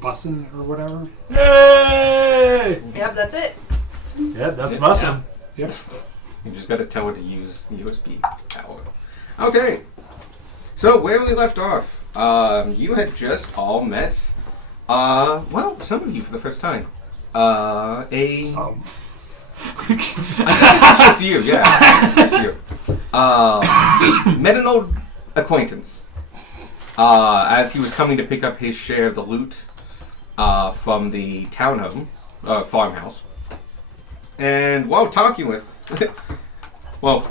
bussin' or whatever. Yay! Yep, that's it. Yeah, that's bussin'. Yep. You just got to tell it to use USB power. Okay. So where we left off, you had just all met, well, some of you for the first time. Some. I guess it's just you, yeah. It's just you. Met an old acquaintance. As he was coming to pick up his share of the loot from the townhome, farmhouse. And while talking with,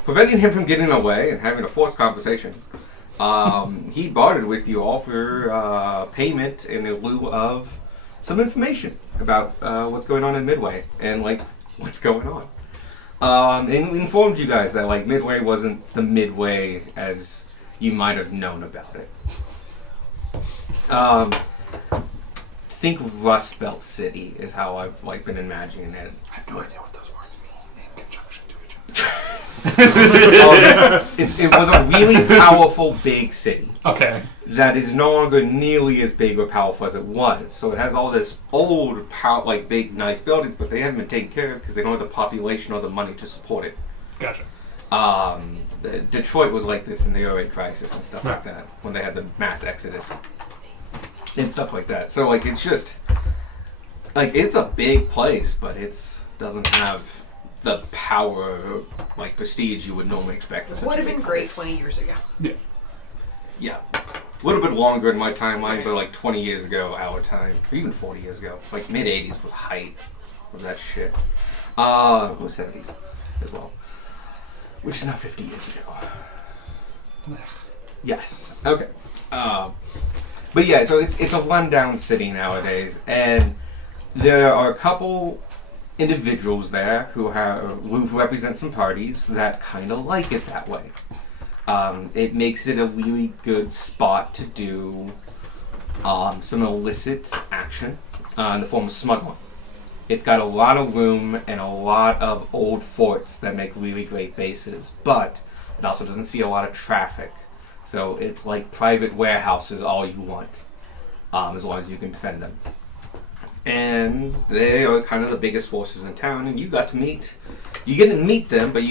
preventing him from getting away and having a forced conversation, he bartered with you all for payment in lieu of some information about what's going on in Midway and what's going on. And informed you guys that Midway wasn't the Midway as you might have known about it. Think Rust Belt City is how I've been imagining it. I have no idea what those words mean in conjunction to each other. It was a really powerful, big city. Okay. That is no longer nearly as big or powerful as it was. So it has all this old, big, nice buildings, but they haven't been taken care of because they don't have the population or the money to support it. Gotcha. Detroit was like this in the 08 crisis and stuff like that, when they had the mass exodus and stuff like that. So it's just it's a big place, but it doesn't have the power, prestige you would normally expect for such a Would have big been great 20 years ago. Yeah. A little bit longer in my timeline, but 20 years ago, our time, or even 40 years ago, mid 80s was height of that shit. It was 70s as well, which is now 50 years ago. Yes. Okay. But yeah, so it's a rundown city nowadays, and there are a couple individuals there who represent some parties that kind of like it that way. It makes it a really good spot to do some illicit action in the form of smuggling. It's got a lot of room and a lot of old forts that make really great bases, but it also doesn't see a lot of traffic. So it's like private warehouses all you want, as long as you can defend them. And they are kind of the biggest forces in town, and you get to meet them, but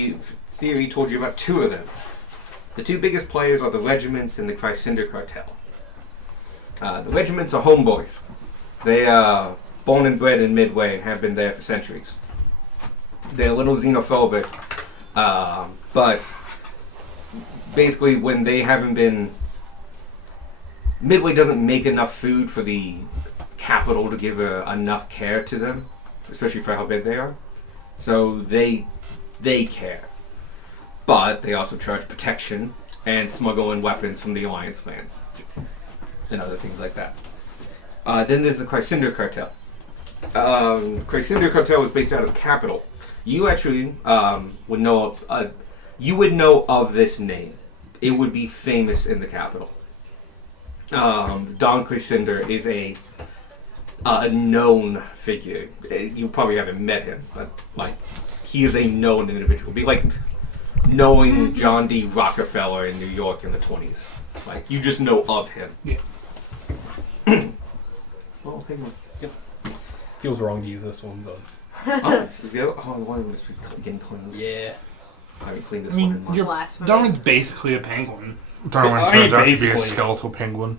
Theory told you about two of them. The two biggest players are the regiments and the Chrysander Cartel. The regiments are homeboys. They are born and bred in Midway and have been there for centuries. They're a little xenophobic, but basically when they haven't been... Midway doesn't make enough food for the capital to give enough care to them, especially for how big they are. So they care. But they also charge protection and smuggle in weapons from the Alliance lands and other things like that. Then there's the Chrysander Cartel. Chrysander Cartel is based out of the capital. You actually would know of this name. It would be famous in the capital. Don Chrysander is a known figure. You probably haven't met him, but he is a known individual. It'd be like knowing John D. Rockefeller in New York in the 20s. You just know of him. Yeah. Well, penguins. Yep. Feels wrong to use this one, but... The one was getting cleaned. Yeah. I haven't cleaned this I mean, one in months. Your last one. Darwin's basically a penguin. Darwin I turns mean, out to be a basically. skeletal penguin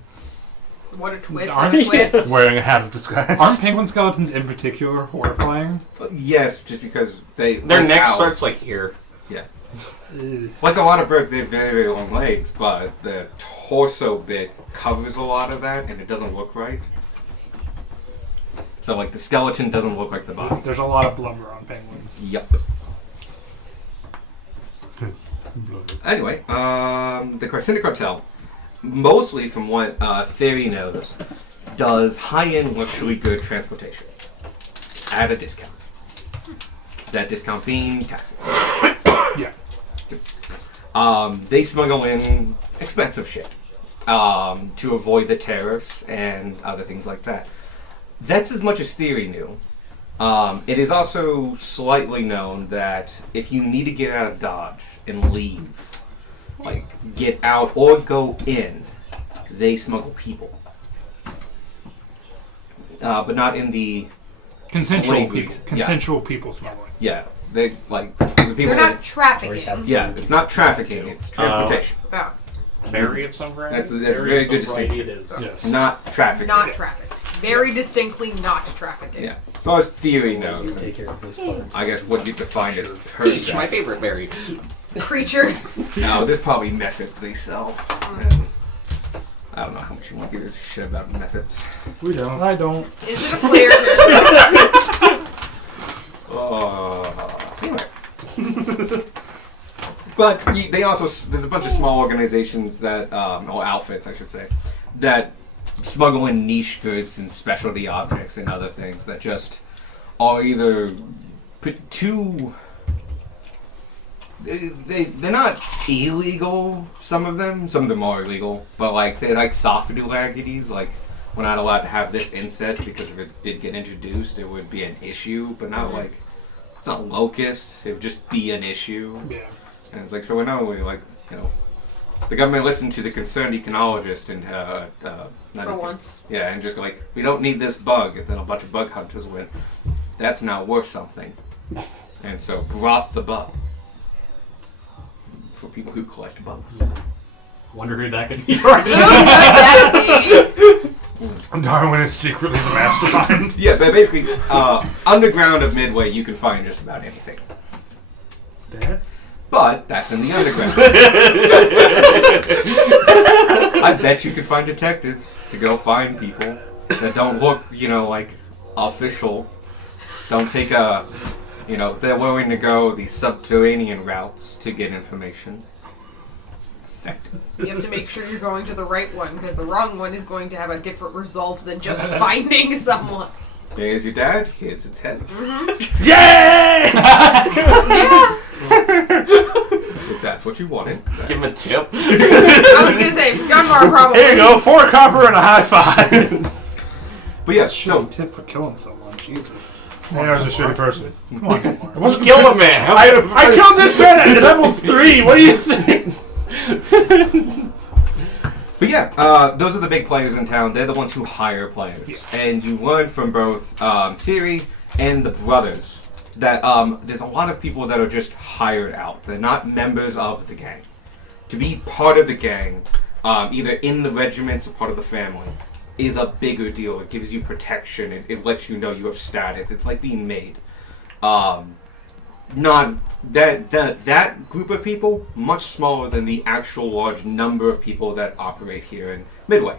What a twist. Aren't What a twist. wearing a hat of disguise. Aren't penguin skeletons in particular horrifying? Yes, just because Their like neck owls. starts here. Yeah. Ugh. Like a lot of birds, they have very, very long legs, but the torso bit covers a lot of that, and it doesn't look right. So, the skeleton doesn't look like the body. There's a lot of blubber on penguins. Yup. Anyway, the Chrysander Cartel, mostly from what Theory knows, does high-end luxury good transportation at a discount. That discount being taxes. Yeah. They smuggle in expensive shit to avoid the tariffs and other things like that. That's as much as Theory knew. It is also slightly known that if you need to get out of Dodge and leave, get out or go in, they smuggle people. but not in the slavery. Consensual people smuggling. Yeah, they like those are people. They're not trafficking. Yeah, it's not trafficking; it's transportation. Yeah. Berry of some variety. That's a very good distinction. It is. Yes. Not trafficking. Not trafficking. Very distinctly not trafficking. Yeah, as far as theory You goes, take care of this part. I guess what you define as Peach, my person. favorite berry. Creature. No, there's probably methods they sell. And I don't know how much you want to give a shit about methods. We don't. I don't. Is it a player? Anyway. But they also, there's a bunch of small organizations that, or outfits I should say, that smuggle in niche goods and specialty objects and other things that just are either too... They're not illegal, some of them are illegal, but like they're like software-laggities, like we're not allowed to have this inset because if it did get introduced it would be an issue, but not like, it's not locust, it would just be an issue. Yeah. And it's like, so we're not really like, you know, the government listened to the concerned ecologist and, For once. yeah, and just like, we don't need this bug, and then a bunch of bug hunters went, that's not worth something. And so brought the bug. For people who collect bugs. Wonder who that could be. Who would that be? Darwin is secretly the mastermind. Yeah, but basically, underground of Midway, you can find just about anything. Dad? But that's in the underground. I bet you could find detectives to go find people that don't look, you know, like official. Don't take a, you know, they're willing to go these subterranean routes to get information. Effective. You have to make sure you're going to the right one, because the wrong one is going to have a different result than just finding someone. Here's your dad. Here's its head. Yay! Yeah. If that's what you wanted. Give him a tip. I was going to say, Gunmar probably. Here you go, 4 copper and a high five. But yeah, So so tip for killing someone, Jesus. Man, I was a shitty person. Come on, Gilmore. He killed a man. I killed this man at level 3. What do you think? But yeah, those are the big players in town. They're the ones who hire players. Yeah. And you learn from both Theory and the brothers that there's a lot of people that are just hired out. They're not members of the gang. To be part of the gang, either in the regiments or part of the family, is a bigger deal. It gives you protection. It lets you know you have status. It's like being made. Not that group of people, much smaller than the actual large number of people that operate here in Midway.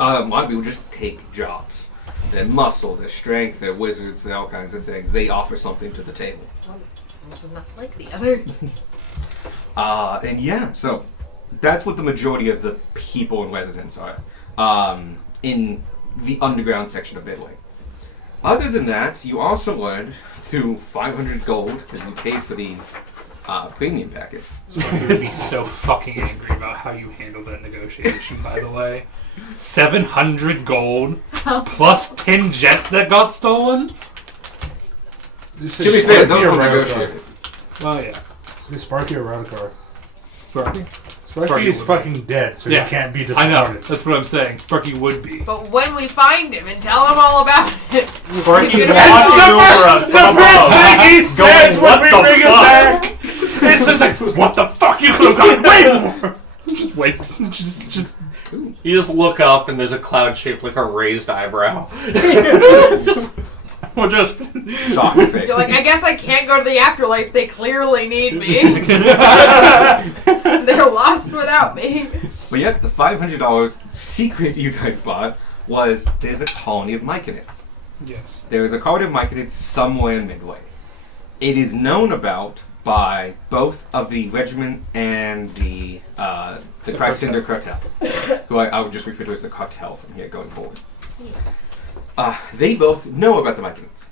A lot of people just take jobs. Their muscle, their strength, their wizards, all kinds of things. They offer something to the table. This is not like the other. And yeah, so that's what the majority of the people and residents are in the underground section of Midway. Other than that, you also learned through 500 gold, because you paid for the premium package. I would be so fucking angry about how you handled that negotiation, by the way. 700 gold plus 10 jets that got stolen? To be fair, those were negotiated. Well, yeah. Say Sparky or Radikar? Sparky? Sparky is would fucking dead, so Yeah. you can't be I discarded. know. That's what I'm saying. Sparky would be. But when we find him and tell him all about it, Sparky's he's walking gonna over us The from first above. thing he says when what we the bring him fuck? back is just like, what the fuck? You could have gotten way more! Just wait. Just. You just look up and there's a cloud shaped like a raised eyebrow. We'll just. Shock face. you're like, I guess I can't go to the afterlife. They clearly need me. They're lost without me. But yet, the $500 secret you guys bought was there's a colony of Myconids. Yes. There is a colony of Myconids somewhere in Midway. It is known about by both of the regiment and the Chryscinder cartel, who I would just refer to as the cartel from here going forward. They both know about the Myconids.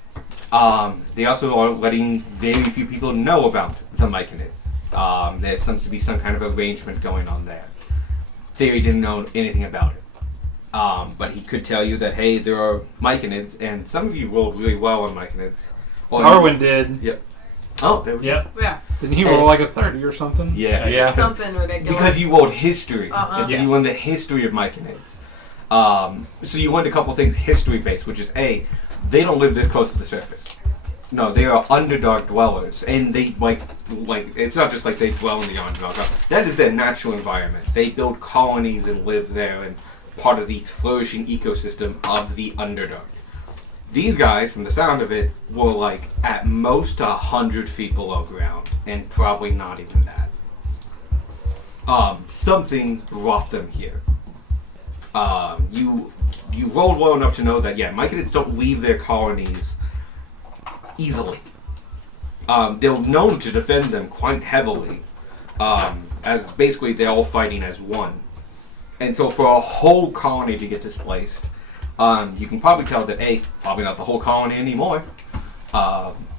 They also are letting very few people know about the Myconids. There seems to be some kind of arrangement going on there. Theory didn't know anything about it. But he could tell you that, hey, there are Myconids, and some of you rolled really well on Myconids. Darwin did. Yep. Oh, there we go. Yep. Yeah, Didn't he roll like a 30 or something? Yeah. Yeah. something ridiculous. Because you rolled history. Uh-huh. And so Yes. you learned the history of Myconids. So you learned a couple things history-based, which is A, they don't live this close to the surface. No, they are Underdark dwellers, and they like it's not just like they dwell in the Underdark. That is their natural environment. They build colonies and live there, and part of the flourishing ecosystem of the Underdark. These guys, from the sound of it, were like at most 100 feet below ground, and probably not even that. Something brought them here. You rolled well enough to know that Myconids don't leave their colonies easily. They're known to defend them quite heavily, as basically they're all fighting as one. And so for a whole colony to get displaced, you can probably tell that A, probably not the whole colony anymore,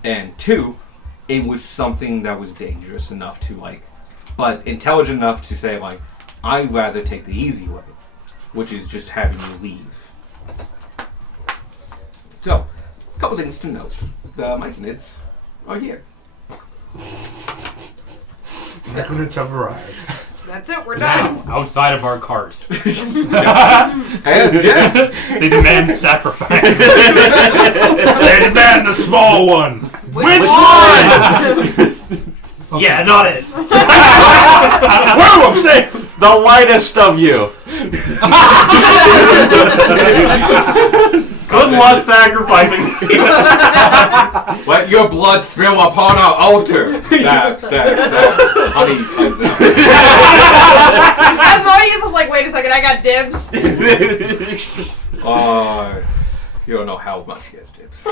and 2, it was something that was dangerous enough to but intelligent enough to say I'd rather take the easy way, which is just having you leave. So, a couple things to note. The Myconids are here. Myconids have arrived. That's it, we're done. Now, outside of our cars. And yeah, They demand sacrifice. They demand the small one. Which one? Yeah, not it. Whoa, I'm safe. The lightest of you. Good luck sacrificing. let your blood spill upon our altar. Stab, stab, stab. Honey comes out. Asmodeus is like, wait a second, I got dibs. You don't know how much he has dibs.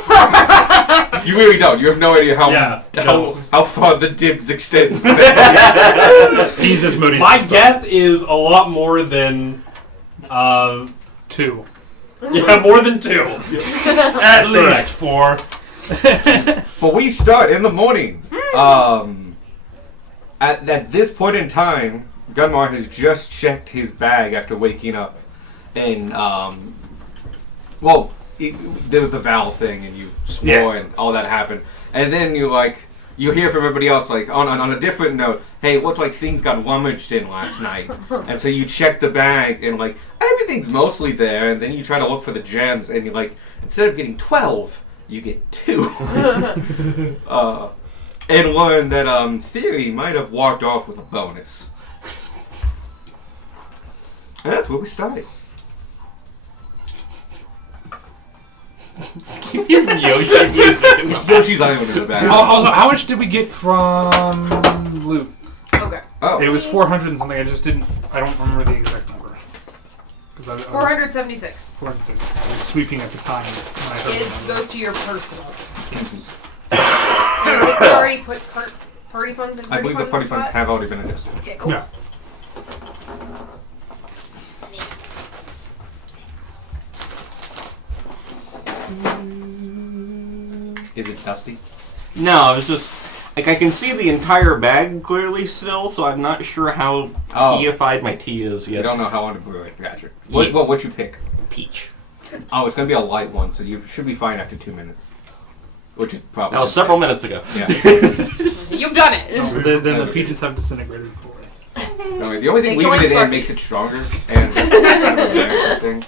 You really don't. You have no idea how far the dibs extends. He's Asmodeus. My guess is a lot more than 2. yeah, more than 2. At least 4. But we start in the morning. At this point in time, Gunmar has just checked his bag after waking up, and there was the Val thing, and you swore, and all that happened, and then you hear from everybody else on a different note, hey, it looked like things got rummaged in last night, and so you check the bag, and everything's mostly there, and then you try to look for the gems, and you're instead of getting 12, you get 2. And learn that Theory might have walked off with a bonus. And that's where we started. Keep your Yoshi music in It's the Yoshi's Island in the back. Also, how much did we get from loot? Okay. Oh, It was 400 and something. I don't remember the exact number. 476. 406. I was sweeping at the time when I heard It the number. goes to your personal. Did we already put party funds in I believe the party funds spot? have already been adjusted. Okay, cool. Yeah. Is it dusty? No, it's just I can see the entire bag clearly still, so I'm not sure how teaified my tea is You yet. don't know how long to brew it. Gotcha. Yeah. What you pick? Peach. Oh, it's going to be a light one, so you should be fine after 2 minutes. Which is probably... That was several minutes ago. Yeah. You've done it. Then the peaches have disintegrated fully. No, the only thing They leaving join it in Sparky. makes it stronger, and it's kind of a rare thing.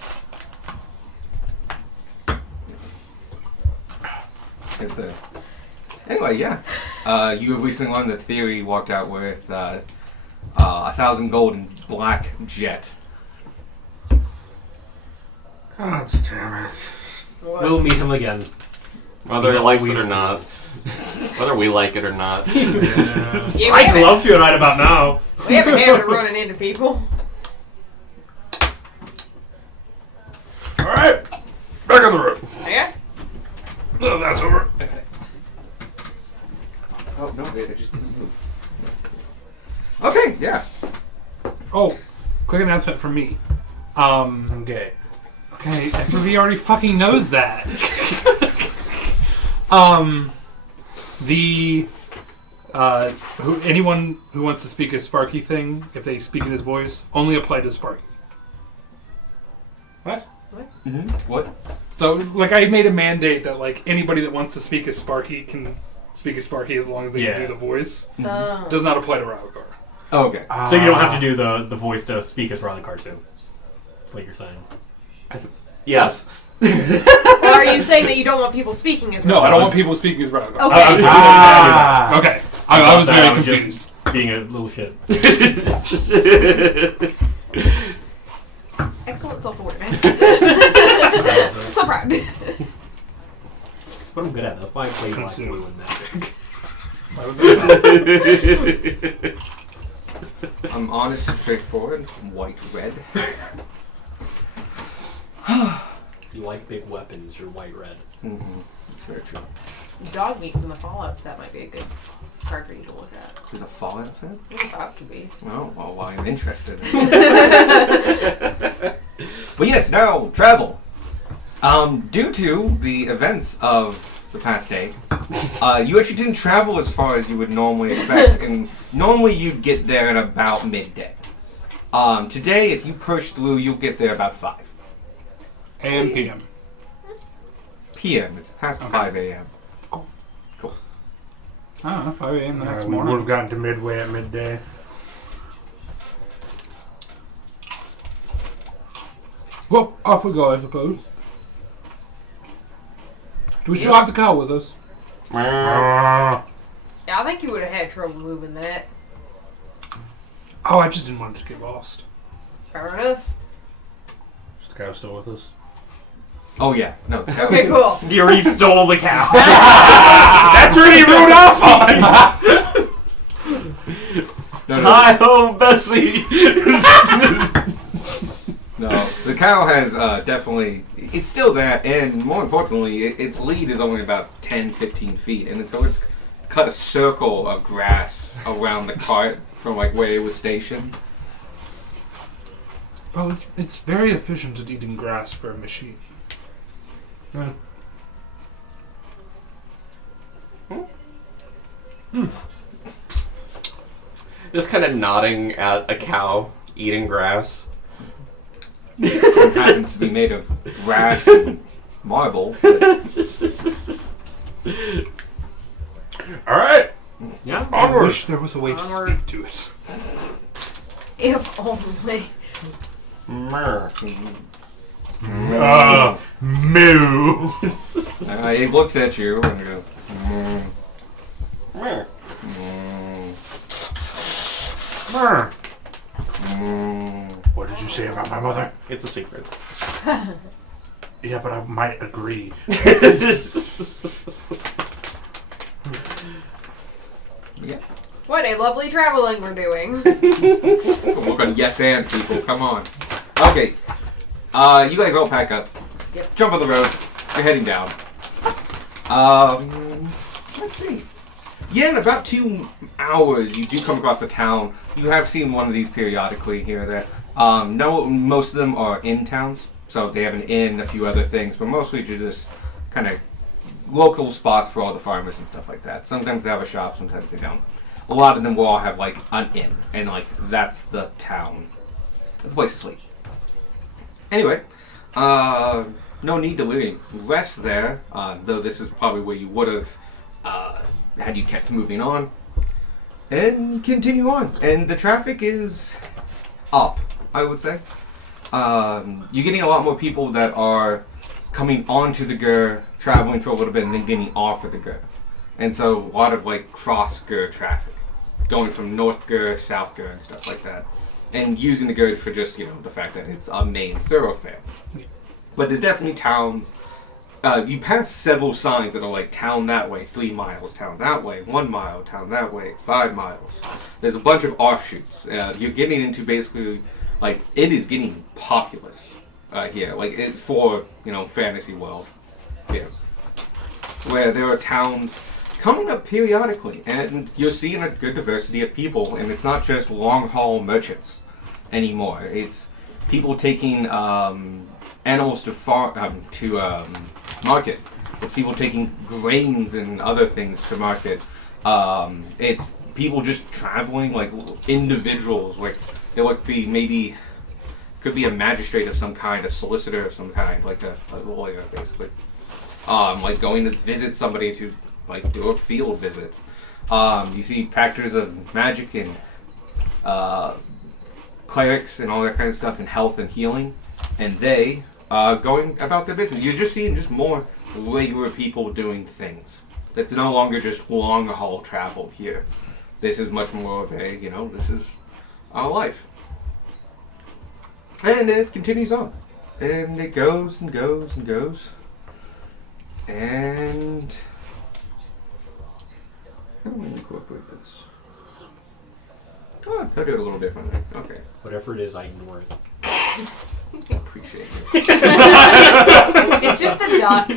Anyway, yeah. You have recently learned that Theory walked out with 1,000 gold in black jet. God damn it. What? We'll meet him again. Whether he We likes it always or not. Whether we like it or not. Yeah, we I'd haven't- love to right about now. We have a habit of running into people. Alright. Back on the road. Yeah? Oh, that's over. Oh, no, it just didn't move. Okay, yeah. Oh, quick announcement from me. Okay. Okay, everybody already fucking knows that. Anyone who wants to speak a Sparky thing, if they speak in his voice, only apply to Sparky. What? Mm-hmm. What? So, I made a mandate that, anybody that wants to speak as Sparky can speak as Sparky as long as they Yeah. can do the voice. Oh. Does not apply to Ralgar. Oh, okay. So you don't have to do the voice to speak as Riley Cartoon. Like you're saying. Yes. Or are you saying that you don't want people speaking as No, well? I don't want people speaking as Ragnar. Okay. Okay. I was very just confused. being a little shit. Excellent self-awareness. So proud. That's what I'm good at. That's why I play Black Consume. Blue and Magic. Why was that? I'm honest and straightforward. White, red. You like big weapons, you're white red. Mm-hmm. It's very true. Dog meat from the Fallout set might be a good card for you to look at. There's a Fallout set? It's about to be. Oh, well, I'm interested in it. But yes, now, travel. Due to the events of the past day, you actually didn't travel as far as you would normally expect, and normally you'd get there at about midday. Today, if you push through, you'll get there about 5 AM, PM. p.m. It's past Okay. 5 a.m. I don't know, 5 AM the next We would morning. have gotten to Midway at midday. Well, off we go, I suppose. Do we still have the cow with us? Yeah, I think you would have had trouble moving that. Oh, I just didn't want it to get lost. Fair enough. Is the cow still with us? Oh, yeah. No, the Okay, cool. Fury stole the cow. That's really rude off on! no, Hi ho, Bessie! no, the cow has definitely... It's still there, and more importantly, its lead is only about 10, 15 feet, and so it's cut a circle of grass around the cart from like where it was stationed. Well, it's very efficient at eating grass for a machine. Just kind of nodding at a cow eating grass. It happens to be made of grass and marble. But Alright. Yeah, I onward. wish there was a way to Onward. speak to it. If only. Mer. Moo. it looks at you and goes, Mer. Mer. What did you say about my mother? It's a secret. Yeah, but I might agree. yeah. What a lovely traveling we're doing. Look on yes and people, come on. Okay. You guys all pack up. Yep. Jump on the road. You're heading down. Let's see. Yeah, in about 2 hours, you do come across a town. You have seen one of these periodically here or there. No, most of them are inn towns, so they have an inn, a few other things, but mostly just kind of local spots for all the farmers and stuff like that. Sometimes they have a shop, sometimes they don't. A lot of them will all have like an inn, and like that's the town. That's a place to sleep. Anyway, no need to really rest there, though this is probably where you would have had you kept moving on. And you continue on, and the traffic is up, I would say. You're getting a lot more people that are coming onto the Gur, traveling for a little bit, and then getting off of the Gur. And so a lot of like cross Gur traffic, going from North Gur, South Gur, and stuff like that. And using the Gur for just, the fact that it's a main thoroughfare. But there's definitely towns. You pass several signs that are like town that way, 3 miles, town that way, 1 mile, town that way, 5 miles. There's a bunch of offshoots. You're getting into basically, like, it is getting populous here, like for fantasy world, yeah, where there are towns coming up periodically, and you're seeing a good diversity of people, and it's not just long haul merchants anymore. It's people taking animals to market. It's people taking grains and other things to market. It's people just traveling, like individuals. Like they would be could be a magistrate of some kind, a solicitor of some kind, like a lawyer, basically. Like going to visit somebody to like do a field visit. You see factors of magic and clerics and all that kind of stuff in health and healing, and they going about their business. You're just seeing just more regular people doing things. It's no longer just long haul travel here. This is much more of a, this is our life. And it continues on. And it goes and goes and goes. And how do we incorporate this? Oh, I do it a little differently. Okay. Whatever it is, I ignore it. Appreciate it. It's just a duck.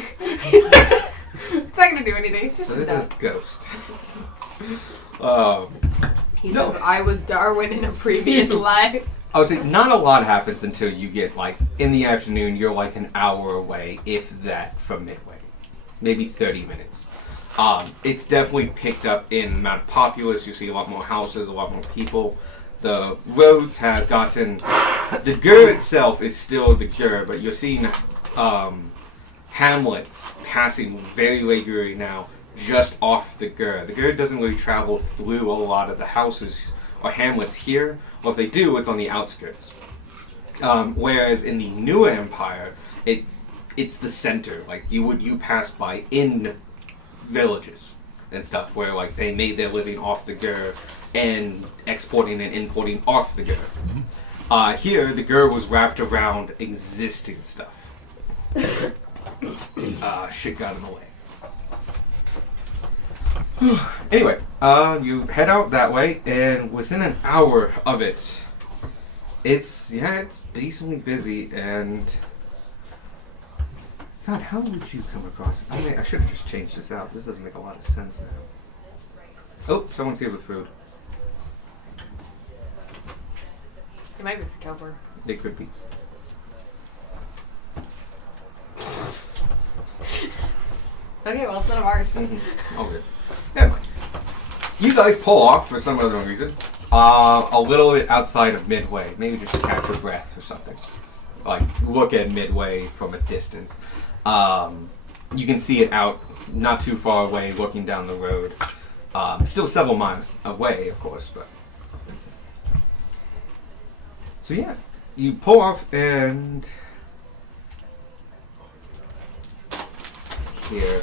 It's not gonna do anything. It's just So a this duck. is Ghost. He no. says, I was Darwin in a previous life. I would say not a lot happens until you get, like, in the afternoon, you're like an hour away, if that, from Midway. Maybe 30 minutes. It's definitely picked up in the amount of populace. You see a lot more houses, a lot more people. The roads have gotten... The Gur itself is still the Gur, but you're seeing hamlets passing very regularly now just off the Gur. The Gur doesn't really travel through a lot of the houses or hamlets here. Or if they do, it's on the outskirts. Whereas in the New Empire, it's the center. Like, you pass by in villages and stuff where, like, they made their living off the Gur and exporting and importing off the Gur. Here, the Gur was wrapped around existing stuff. Shit got in the way. Anyway, you head out that way, and within an hour of it, it's decently busy, and... God, how would you come across... I should have just changed this out. This doesn't make a lot of sense now. Oh, someone's here with food. It might be for Topher. It could be. Okay, well, it's none of ours. All good. Never mind. You guys pull off for some other reason. A little bit outside of Midway. Maybe just to catch your breath or something. Like, look at Midway from a distance. You can see it out not too far away, looking down the road. Still several miles away, of course, but... So yeah, you pull off and... Here.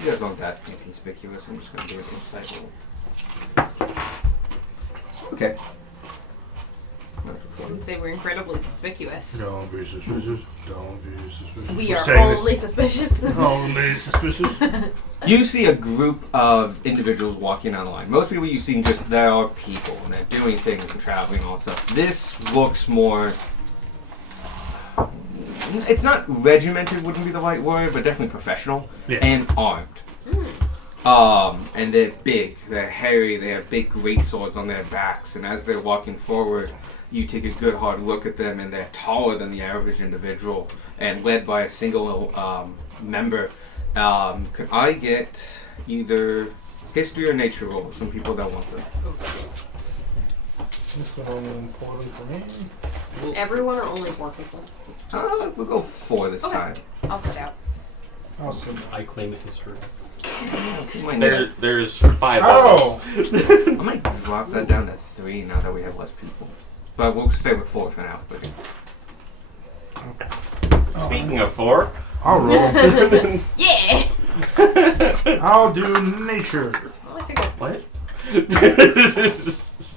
You guys aren't that inconspicuous. I'm just going to do an insight roll. Okay. I wouldn't say we're incredibly conspicuous. Don't be suspicious. Don't be suspicious. We We're are saying this- only suspicious. Only suspicious. You see a group of individuals walking down the line. Most people you've seen just, there are people and they're doing things and traveling and all that stuff. This looks more... It's not regimented, wouldn't be the right word, but definitely professional and armed. And they're big, they're hairy, they have big great swords on their backs, and as they're walking forward, you take a good hard look at them, and they're taller than the average individual, and led by a single member. Could I get either history or nature roll? Some people don't want them. Everyone or only 4 people? We'll go 4 this Okay. time. I'll sit out. I claim it as hers. There's 5 Oh! levels. I might drop that down to 3 now that we have less people. But we'll stay with 4 for now. But Speaking of 4, I'll roll. Yeah! I'll do nature. Well, I figured what?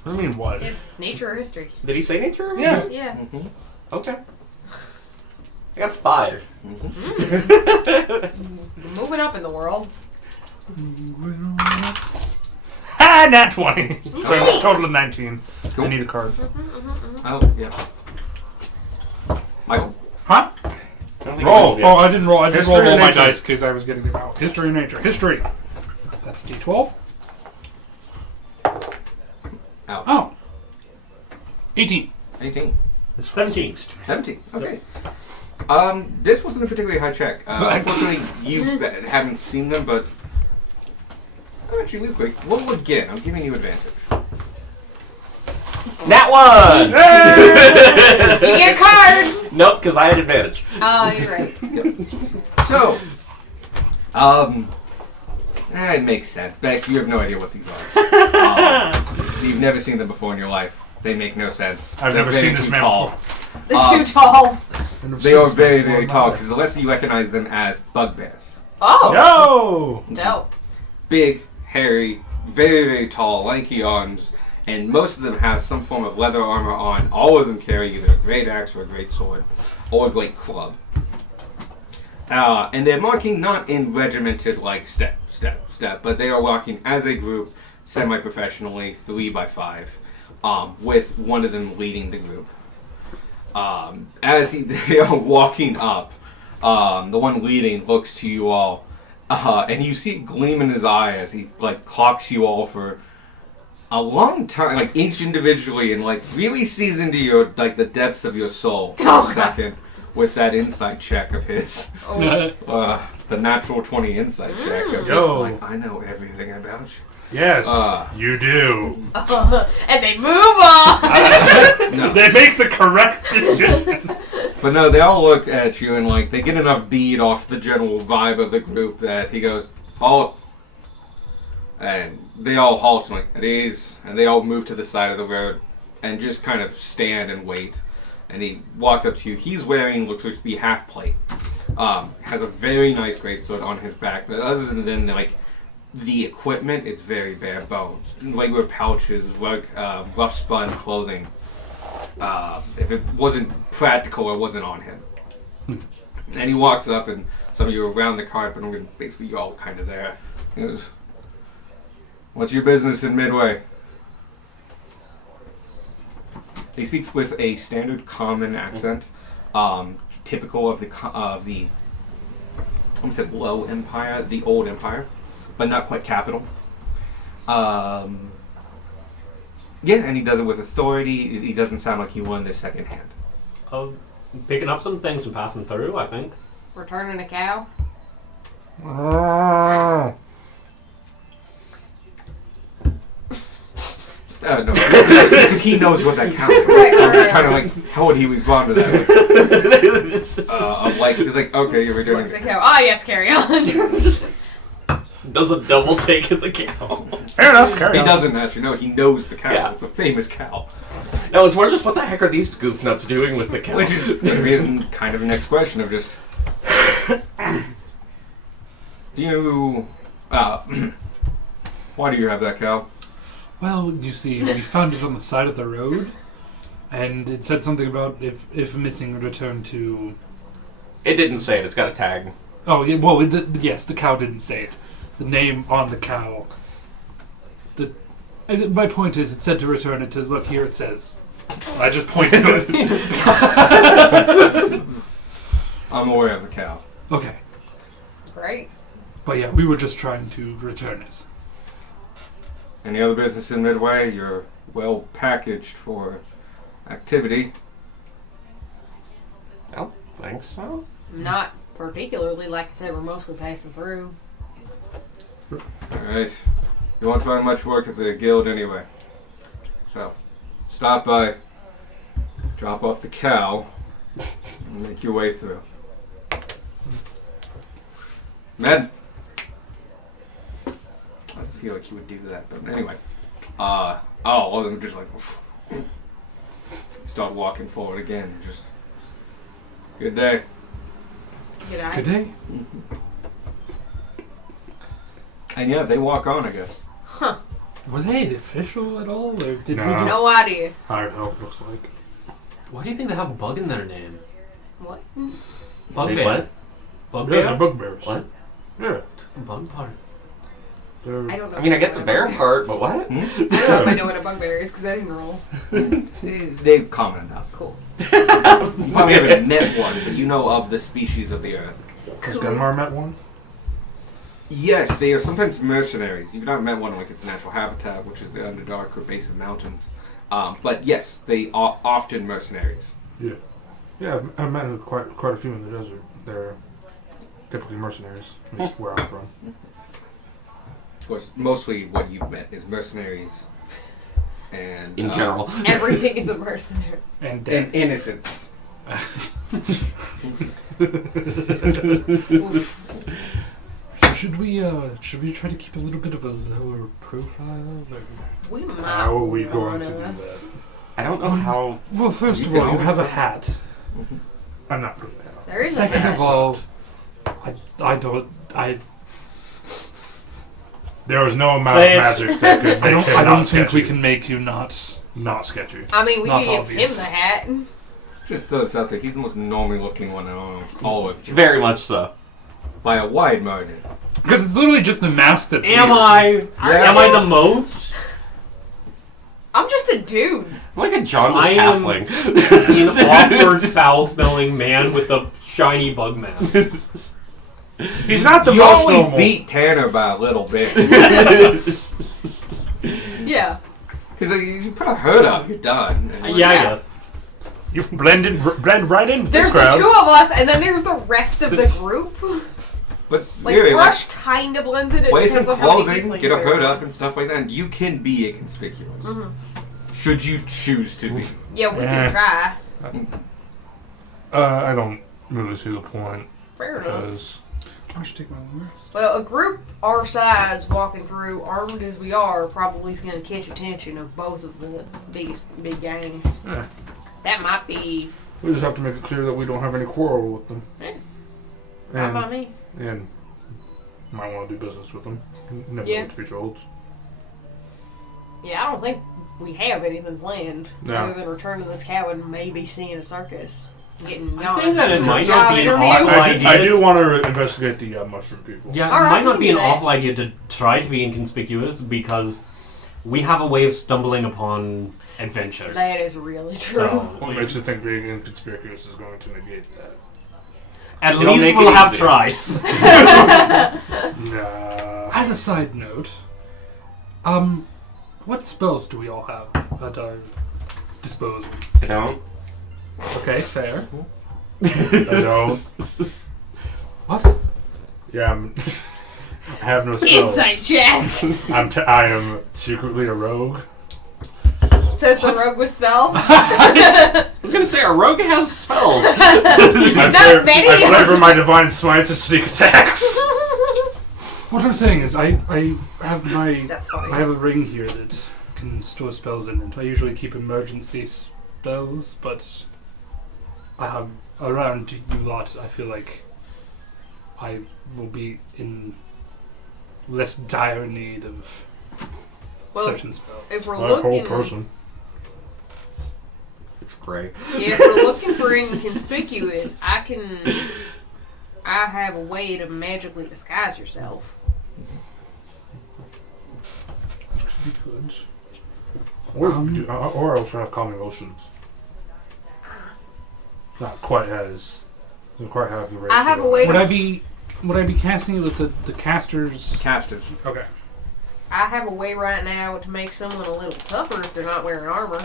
I mean, what? it's nature or history. Did he say nature? Yeah. Yeah. Okay. I got 5. Moving up in the world. Ah, nat 20. So Nice. total of 19. Cool. I need a card. Oh, yeah. Michael. Huh? I don't think Roll. I Oh, I didn't roll. I just History rolled all and my nature. dice because I was getting them out. History and nature. History. That's D12. Out. Oh. 18. 18. 17. 17. Okay. This wasn't a particularly high check. Unfortunately, you haven't seen them, but... Actually, real quick. Roll again. I'm giving you advantage. Nat 1! You get a card! Nope, because I had advantage. Oh, you're right. So, it makes sense. Beck, you have no idea what these are. You've never seen them before in your life. They make no sense. I've They're never very seen this too man tall. before. They're too tall. And I've They seen are this very, before very in my tall life. because the rest of you recognize them as bugbears. Oh, Yo! dope. Big, hairy, very, very tall, lanky arms, and most of them have some form of leather armor on. All of them carry either a great axe or a great sword or a great club. And they're marking not in regimented like step, but they are walking as a group, semi-professionally, 3 by 5, with one of them leading the group. As they are walking up, the one leading looks to you all, and you see a gleam in his eye as he like clocks you all for a long time, like each individually, and like really sees into your like the depths of your soul for a second with that insight check of his, Oh. the natural 20 insight check of just Yo. like I know everything about you. Yes, You do. And they move on. No. They make the correct decision. But no, they all look at you and like they get enough bead off the general vibe of the group that he goes, halt. And they all halt and like, at ease, and they all move to the side of the road and just kind of stand and wait. And he walks up to you. He's wearing, looks like to be half plate. Has a very nice greatsword on his back, but other than like the equipment, it's very bare bones. Regular pouches, rough spun clothing. If it wasn't practical, it wasn't on him. And he walks up, and some of you are around the cart, but basically you're all kind of there. He goes, "What's your business in Midway?" He speaks with a standard common accent, typical of the I almost said low empire, the old empire, but not quite capital. Yeah, and he does it with authority. He doesn't sound like he won this secondhand. Oh, picking up some things and passing through, I think. Returning a cow. No, because he knows what that counts. Right, So I'm just right, trying to right. like, how would he respond to that? I'm like, he's like, okay, you're returning. Looks a cow. Ah, yes, carry on. Does a double take at the cow? Fair enough, carry He on. doesn't actually know. He knows the cow. Yeah. It's a famous cow. No, it's more just what the heck are these goofnuts doing with the cow? Which is going to be his kind of next question of just, do you, why do you have that cow? Well, you see, we found it on the side of the road, and it said something about if missing, return to... It didn't say it. It's got a tag. Oh, yeah, well, yes, the cow didn't say it. The name on the cow. My point is, it said to return it to, look, here it says. I just pointed to it. I'm aware of the cow. Okay, Right. but yeah, we were just trying to return it. Any other business in Midway? You're well packaged for activity. I don't think so. Not particularly. Like I said, we're mostly passing through. Alright. You won't find much work at the guild anyway. So, stop by, drop off the cow, and make your way through. Men! I feel like you would do that, but anyway. All of them just like start walking forward again. Just good day. G'day. Good day. And yeah, they walk on, I guess. Huh. Were they official at all, or did we No. just... No idea. Hired help, looks like. Why do you think they have bug in their name? What? Bugbear. Wait, what? Bugbear? Yeah, they're bugbears. What? Yeah. The bug part. They're... I don't know. I mean, I get the bear part, but what? I don't know if I know what a bugbear is because I didn't roll. They're common enough. Cool. You probably haven't met one, but you know of the species of the earth. Has Gunmar met one? Yes, they are sometimes mercenaries. You've not met one like its natural habitat, which is the Underdark or base of mountains. But yes, they are often mercenaries. Yeah. Yeah, I've met quite a few in the desert. They're typically mercenaries, at least where I'm from. Of course, mostly what you've met is mercenaries and In general. Everything is a mercenary. And and innocents. should we try to keep a little bit of a lower profile? Or... We might. How are we going to do wanna- that? I don't know how. Well, first You of can all, you always have a try. hat. I'm not putting that out. There is Second a of all, I don't. There was no amount Say of it. magic that could make him I not don't think we sketchy. can make you not. Not sketchy. I mean, we Not could give obvious. him the hat. Just throw this out there. He's the most normal looking one on all of you. Very much so. By a wide margin. Because it's literally just the mask that's. Am weird. I? Yeah. Am I the most? I'm just a dude. I'm like a jaundiced I am- halfling. An awkward, foul-smelling man with a shiny bug mask. He's not the You most only normal. beat Tanner by a little bit. Yeah. Because you put a hood up, you're done. And Yeah, I Yeah. guess. You blend right in with There's this the crowd. two of us, and then there's the rest of the group. But Like, really, Brush kind of blends in. It wear some depends on how many clothing, people get a there hood are. up and stuff like that, and you can be inconspicuous. Mhm. Should you choose to be. Yeah, we Eh. can try. I don't really see the point Fair enough. because I should take my long rest. Well, a group our size walking through, armed as we are, probably is going to catch attention of both of the big gangs. Yeah. That might be. we just have to make it clear that we don't have any quarrel with them. Eh. How And, about me? and might want to do business with them. Never know Yeah. what the future holds. Yeah, I don't think we have anything planned No. other than returning this cow and maybe seeing a circus. Getting I think that it might not job be an interview. awful idea. I do want to investigate the mushroom people. Yeah, All it right, might we not can be do an that. awful idea to try to be inconspicuous because we have a way of stumbling upon adventures. That is really true. So, What makes you think being inconspicuous is going to negate that? at It'll least make we'll it have easier. tried. Nah. As a side note, what spells do we all have at our disposal? I don't. Okay, fair. I don't. What? Yeah, I have no spells. Inside check. I am secretly a rogue. Says the rogue with spells. I was gonna say, a rogue has spells. Not many. I flavor my divine science and sneak attacks. What I'm saying is, I have my That's funny. I have a ring here that can store spells in it. I usually keep emergency spells, but I have around you lot. I feel like I will be in less dire need of Well, certain spells. If we're My whole looking, person. It's great. yeah, if we're looking for inconspicuous, I have a way to magically disguise yourself. Be good. Or else have calm emotions. Not quite as. Doesn't quite have the ratio. I have a way Would to. I be casting it with the casters? Casters. Okay. I have a way right now to make someone a little tougher if they're not wearing armor.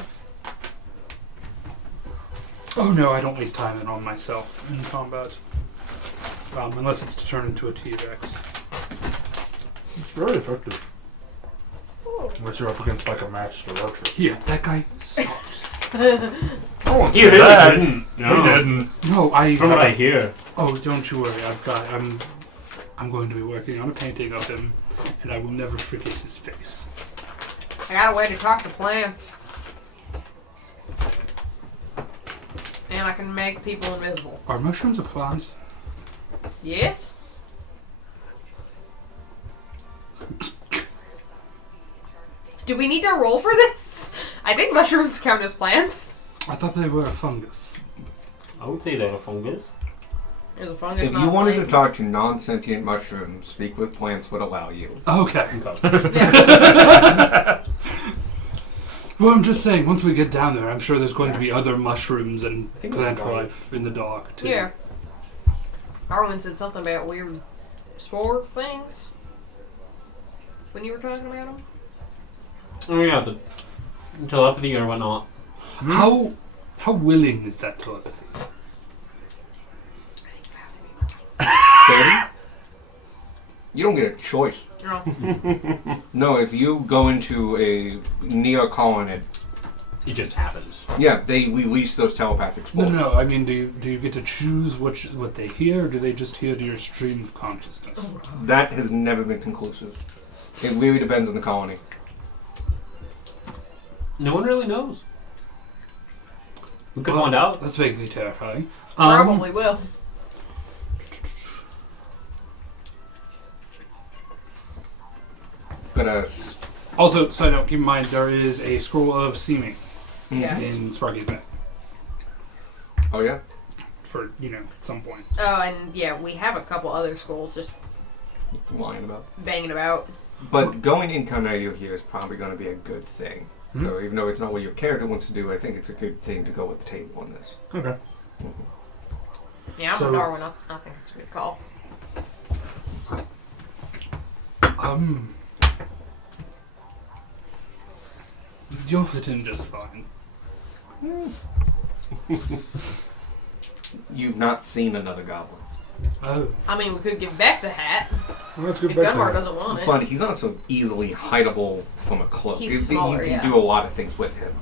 Oh no, I don't waste time on myself in combat. Unless it's to turn into a T-Rex. It's very effective. Unless you're up against like a matched archer. Yeah, that guy sucked. Oh, He really didn't. He No. didn't. No, I. From what I hear. Oh, don't you worry. I'm going to be working on a painting of him, and I will never forget his face. I got a way to talk to plants. And I can make people invisible. Are mushrooms a plant? Yes? Do we need to roll for this? I think mushrooms count as plants. I thought they were a fungus. I would say they're a fungus. There's a fungus. If not you a wanted to plant. talk to non-sentient mushrooms, speak with plants would allow you. Okay. Okay. Yeah. Well, I'm just saying, once we get down there, I'm sure there's going to be other mushrooms and I think plant that's right. life in the dark, too. Yeah. Arwen said something about weird spore things when you were talking about them. Oh yeah, the telepathy or whatnot. How willing is that telepathy? 30? You don't get a choice. No. No, if you go into a neo-colonid, It just happens. yeah, they release those telepathic No, spores. no. I mean, do you get to choose what they hear, or do they just hear to your stream of consciousness? That has never been conclusive. It really depends on the colony. No one really knows. We could Well, find out. That's vaguely terrifying. Probably will. But Also, side note, keep in mind there is a scroll of seeming Yeah. in Sparky's bag oh yeah. for, at some point. Oh, and yeah, we have a couple other schools just Lying about. banging about. But going incognito here is probably going to be a good thing. Hmm? So even though it's not what your character wants to do, I think it's a good thing to go with the table on this. Okay. Yeah, I'm So- a Darwin. I think it's a good call. You'll fit in just fine. You've not seen another goblin. Oh. I mean, we could give back the hat Well, let's if get back Gunvar to doesn't want it. But he's not so easily hideable from a cloak. He's You smaller, can yeah. do a lot of things with him.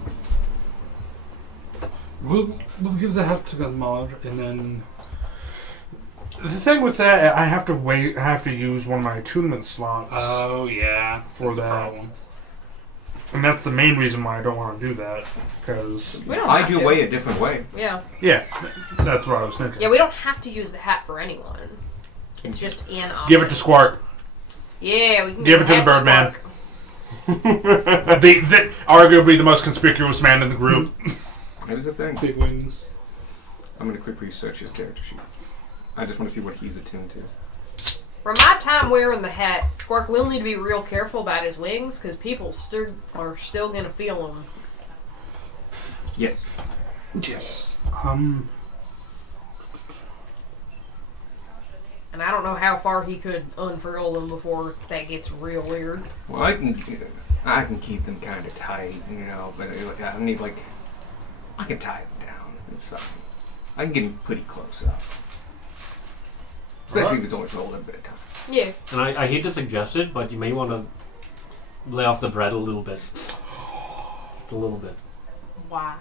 We'll give the hat to Gunmar, and then... The thing with that, I have to wait. I have to use one of my attunement slots, Oh, yeah. For That's a that. problem. and that's the main reason why I don't want to do that. Because We don't Hide have your to. way a different way. Yeah. yeah, that's what I was thinking. Yeah, we don't have to use the hat for anyone. It's just an option. Give it to Squark. Yeah, we can Give give it to the Birdman. the arguably the most conspicuous man in the group. Here's the thing. Big wings. I'm going to quick research his character sheet. I just want to see what he's attuned to. For my time wearing the hat, Squark will need to be real careful about his wings because people are still going to feel them. Yes. Yes. And I don't know how far he could unfurl them before that gets real weird. Well, I can keep them kind of tight, but I need I can tie them down. It's fine. I can get them pretty close up. Especially if it's only for a little bit of time. Yeah. And I hate to suggest it, but you may want to lay off the bread a little bit. Just a little bit. Why?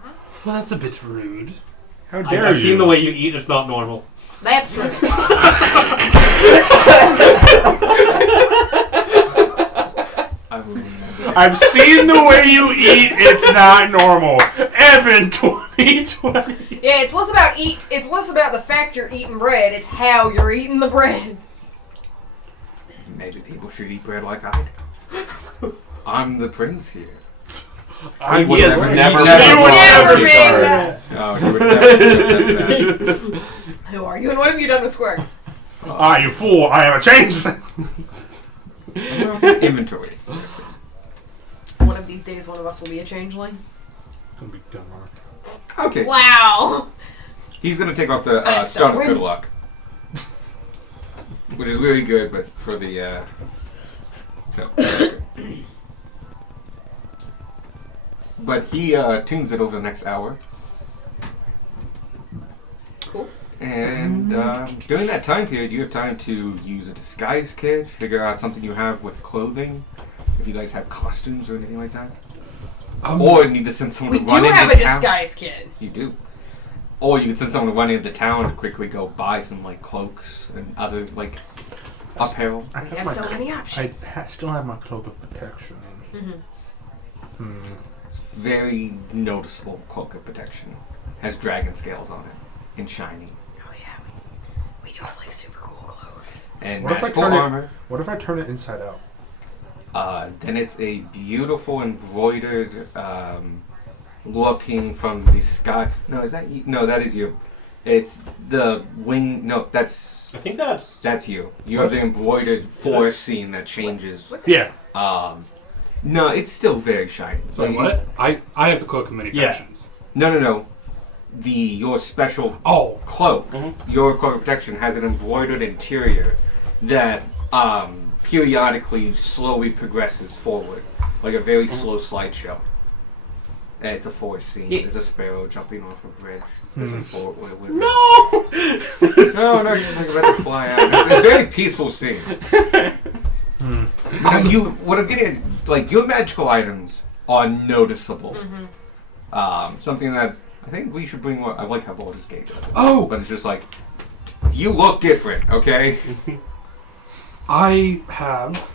Well, that's a bit rude. How dare I've you? seen the way you eat. It's not normal. That's true. I will remember. I've seen the way you eat. It's not normal. Evan 2020. Yeah, it's less about It's less about the fact you're eating bread. It's how you're eating the bread. Maybe people should eat bread like I do. I'm the prince here. I He has would never you been would never never been be that. Oh, you would never have that. Who are you and what have you done with Squark? Ah, you fool! I have a changeling. Inventory. One of these days, one of us will be a changeling. Gonna be Gunmar. Okay. Wow. He's going to take off the That's Stone of so Good weird. Luck. Which is really good, but for the... So, that's good. But he tunes it over the next hour. Cool. And during that time period, you have time to use a disguise kit, figure out something you have with clothing, if you guys have costumes or anything like that. Or need to send someone We to do run into have a town. disguise kit. You do. Or you could send someone to run into town to quickly go buy some cloaks and other apparel. I We have so many I options. still have my cloak of protection. Mm-hmm. It's very noticeable cloak of protection. Has dragon scales on it and shiny. Oh yeah, we do have super cool clothes. And What if I magical turn it- armor. What if I turn it inside out? Then it's a beautiful embroidered looking from the sky. No, is that you? No, that is you. It's the wing. No, that's I think that's you. You have the embroidered forest scene that changes. Yeah. No, it's still very shiny. Sorry, what? I have the cloak of many Yeah. fashions. No. Your special Oh. cloak, Mhm. your cloak of protection has an embroidered interior that periodically slowly progresses forward, like a very slow slideshow. And it's a forest scene. Yeah. There's a sparrow jumping off a bridge. There's a fort with No! no, you're about to fly out. It's a very peaceful scene. What I'm getting is your magical items are noticeable. Mm-hmm. Something that I think we should bring more. I like how Baldur's Gate does it. Oh! But it's just you look different, okay? I have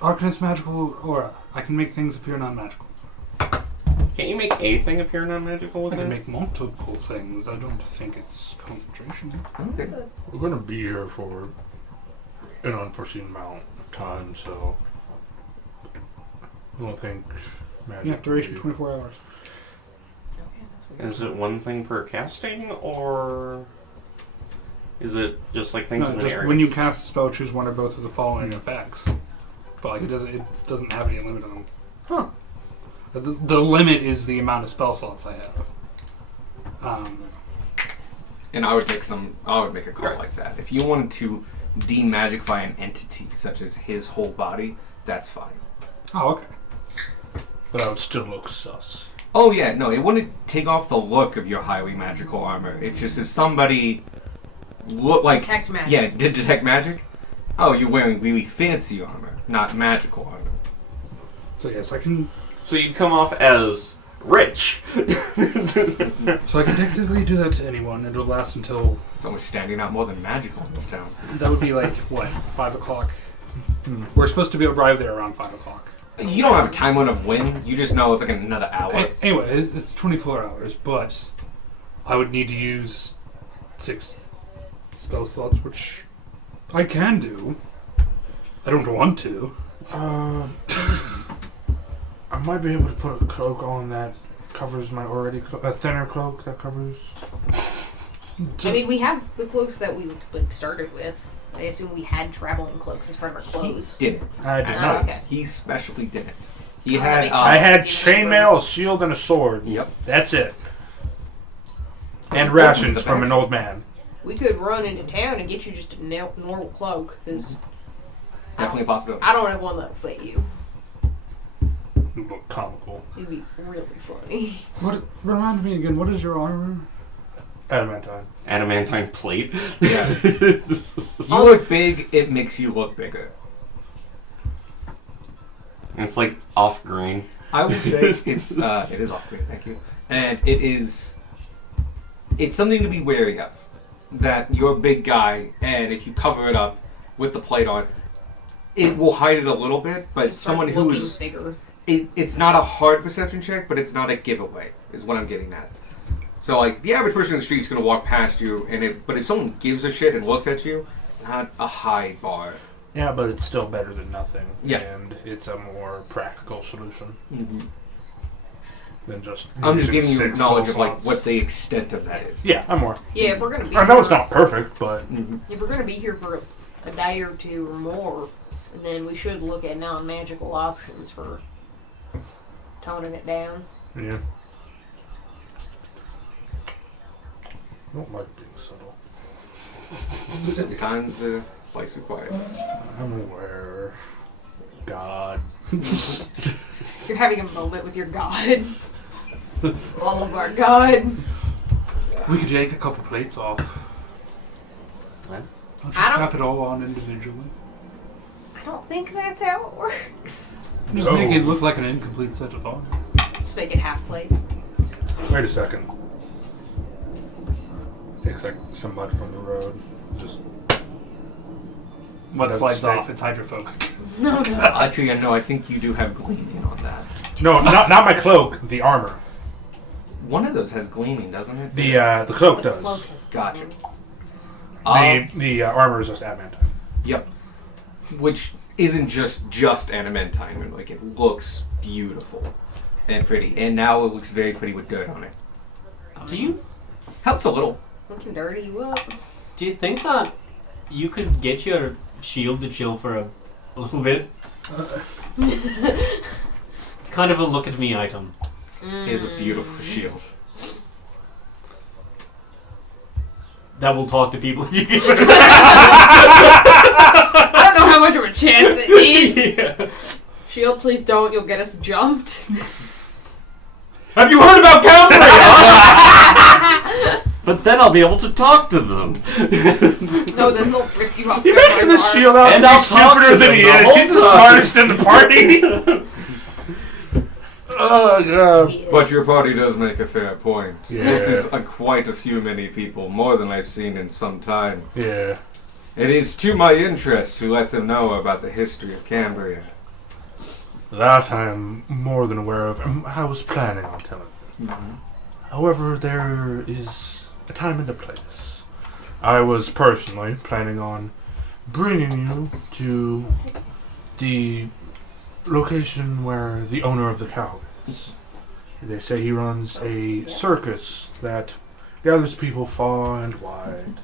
Arcanist Magical Aura. I can make things appear non-magical. Can't you make a thing appear non-magical I with can it? make multiple things. I don't think it's concentration. Okay. We're gonna be here for an unforeseen amount of time, so I don't think magic. Yeah, duration would be- 24 hours. Okay, that's weird. Is it one thing per casting, or is it just like things No, in an just area? when you cast a spell, choose one or both of the following effects. But like it doesn't have any limit on them. Huh. The limit is the amount of spell slots I have. And I would make a call Right. like that. If you wanted to demagify an entity such as his whole body, that's fine. Oh, okay. But I would still look sus. Oh yeah, no, it wouldn't take off the look of your highly magical armor. It's just if somebody look like Detect magic. yeah, did detect magic. Oh, you're wearing really fancy armor, not magical armor. So yes, I can. So you'd come off as rich. So I can technically do that to anyone. It'll last until It's almost standing out more than magical in this town. that would be like what 5 o'clock. We're supposed to be arrive there around 5 o'clock. You don't have a time limit of when. You just know it's like another hour. Anyway, it's 24 hours, but I would need to use 6 spell slots, which I can do. I don't want to. I might be able to put a cloak on that covers my already a thinner cloak that covers. I mean, we have the cloaks that we like, started with. I assume we had traveling cloaks as part of our clothes. He didn't. I did Oh, not. okay. He specially didn't. He Oh, that had. makes I sense. had Since you chainmail, a shield, and a sword. Yep. That's it. And Oh, rations the from an bags. old man. We could run into town and get you just a normal cloak, because Definitely a possibility. I don't have one that'll fit you. You look comical. It'd be really funny. What? Remind me again. What is your armor? Adamantine. Adamantine plate. Yeah. You look big, it makes you look bigger. And it's like off green. I will say it is off screen, thank you. And it's something to be wary of. That you're a big guy, and if you cover it up with the plate on, it will hide it a little bit, but Just starts someone who looking is bigger. it's not a hard perception check, but it's not a giveaway, is what I'm getting at. So like the average person in the street is gonna walk past you, but if someone gives a shit and looks at you, it's not a high bar. Yeah, but it's still better than nothing. Yeah. And it's a more practical solution than just. I'm just using giving you 6 knowledge soul of like slots. what the extent of that is. Yeah, I'm more. Yeah, if we're gonna be I know here, it's not perfect, but if we're gonna be here for a day or two or more, then we should look at non-magical options for toning it down. yeah. I don't like being subtle. Time's the place required. I'm aware. God. You're having a moment with your god. All of our god. We could take a couple plates off. What? I'll just I don't- strap it all on individually. I don't think that's how it works. Just No. make it look like an incomplete set of armor. Just make it half plate. Wait a second. Takes like some mud from the road. Just What Doesn't slides stay. off? It's hydrophobic. No, no. Actually, I think you do have gleaming on that. no, not my cloak. The armor. One of those has gleaming, doesn't it? The cloak The does. cloak has Gotcha. The armor is just adamantine. Yep. Which isn't just adamantine. I mean, like, it looks beautiful and pretty. And now it looks very pretty with dirt on it. Do you Helps a little. We can dirty you up. do you think that you could get your shield to chill for a little bit? It's kind of a look at me item. It is a beautiful shield. That will talk to people if you give it. I don't know how much of a chance it needs. Yeah. Shield, please don't. You'll get us jumped. Have you heard about Cambria? But then I'll be able to talk to them. No, then they'll rip you off. You their making this arm. shield out And to be I'll talk stupider to than them he the is. whole He's the time. smartest in the party. Oh god. He is. But your party does make a fair point. Yeah. This is quite a few many people, more than I've seen in some time. Yeah. It is to my interest to let them know about the history of Cambria. That I am more than aware of. I was planning on telling you. However, there is a time and a place. I was personally planning on bringing you to the location where the owner of the cow is. They say he runs a circus that gathers people far and wide,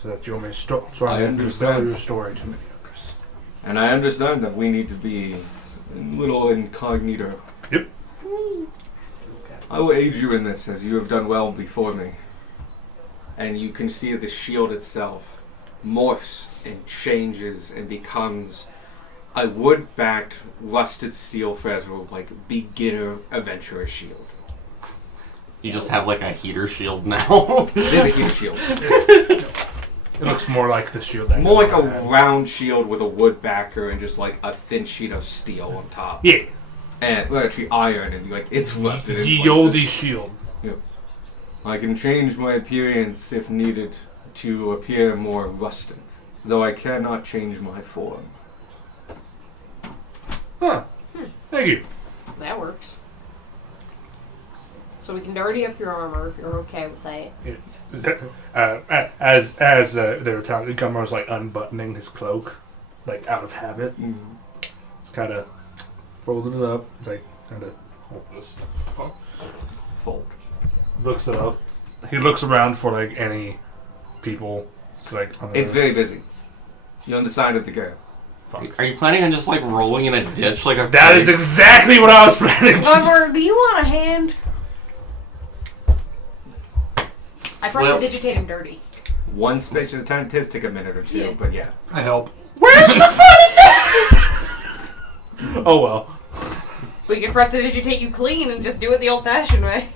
so that you may tell understand. your story to many others. And I understand that we need to be a little incognito. Yep. I will aid you in this, as you have done well before me. And you can see the shield itself morphs and changes and becomes a wood-backed, rusted steel fragile, like beginner adventurer shield. You just have like a heater shield now. It is a huge shield. It looks more like the shield that More like a I had. round shield with a wood backer and just like a thin sheet of steel on top. Yeah. And well, actually iron and like it's rusted. in Ye places. olde shield. I can change my appearance if needed to appear more rustic, though I cannot change my form. Huh. Thank you. That works. So we can dirty up your armor if you're okay with that. As they were talking, Gummer's like unbuttoning his cloak, like out of habit. It's kind of folding it up, like kind of hold this. Fold. Looks it up. He looks around for like any people. It's like on the It's very busy. You're on the side of the go. fuck. Are you planning on just like rolling in a ditch like a That pig? is exactly what I was planning. Gummer, do you want a hand? I prestidigitate him dirty. One space at a time. It does take a minute or two, Yeah. but yeah. I help. Where's the fun in that? Oh well. We can prestidigitate you clean and just do it the old-fashioned way.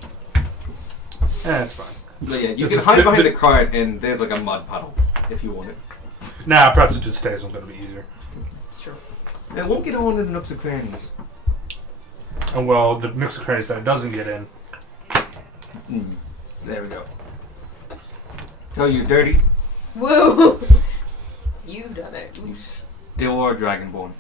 That's fine. But yeah, you This can is- hide behind the cart and there's like a mud puddle if you want it. Nah, perhaps it just stays. It's gonna be easier. It's true. It won't get on in the nooks and crannies. And well, the mix of craze that it doesn't get in. There we go. So you're dirty. Woo! You've done it. You still are Dragonborn.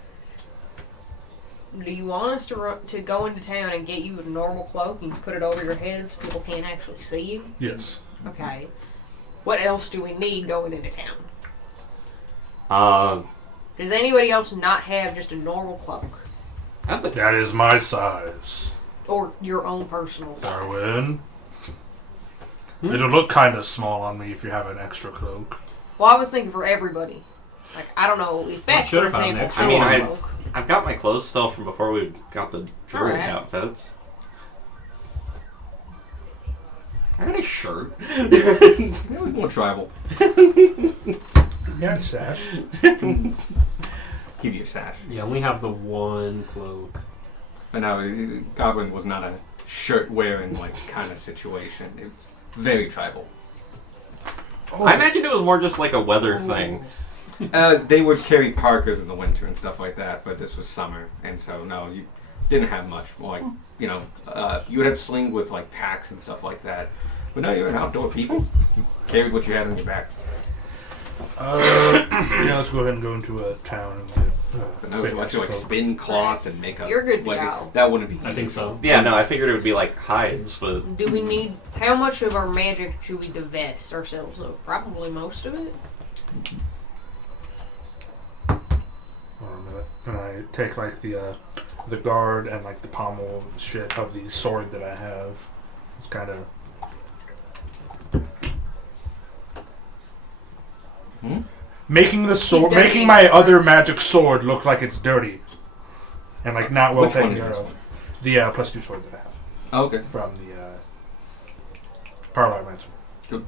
Do you want us to go into town and get you a normal cloak and put it over your head so people can't actually see you? Yes. Okay. What else do we need going into town? Does anybody else not have just a normal cloak? That is my size, Or your own personal size? Darwin. It'll look kind of small on me if you have an extra cloak. Well, I was thinking for everybody. Like, I don't know if Beck, sure for if I have an example, extra has I a mean, cloak. I've got my clothes still from before we got the druid Alright. outfits. I got a shirt. It was more tribal. Yeah, sash. Give you a sash. Yeah, we have the one cloak. But no, Goblin was not a shirt wearing like kind of situation. It was very tribal. I imagined it was more just like a weather thing. They would carry parkas in the winter and stuff like that, but this was summer, and so no, you didn't have much. Like you know, you would have sling with like packs and stuff like that. But no, you're an outdoor people. You carried what you had on your back. Yeah, let's go ahead and go into a town and get. But no, would you like spin cloth and make up? You're good to like, go. That wouldn't be. I think so. Yeah, no, I figured it would be like hides, but Do we need... How much of our magic should we divest ourselves of? Probably most of it. Hold on a minute. And I take like the guard and like the pommel shit of the sword that I have. It's kind of. Making the sword, dirty making my sword. other magic sword look like it's dirty, and like not well Which one taken is care this of. one? The +2 sword that I have Okay. from the Parlar Ransom. Good.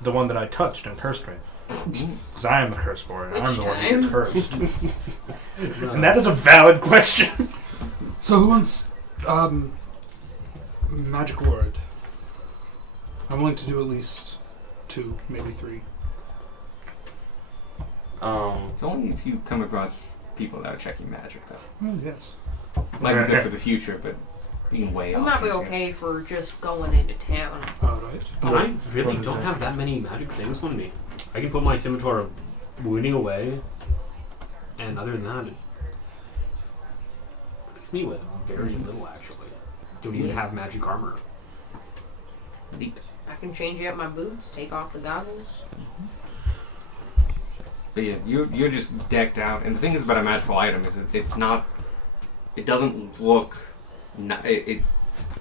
The one that I touched and cursed me. Because I am the curse for it. Which I'm the one who gets time? cursed. And that is a valid question. So who wants magic word? I'm willing to do at least 2, maybe 3. It's only if you come across people that are checking magic, though. Oh, yes. Might be Okay. good for the future, but you can weigh We might be options here. okay for just going into town. Alright. And I really don't have that many magic things on me. I can put my scimitar of wounding away, and other than that, Me with very little, actually. Don't even have magic armor. Neat. I can change out my boots, take off the goggles. But yeah, you're just decked out, and the thing is about a magical item is that it's not. It doesn't look.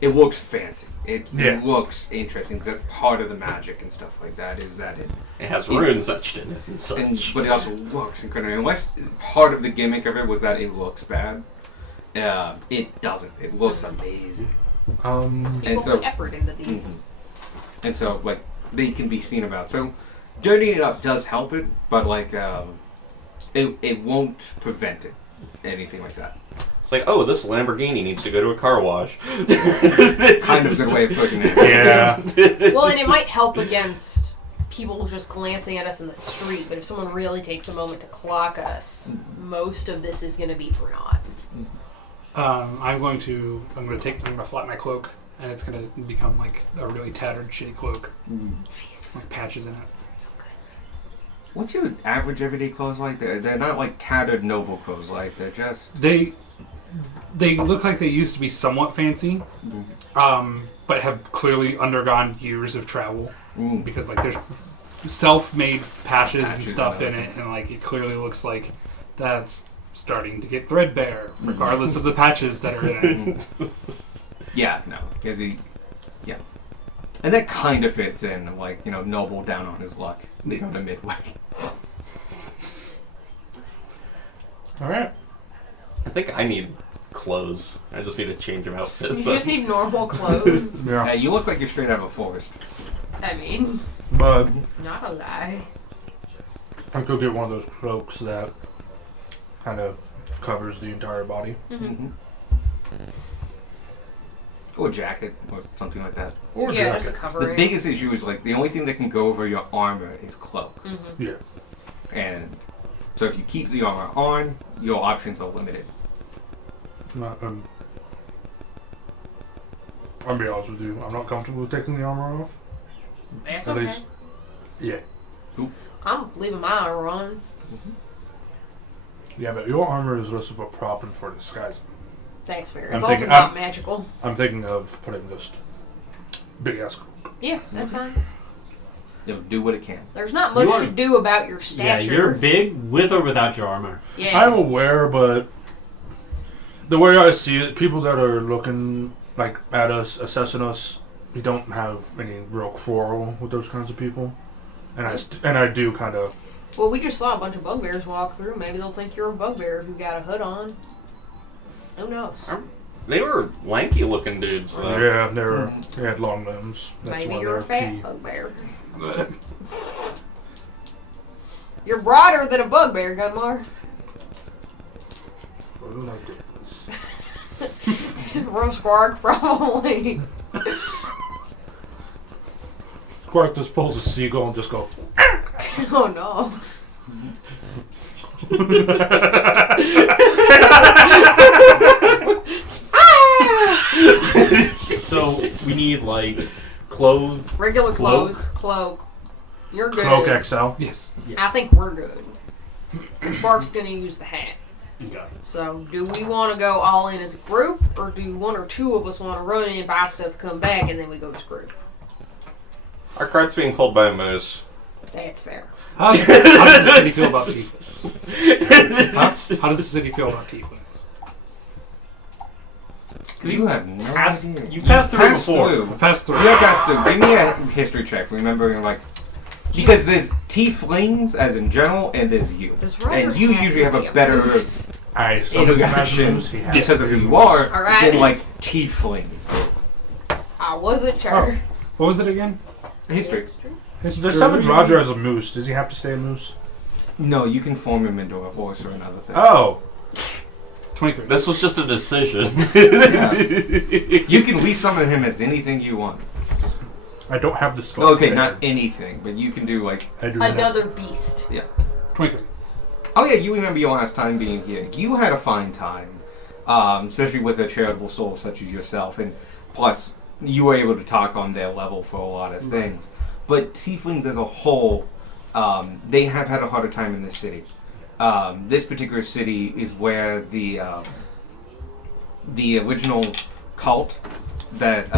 It looks fancy. It looks interesting because that's part of the magic and stuff like that. Is that It has runes etched in it and such. but it also looks incredible. Unless part of the gimmick of it was that it looks bad, it doesn't. It looks amazing. People so- put effort into these. And so, like, they can be seen about. So, dirtying it up does help it, but, like, it won't prevent it. Anything like that. It's like, oh, this Lamborghini needs to go to a car wash. Kind of a good way of putting it. Yeah. Well, and it might help against people just glancing at us in the street, but if someone really takes a moment to clock us, most of this is going to be for naught. I'm going to flatten my cloak, and it's going to become like a really tattered, shitty cloak, Nice. with patches in it. So good. What's your average everyday clothes like? They're not like tattered noble clothes. Like, they're just. They look like they used to be somewhat fancy, but have clearly undergone years of travel because like there's self-made patches and Patches stuff and in it, and like it clearly looks like that's starting to get threadbare, regardless of the patches that are in it. Yeah, no. Because yeah. And that kind of fits in, like, noble down on his luck. They go to Midway. All right. I think I need clothes. I just need a change of outfit. You but- just need normal clothes. Yeah. Hey, you look like you're straight out of a forest. I mean, But not a lie. I could get one of those cloaks that kind of covers the entire body. Mm-hmm. Or a jacket, or something like that. Or Yeah, jacket. just a covering. The biggest issue is, like, the only thing that can go over your armor is cloak. Mm-hmm. Yeah. And so if you keep the armor on, your options are limited. Not, I'll be honest with you. I'm not comfortable with taking the armor off. That's At okay. least, yeah. I'm leaving my armor on. Yeah, but your armor is less of a problem for disguising. That's fair. I'm It's also thinking- not I'm- magical. I'm thinking of putting just big ass. Yeah, that's fine. It'll do what it can. There's not much You are- to do about your Yeah, stature. you're big with or without your armor. Yeah. I'm aware, but the way I see it, people that are looking like at us, assessing us, we don't have any real quarrel with those kinds of people, and I do kind of. Well, we just saw a bunch of bugbears walk through. Maybe they'll think you're a bugbear who got a hood on. Who knows? They were lanky looking dudes, though. Yeah, they had long limbs. That's Maybe one you're a of their fat key. bugbear. You're broader than a bugbear, Gunmar. Oh my goodness. Roast Squark, probably. Quark just pulls a seagull and just go. Oh no. So we need like clothes. Regular Cloak? clothes, cloak. You're good. Cloak XL. Yes. I think we're good. And Spark's gonna use the hat. Okay. So, do we want to go all in as a group, or do one or two of us want to run in, buy stuff, come back, and then we go as a group? Our cart's being pulled by a moose. That's fair. How does the city feel about tieflings? How does the city feel about tieflings? Because you have no Passed- idea. you've passed through before. Through. Pass through. You have passed through. Give me a history check, remembering, like... Because there's tieflings, as in general, and there's you. Does Roger And you have usually have to be a better moose? I summoned interaction moose. He has because of to who be you are All right. than, like, tieflings. I wasn't sure. What was it again? History. They summoned Roger as a moose. Does he have to stay a moose? No, you can form him into a horse or another thing. Oh. 23. This was just a decision. Yeah. You can resummon him as anything you want. I don't have the spell. Okay, not anything, but you can do, like... I do not have- Another beast. 23. Oh yeah, you remember your last time being here. You had a fine time, especially with a charitable soul such as yourself, and plus you were able to talk on their level for a lot of things. But tieflings as a whole, they have had a harder time in this city. This particular city is where the the original cult that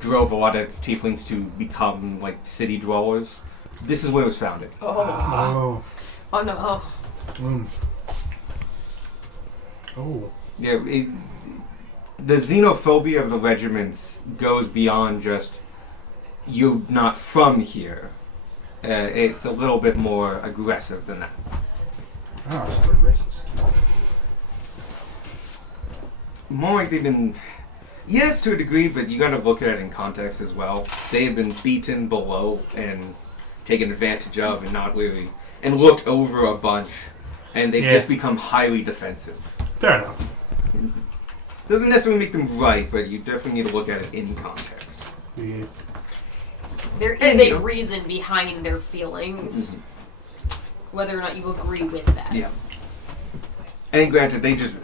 drove a lot of tieflings to become like city dwellers. This is where it was founded. Oh. Oh. Oh no. Mm. Oh. Yeah, the xenophobia of the regiments goes beyond just you're not from here. It's a little bit more aggressive than that. Oh, so they're racist. More like they've been, yes, to a degree, but you got to look at it in context as well. They have been beaten below and taken advantage of, and not really, and looked over a bunch, and they've just become highly defensive. Fair enough. Doesn't necessarily make them right, but you definitely need to look at it in context. Yeah. There is a reason behind their feelings, whether or not you agree with that. Yeah. And granted, they just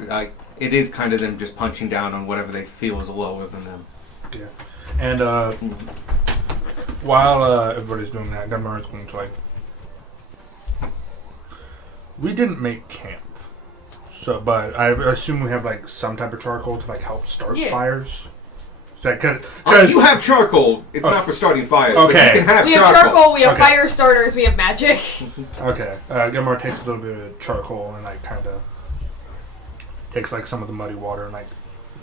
it is kind of them just punching down on whatever they feel is lower than them. Yeah. And while everybody's doing that, Gunmar is going to like. We didn't make camp, so but I assume we have like some type of charcoal to like help start fires. Is that because you have charcoal. It's not for starting fires. Okay. But you can have We have charcoal, we have fire starters, we have magic. Okay. Gunmar takes a little bit of charcoal and like kind of takes like some of the muddy water and like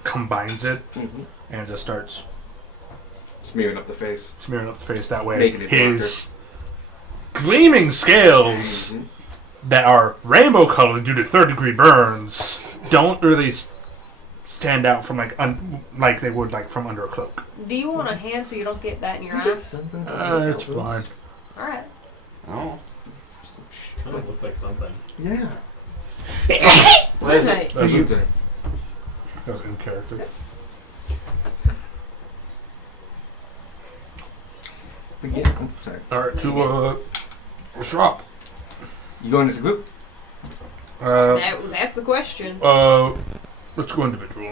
combines it and just starts smearing up the face. Smearing up the face that way. Making it his gleaming scales that are rainbow colored due to third-degree burns don't really stand out from like like they would like from under a cloak. Do you want a hand so you don't get that in your eyes? It's fine. Alright. Oh. Kind of looked like something. Yeah. What is it? That was, You that did. was in character. But yeah, I'm sorry. All right, to shop. You going as a group? That's the question. Let's go individually.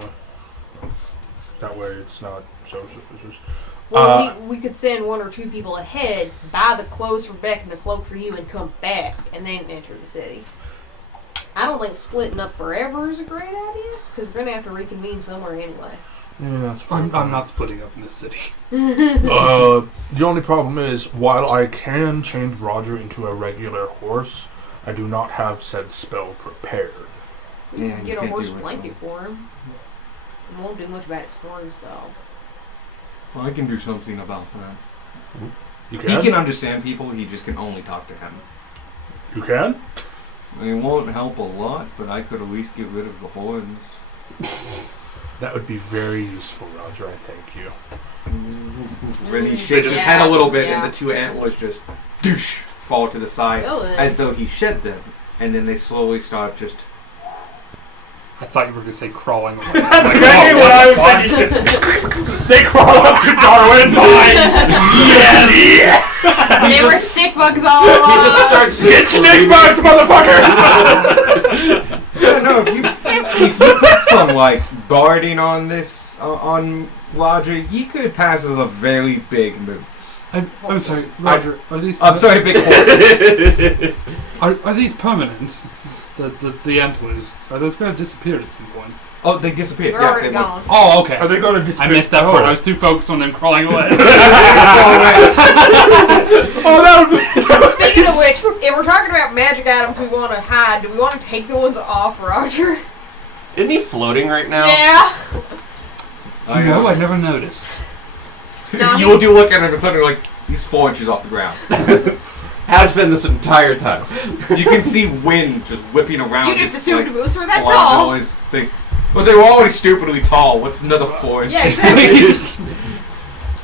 That way, it's not so suspicious. Well, we could send one or two people ahead, buy the clothes for Beck and the cloak for you, and come back, and then enter the city. I don't think splitting up forever is a great idea, because we're going to have to reconvene somewhere anyway. Yeah, that's fine. I'm not splitting up in this city. The only problem is, while I can change Roger into a regular horse, I do not have said spell prepared. We Yeah, can you get a can't horse do it, blanket for him. It won't do much about his horns, though. Well, I can do something about that. You He can? can understand people, he just can only talk to him. You can? It won't help a lot, but I could at least get rid of the horns. That would be very useful, Roger. I thank you. Really shakes his head a little bit, and the two antlers just doosh, fall to the side, Oh, then. as though he shed them, and then they slowly start just. I thought you were going to say crawling away. Exactly what I was thinking. They crawl up to Darwin. Yeah. They were stick bugs all along. He just starts Get stick bugged, motherfucker. Yeah, no, if you put some like barding on this on Roger, he could pass as a very big move. I'm sorry, Roger. Are these? I'm sorry, big horse. Are these permanent? The antlers, are those going to disappear at some point? Oh, they disappeared. They're Yeah, already they gone. Oh, okay. Are they going to disappear? I missed that part. I was too focused on them crawling away. went. Oh, that would be. Speaking of which, if we're talking about magic items we want to hide, do we want to take the ones off, Roger? Isn't he floating right now? Yeah. I No, I never noticed. No, You do look at him and suddenly like he's 4 inches off the ground. Has been this entire time. You can see wind just whipping around. You just It's assumed like, moose were that oh, I tall. always think, well, they were always stupidly tall. What's another 4 inches? Yeah, exactly.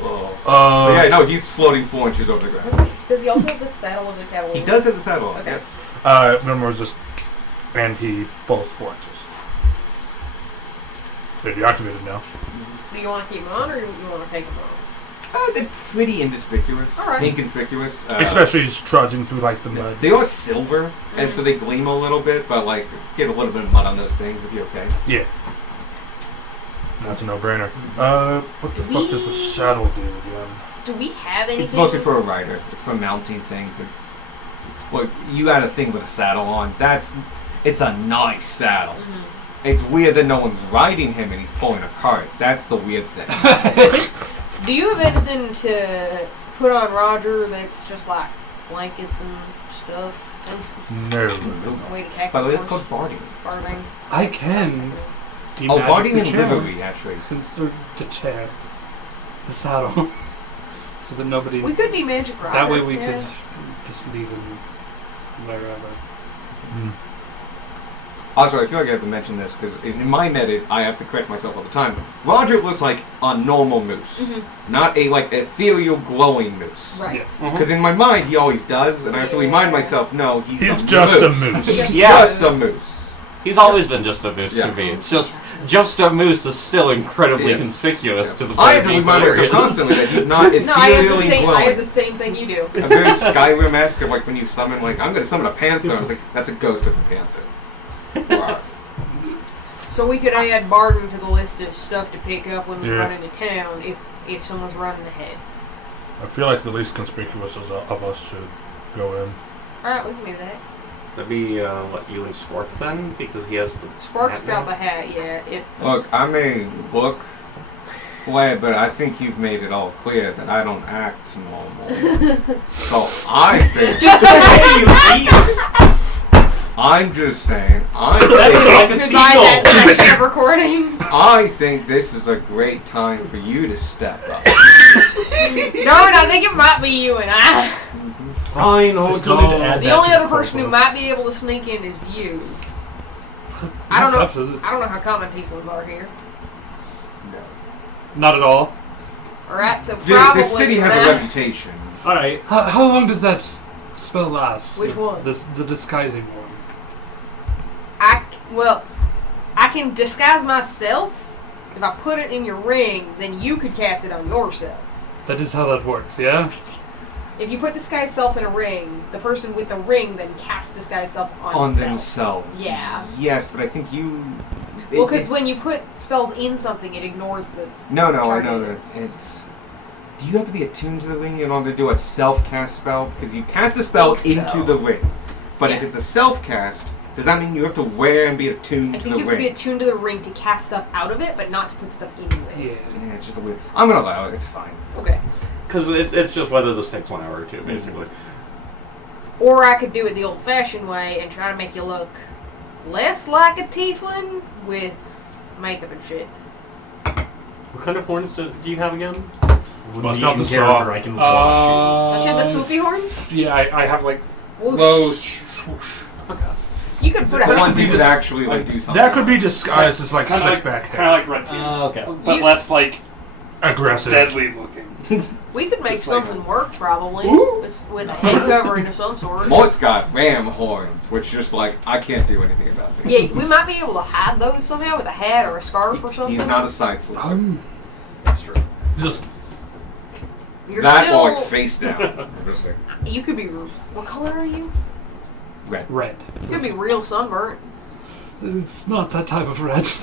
Oh. But yeah, no, he's floating 4 inches over the ground. Does he also have the saddle of the cavalier? He does have the saddle on, Okay. yes. Memoir's just. And he falls 4 inches. They're deactivated now. Do you want to keep him on, or do you want to take him off? They're pretty inconspicuous. All right. Inconspicuous. Especially he's trudging through like the mud. They are silver, and so they gleam a little bit, but like get a little bit of mud on those things, it'd be okay. Yeah. That's a no-brainer. What the fuck does the saddle do again? Do we have anything? It's mostly for a rider. It's for mounting things. And, look, you got a thing with a saddle on. It's a nice saddle. It's weird that no one's riding him and he's pulling a cart. That's the weird thing. Do you have anything to put on Roger that's just like blankets and stuff? No. Way to tackle By the way, it's horse. called barding. Barding. I can Oh, demagic barding the and chair. livery, actually. Since or the chair, the saddle, so that nobody. We could be magic Roger. that way we yeah. could just leave him wherever. Also, I feel like I have to mention this because in my edit, I have to correct myself all the time. Roger looks like a normal moose, not a like ethereal glowing moose. Right. Yes. Because in my mind, he always does, and I have to remind myself, no, He's just a moose. He's Yeah. just a moose. He's always been just a moose Yeah. to me. It's just a moose is still incredibly Yeah. conspicuous to the I point have of to being remind myself hilarious. constantly that he's not No, I have the ethereally same. I have glowing. the same thing you do. A very Skyrim-esque of like when you summon, like, I'm going to summon a panther. And it's like, that's a ghost of a panther. Wow. So we could add Barden to the list of stuff to pick up when we Yeah. run into town if someone's running ahead. I feel like the least conspicuous of us should go in. Alright, we can do that. That'd be what, you and Spark then, because he has the Spark's hat got now? the hat, yeah. It's Look, I may look way, but I think you've made it all clear that I don't act normal. So I think I'm just saying Like a goodbye seagull. that section of recording. I think this is a great time for you to step up. Darn, I think it might be you and I. Fine, oh, I still need to add The that only to other the person who profile. might be able to sneak in is you. I don't know. Absolutely. I don't know how common tieflings are here. Not at all. Alright, so The probably city has a not. reputation. Alright. How long does that spell last? Which one? The disguising one. I can disguise myself. If I put it in your ring, then you could cast it on yourself. That is how that works, yeah? If you put disguise self in a ring, the person with the ring then casts disguise self on self. themselves. Yeah. Yes, but I think you. Well, because when you put spells in something, it ignores the. No, I know target. that it's. Do you have to be attuned to the ring in order to do a self-cast spell? Because you cast the spell Think into so. the ring, but if Yeah. it's a self-cast, does that mean you have to wear and be attuned I to think the you have to be ring? attuned to the ring to cast stuff out of it, but not to put stuff into it. Yeah. Yeah, it's just a weird. I'm gonna allow it. It's fine. Okay. Because it's just whether this takes 1 hour or two, basically. Or I could do it the old-fashioned way and try to make you look less like a tiefling with makeup and shit. What kind of horns do you have again? Bust Be out in the character, saw. I can Don't you have the swoopy horns? Yeah, I have like Whoosh. low swoosh. You could put The a ones you could just- actually like do something. That could be disguised as like Kind of slick like, back kind hair. of like red team, okay. but You- less like Aggressive. deadly looking. We could make Just like something work probably Ooh. with a head covering of some sort. Mort's got ram horns, which just like I can't do anything about it. Yeah, we might be able to hide those somehow with a hat or a scarf or something. He's not a side sleeper. That's true. Just You're That still. or like face down. Just like You could be. What color are you? red. Red. You could be real sunburnt. It's not that type of red. It's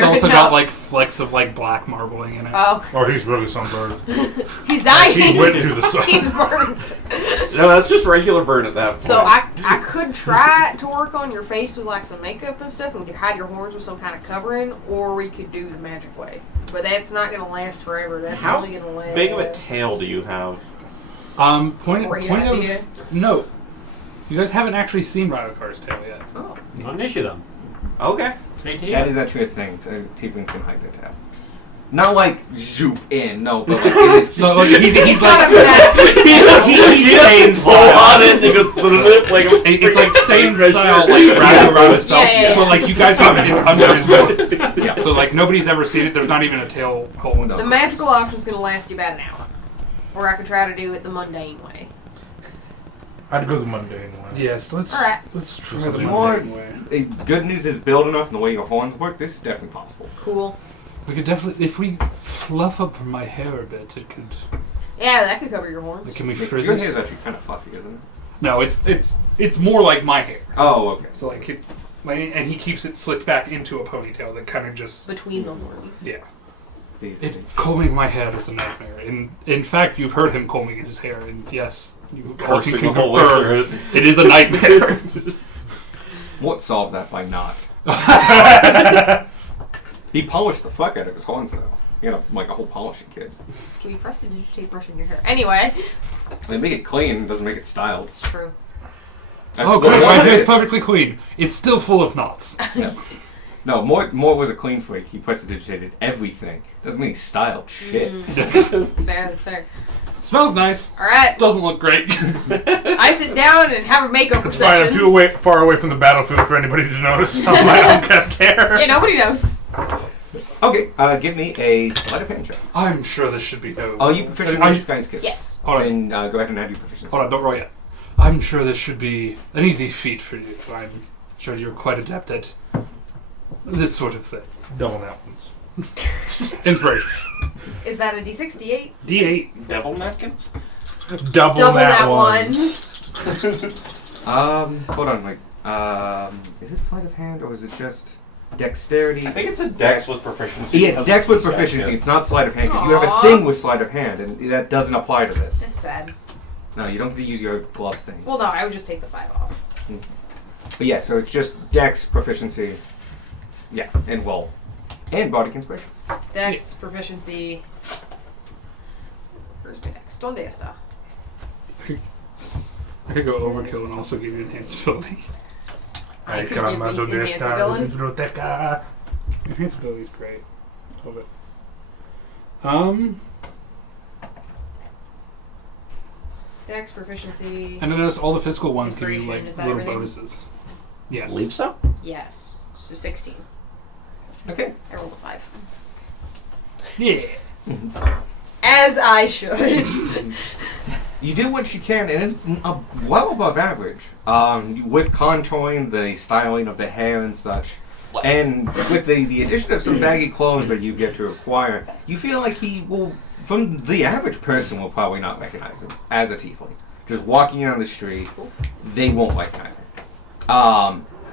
Fair also enough. got like flecks of like black marbling in it. Oh, or he's really sunburned. he's dying. He went to the sun. He's burned. No, that's just regular burn at that point. So I could try to work on your face with like some makeup and stuff, and we could hide your horns with some kind of covering, or we could do the magic way. But that's not gonna last forever. That's How only gonna last. big of a tail do you have? Point Great point idea. of note. You guys haven't actually seen Radokar's tail yet. Oh. Not an issue then. Okay. Great to That hear. is actually a thing. Tieflings can hide their tail. Not like zoop in, no, but like it is. So like he's It's like not a mask. He's full on it. And he goes like it's like same style like Radokar stuff, Yeah. but like you guys haven't. It's under his nose. Yeah. So like nobody's ever seen it. There's not even a tail hole in No. The magical option's gonna last you about an hour, or I could try to do it the mundane way. I'd go the mundane way. Yes, let's Alright. let's try So the you mundane way. Good news is build enough and the way your horns work, this is definitely possible. Cool. We could definitely, if we fluff up my hair a bit, it could. Yeah, that could cover your horns. Like, can we Your frizz hair this? is actually kind of fluffy, isn't it? No, it's more like my hair. Oh, okay. So like and he keeps it slicked back into a ponytail that kind of just Between the horns. yeah. Combing my hair is a nightmare. In fact, you've heard him combing his hair, and yes, you all cursing can the whole confirm way it is a nightmare. What solved that by not? He polished the fuck out of his horns, though. He had like a whole polishing kit. Can we prestidigitate brushing your hair? Anyway, They make it clean, doesn't make it styled. it's true. That's Oh, the good. one My hair's bit- perfectly clean. It's still full of knots. No, Moore was a clean freak. He prestidigitated everything. Doesn't mean he styled shit. It's fair, it's fair. Smells nice. Alright, Doesn't look great. I sit down and have a makeover It's fine. I'm session. too far away from the battlefield for anybody to notice. I'm my own kept care. Yeah, nobody knows. Okay, give me a sleight of hand check. I'm sure this should be no. Oh, you proficient in disguise skills? Yes. Hold on. Then go ahead and add your proficiency. Hold on, don't roll yet. I'm sure this should be an easy feat for you. I'm sure you're quite adept at this sort of thing. Double napkins. Inspiration. Is that a D68? D8. Devil napkins? Double Double nat that one. Hold on, is it sleight of hand or is it just dexterity? I think it's a dex with proficiency. Yeah, it's dex with proficiency. It's not sleight of hand because you have a Aw. thing with sleight of hand, and that doesn't apply to this. That's sad. No, you don't get to use your glove thing. Well, no, I would just take the 5 off. But yeah, so it's just dex proficiency. Yeah, and will, and bardic inspiration. Dex, proficiency. Where's my dex? ¿Dónde está? I could go overkill and also give you enhanced ability. I Ay, could give caramba, me ¿dónde enhanced está ability. la biblioteca? Enhanced ability is great. Love it. Dex, proficiency. And I noticed all the physical ones give you Inspiration, like is that little everything? bonuses. I Yes. believe so. Yes. So 16. Okay. I rolled a 5. Yeah. As I should. You do what you can, and it's well above average. With contouring, the styling of the hair and such, and with the addition of some baggy clothes that you've yet to acquire, you feel like he will, from the average person, will probably not recognize him as a tiefling. Just walking down the street, they won't recognize him.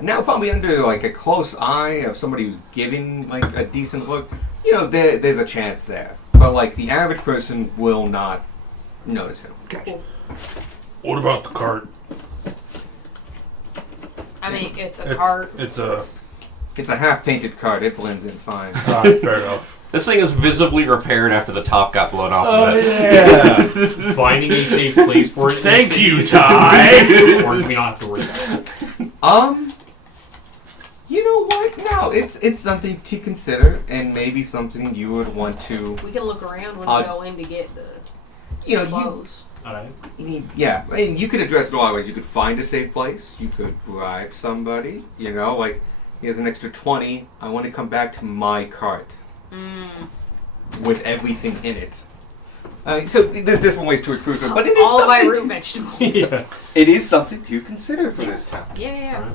Now, probably under like a close eye of somebody who's giving like a decent look, there's a chance there. But like the average person will not notice him. Gotcha. What about the cart? I mean, it's a cart. It's a. It's a half-painted card. It blends in fine. Fair enough. This thing is visibly repaired after the top got blown off Oh of it. yeah. Finding a safe place for it. in the Thank city. you, Ty. Or do we not have to worry about it? You know what? No, it's something to consider, and maybe something you would want to. We can look around when Uh, we go in to get the You clothes. Alright. yeah. I mean, you could address it a lot of ways. You could find a safe place. You could bribe somebody. Like here's an extra 20. I want to come back to my cart with everything in it. So there's different ways to recruit them, but it is All my something. root vegetables. Yeah. It is something to consider for this town. Yeah.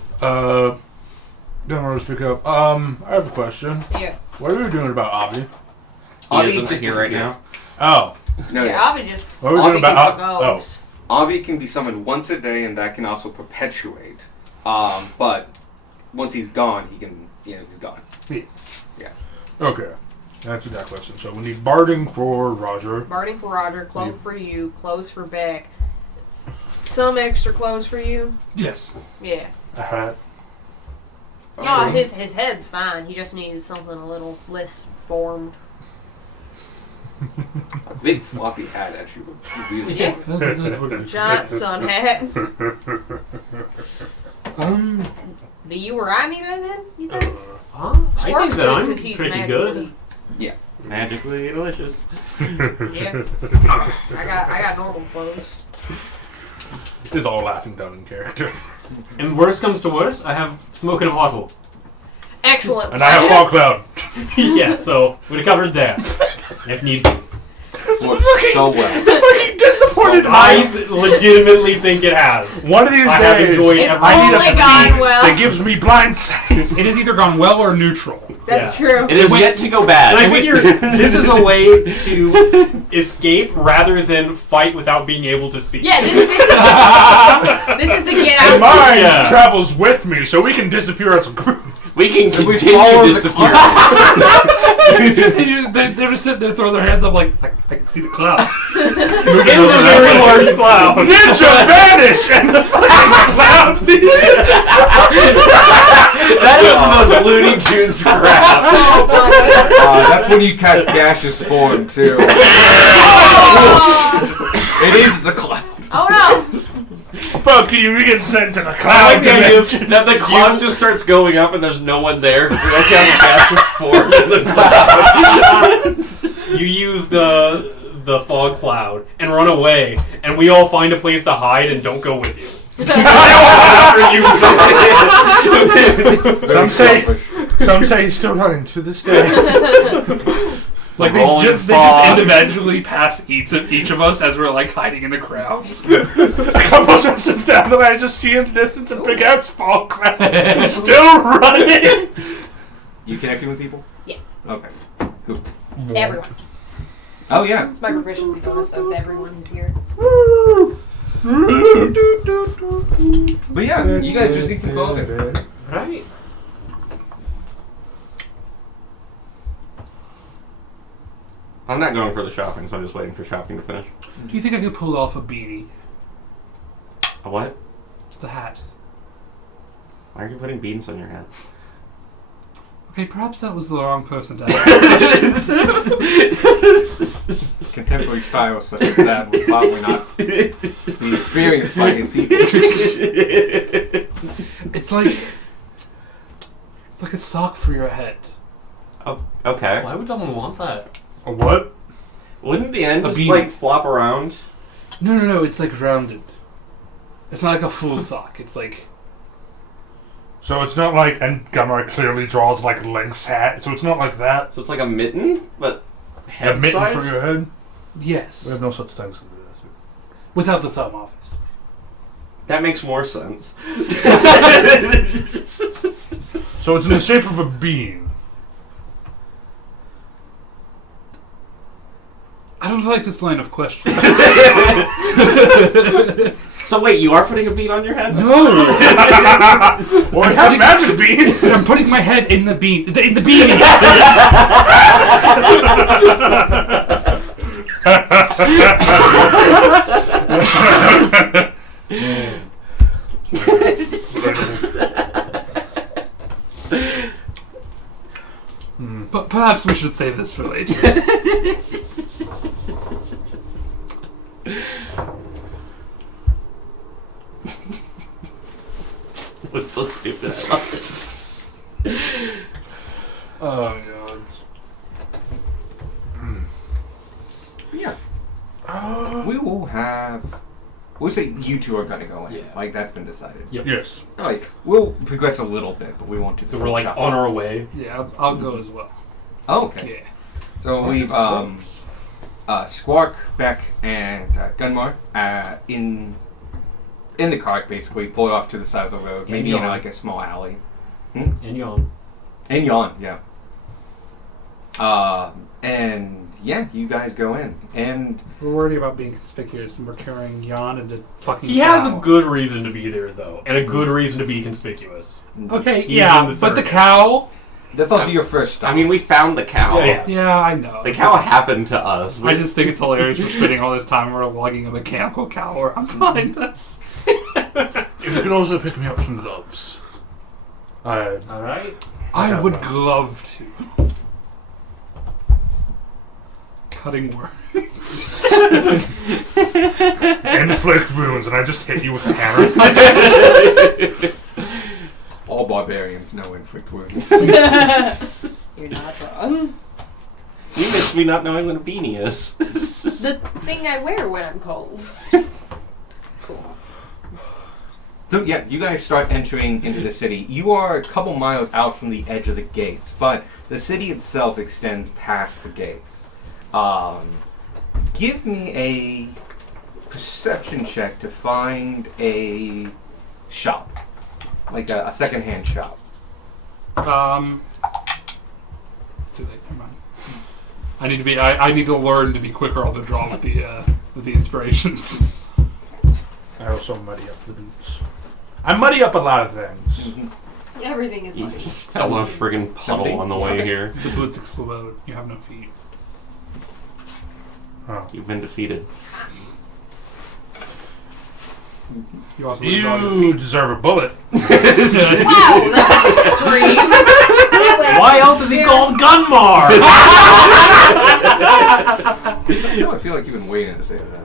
Don't want to speak up. I have a question. Yeah. What are we doing about Avi? He Avi isn't just here right disappeared. now. Oh. No, Yeah, I'll be just What are we Avi doing about Avi? goes. Avi can be summoned once a day, and that can also perpetuate. But once he's gone, he can. He's gone. Okay. Answer that question. So we need barding for Roger. Barding for Roger, cloak for you, clothes for Beck. Some extra clothes for you. Yes. Yeah. A hat. No, his head's fine. He just needs something a little less formed. A big floppy hat actually would really. Yeah. Giant sun hat. Do you or I need anything? You think? I think Squirt's that I'm because he's pretty magically- good. Magically delicious. Yeah. I got normal clothes. This is all laughing done in character. And worst comes to worst, I have smoke in a bottle. Excellent. And I have Fog Cloud. Yeah, so we'd have covered that. If need be. Works so well. Fucking disappointed. I legitimately think it has. One of these I have days, enjoyed It's every I need a only feat gone well. that gives me blind sight. It has either gone well or neutral. That's Yeah. true. It is yet to go bad. And I figure this is a way to escape rather than fight without being able to see. Yeah, this is the get And out. mine Yeah. travels with me, so we can disappear as a group. We can follow continue the disappearing. they just sit there, throw their hands up like, I can see the cloud. It's a very large cloud. Ninja vanish, and the fucking cloud. That is the most the Looney Tunes crap. So funny. That's when you cast gaseous form too. It is the cloud. Oh no! Fuck you! Get sent to the I cloud like the idea dimension. of- that the cloud just starts going up and there's no one there because we all cast gaseous form in the cloud. You use the fog cloud and run away, and we all find a place to hide and don't go with you. Some say he's still running to this day. Like they rolling just fog. individually pass each of us as we're like hiding in the crowds. A couple sections down the way, I just see in the distance a big ass fog cloud still running. You connecting with people? Yeah. Okay. Everyone. Oh yeah. It's my proficiency bonus, so to everyone who's here. But yeah, you guys just need some clothing. Right. I'm not going for the shopping, so I'm just waiting for shopping to finish. Do you think I could pull off a beanie? A what? The hat. Why are you putting beans on your head? Okay, perhaps that was the wrong person to ask. Contemporary styles such as that would probably not be experienced by these people. It's like a sock for your head. Oh, okay. Why would someone want that? A what? Wouldn't the end A just beanie. like flop around? No, it's like rounded. It's not like a full sock. It's like So it's not like, and Gunnar clearly draws like Link's hat, so it's not like that. So it's like a mitten, but A head mitten size? for your head? yes, We have no such things to do this. without the thumb, obviously. That makes more sense. So it's in the shape of a bean. I don't like this line of question. So wait, you are putting a bean on your head? No, Well, we have magic beans! I'm putting my head in the bean. In the beanie. But perhaps we should save this for later. What's so stupid? I love it. Oh, God. Yeah. We will have. We'll say you two are gonna go in. Yeah. Like that's been decided. Yep. Yes. Like we'll progress a little bit, but we won't do the So full we're like shot. on our way. Yeah, I'll go as well. Oh, okay. Yeah. So we've Squark, Beck, and Gunmar in the cart, basically pulled off to the side of the road, And maybe in yawn. like a small alley. And yawn. And yawn, yeah. And yeah, you guys go in, and We're worried about being conspicuous, and we're carrying Jan into fucking. He has a cow. good reason to be there, though, and a good reason to be conspicuous. Okay, He's yeah, in the but the circus. cow. that's also your first stop. I mean, we found the cow. Yeah. Yeah, I know. The cow happened to us. I just think it's hilarious we're spending all this time we're lugging a mechanical cow around behind us. If you could also pick me up some gloves. All right. I would love to. Cutting words. inflict wounds, and I just hit you with a hammer. all barbarians know inflict wounds. You're not wrong. You missed me not knowing what a beanie is. The thing I wear when I'm cold. Cool. So yeah, you guys start entering into the city. You are a couple miles out from the edge of the gates, but the city itself extends past the gates. Give me a perception check to find a shop, like a secondhand shop. Too late. Never mind. I need to be. I need to learn to be quicker on the draw with the inspirations. I also muddy up the boots. I muddy up a lot of things. Everything is You muddy. just fell in a friggin' puddle on the way here. The boots explode. You have no feet. Oh. You've been defeated. You also lose all your You feet. deserve a bullet. Wow, that was extreme. Mars. I feel like you've been waiting to say that.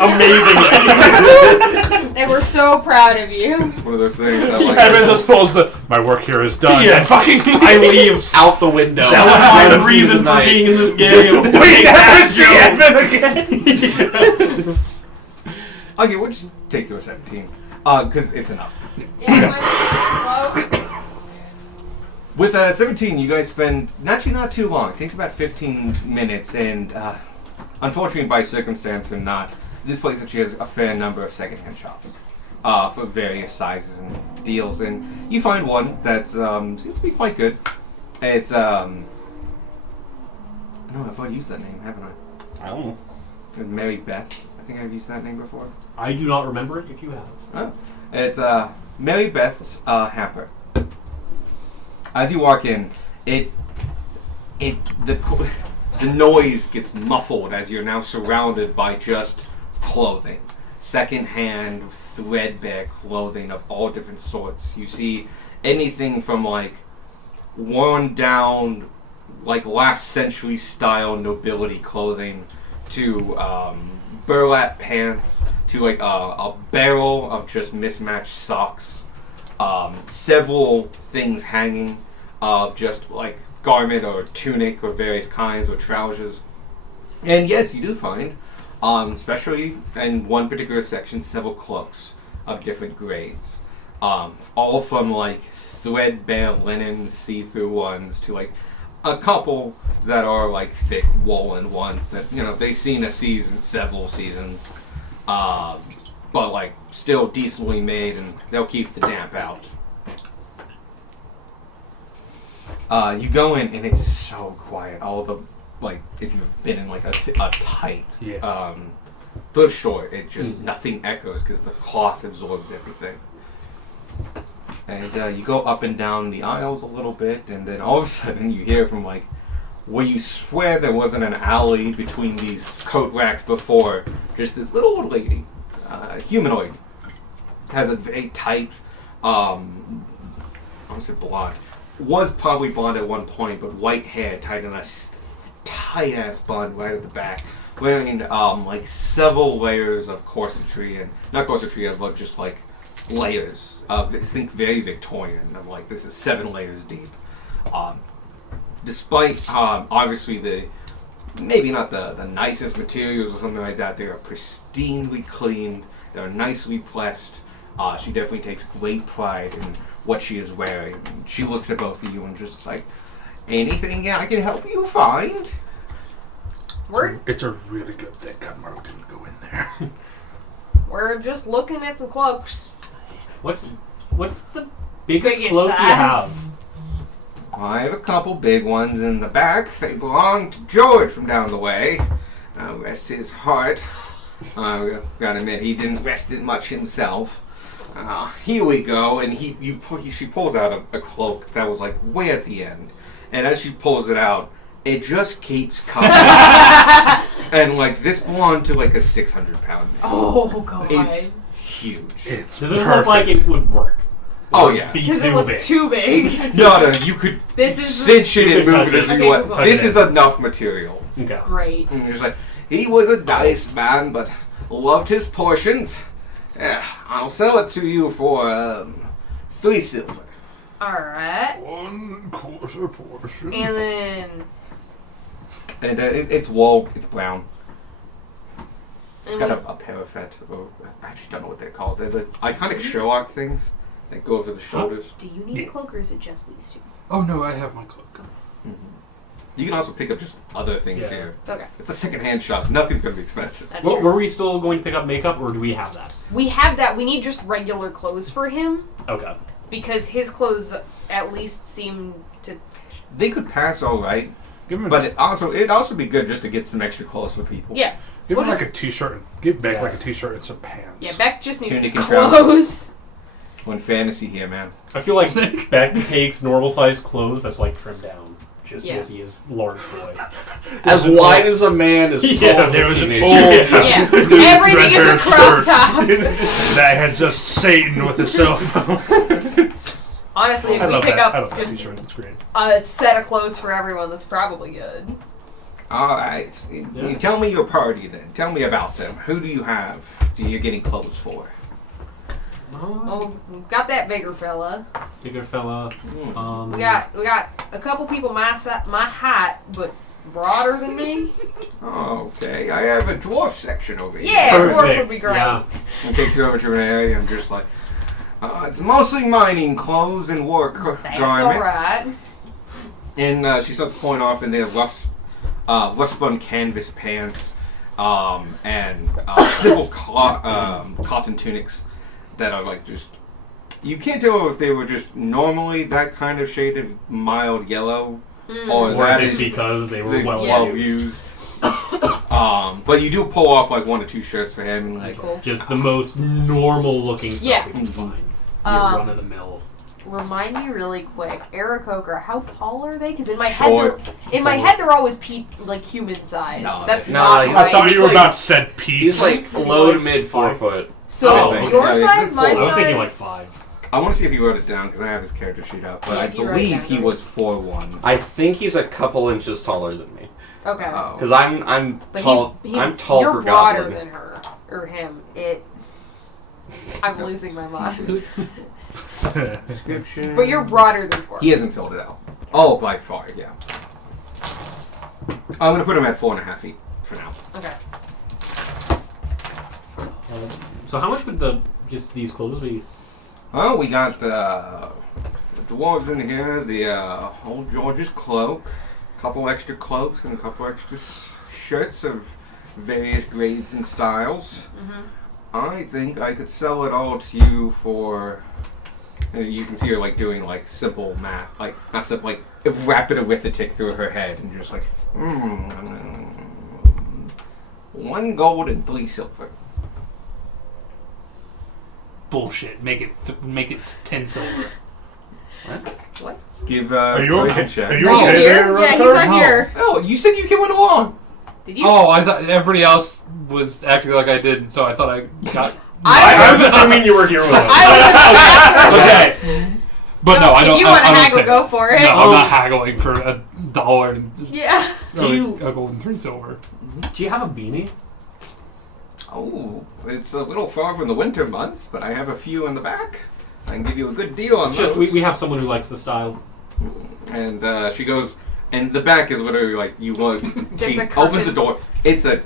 Amazing. And we're so proud of you. It's one of those things that like. Evan just pulls the. My work here is done. Yeah. And fucking I leave. Out the window. That was my See reason the for night. being in this game. We never see Joe. Evan again. Okay, we'll just take you a 17. Because it's enough. Yeah, mine's low. With 17, you guys spend actually not too long. It takes about 15 minutes, and unfortunately, by circumstance or not, this place actually has a fair number of secondhand shops for various sizes and deals. And you find one that seems to be quite good. It's no, I've already used that name, haven't I? I don't know. Mary Beth. I think I've used that name before. I do not remember it. If you have. Oh. It's Mary Beth's hamper. As you walk in, the noise gets muffled as you're now surrounded by just clothing, secondhand, threadbare clothing of all different sorts. You see anything from like worn down, like last century style nobility clothing to burlap pants to like a barrel of just mismatched socks. Several things hanging of just like garment or tunic or various kinds or trousers. And yes, you do find, especially in one particular section, several cloaks of different grades. All from like threadbare linen see-through ones to like a couple that are like thick woolen ones that, you know, they've seen a season, several seasons. But like still decently made, and they'll keep the damp out. You go in and it's so quiet. All the like, if you've been in like a tight thrift store, it just nothing echoes because the cloth absorbs everything. And you go up and down the aisles a little bit, and then all of a sudden you hear from like where you swear there wasn't an alley between these coat racks before, just this little old lady, humanoid, has a very tight, I would say blonde, was probably blonde at one point, but white hair tied in a tight ass bun right at the back, wearing like several layers of corsetry, and not corsetry, of just like layers of, think very Victorian, of like this is 7 layers deep. Despite obviously the maybe not the nicest materials or something like that, they are pristinely cleaned. They're nicely pressed. She definitely takes great pride in what she is wearing. She looks at both of you and just like, anything I can help you find? It's a really good thing Cutmark didn't go in there. We're just looking at some cloaks. What's the biggest Biggest cloak you have? size. I have a couple big ones in the back. They belong to George from down the way. Rest his heart. Gotta admit, he didn't rest it much himself. Here we go, and she pulls out a cloak that was like way at the end, and as she pulls it out, it just keeps coming. And like this belonged to like a 600-pound man. Oh god. It's huge. It's Does it look like it would work? Oh yeah. Be Because it too looked big. too big. No, you could This is cinch it You and could move it touch as it. you Okay, want. we'll This touch is it. enough material. Okay. great. And you're just like, he was a nice man, but loved his portions. I'll sell it to you for 3 silver. Alright. 1 quarter portion. And then And it's wool, it's brown. It's and got we- a parapet, or I actually don't know what they're called. They're the iconic Sherlock things that go over the shoulders. do you need a cloak or is it just these two? Oh no, I have my cloak. You can also pick up just other things Yeah. here. Okay, It's a second-hand shop. Nothing's going to be expensive. that's Well, true. were we still going to pick up makeup, or do we have that? We have that. We need just regular clothes for him Okay. because his clothes at least seem to. They could pass all right, Give him, but it'd also be good just to get some extra clothes for people. Yeah, give we'll him just- like a t-shirt. And give Beck Yeah. like a t-shirt and some pants. yeah. Beck just needs Tunic and clothes. When fantasy here, man. I feel like Beck takes normal-sized clothes that's like trimmed down, just Yeah. because he is large boy. As wide as a man, as tall Yeah, as there a was an teenager. old- Yeah, everything is a red-haired crop shirt. top. That had just Satan with a cell phone. Honestly, if I we love pick that. I up love that just T-shirt. It's great. a set of clothes for everyone, that's probably good. All right. You tell me your party then. Tell me about them. Who do you have? Do you getting clothes for? Oh, we've got that bigger fella. Bigger fella. We got a couple people my height, but broader than me. Okay. I have a dwarf section over here. Yeah, dwarf Perfect. would be great. Yeah. He takes it over to an area and just like, it's mostly mining clothes and work That's garments. alright. And she starts pulling off in their rough spun canvas pants and simple cotton tunics that are like just. You can't tell if they were just normally that kind of shade of mild yellow or Or that if it's is because they were well Yeah. used. But you do pull off like 1 or 2 shirts for him. And, like, Cool. Just the most normal looking stuff Yeah. we can find. Your run of the mill. Remind me really quick, Aarakocra, how tall are they? Because in my Short. head they're always like human size. No, That's no, not he's- I right. thought He's you were like- about to said Pete. He's like low to mid 4 foot. So Oh, your okay. size, my I was size. thinking like 5. I want to see if you wrote it down because I have his character sheet up, but Yeah, I if you wrote it believe down, he right. was 4'1". I think he's a couple inches taller than me. Okay. Oh. Because I'm But tall. he's I'm tall you're for broader Goblin. than her or him. I'm losing my mind. Description. But you're broader than Scorpion. He hasn't filled it out. Oh, by far, yeah. I'm gonna put him at 4.5 feet for now. Okay. So how much would just these clothes be? Oh, we got the dwarves in here, the old George's cloak, a couple extra cloaks, and a couple extra shirts of various grades and styles. I think I could sell it all to you for. You can see her like doing like simple math, like not simple, like rapid arithmetic through her head, and just like 1 gold and 3 silver. Bullshit. Make it 10 silver. Give Are you persuasion okay? check. Are you Are you okay here? there, Yeah, he's Rutherford? not here. Oh, you said you went along. Did you? Oh, I thought everybody else was acting like I did, so I thought I got. I was assuming you were here with us. I was in the bathroom. Okay. But no, I don't. If you I want to don't haggle, say go that. for it. No, I'm not haggling for $1 and Yeah. Do you- a gold and 3 silver. Do you have a beanie? Oh, it's a little far from the winter months, but I have a few in the back. I can give you a good deal on It's those. just we have someone who likes the style. And she goes, and the back is literally like you look. There's She a curtain. opens the door. It's a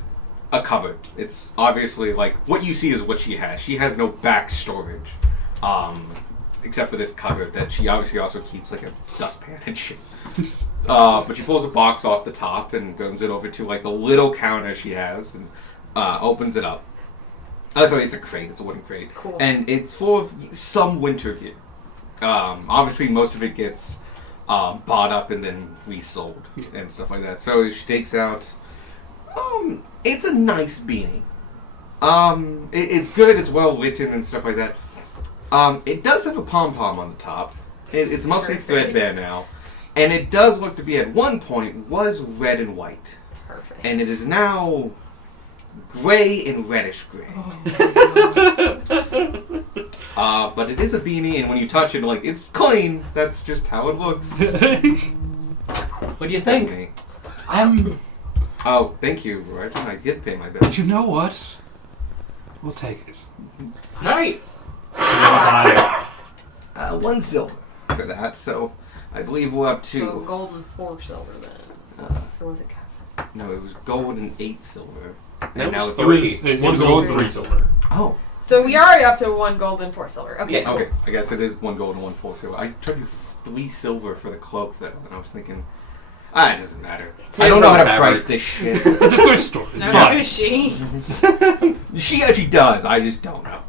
cupboard. It's obviously like what you see is what she has. She has no back storage, except for this cupboard that she obviously also keeps like a dustpan and shit. But she pulls a box off the top and goes it over to like the little counter she has and opens it up. Oh, sorry, it's a crate. It's a wooden crate. Cool. And it's full of some winter gear. Obviously, most of it gets bought up and then resold and stuff like that. So she takes out. It's a nice beanie. It's good. It's well written and stuff like that. It does have a pom pom on the top. It's mostly Perfect. threadbare now, and it does look to be at one point was red and white, Perfect. and it is now gray and reddish gray. But it is a beanie, and when you touch it, like it's clean. That's just how it looks. What do you That's think? me. I'm. Oh, thank you, Verizon. I did pay my bill. You know what? We'll take it. Hey. Bye. 1 silver for that. So I believe we're up So to. gold and 4 silver then. Or was it copper? No, it was gold and 8 silver. That And now was it's 3. It One was gold, three. 3 silver. Oh, So we are up to 1 gold and 4 silver. Okay. Yeah. cool. okay. I guess it is 1 gold and 1 full silver. I charged you 3 silver for the cloak, though, and I was thinking, it doesn't matter. I don't know how to Fabric. price this shit. It's a thrift store. It's No, fine. who is she? She actually does. I just don't know.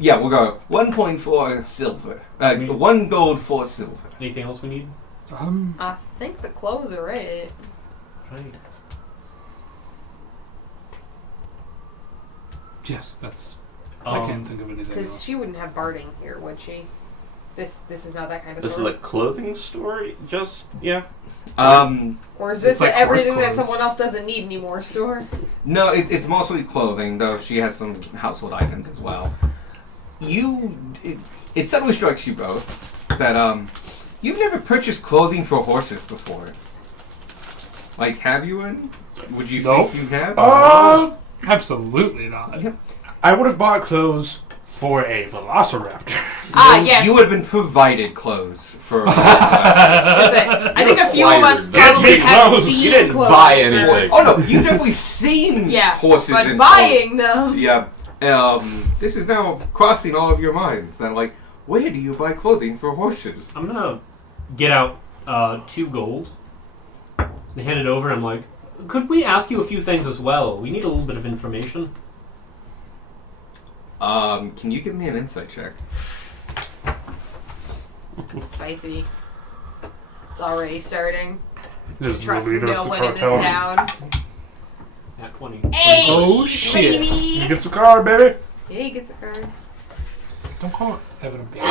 Yeah, we'll go 1.4 silver. 1 gold, 4 silver. Anything else we need? I think the clothes are right. Right. Yes, that's. I can't think of anything Because else. she wouldn't have Barding here, would she? This is not that kind of This is store. a clothing store? Just, yeah. Or is this It's like everything horse that clothes. someone else doesn't need anymore store? No, it's mostly clothing, though she has some household items as well. It suddenly strikes you both that you've never purchased clothing for horses before. Like, have you? Any? Would you Nope. think you have? Absolutely not. I would have bought clothes for a velociraptor. Yes. You would have been provided clothes for. I think a few of us Acquired. probably Get me have clothes. seen You didn't clothes buy for- anything. Oh no, you've definitely seen Yeah, horses but and buying them. Yeah. This is now crossing all of your minds. That like, where do you buy clothing for horses? I'm gonna get out 2 gold and hand it over. I'm like, could we ask you a few things as well? We need a little bit of information. Can you give me an insight check? Spicy. It's already starting. Just Trust the leader no of the one in this cartel. town. At 20. Hey, Oh, shit. baby. You get the card, baby. Yeah, he gets a card. Don't call it. Evan and Baby.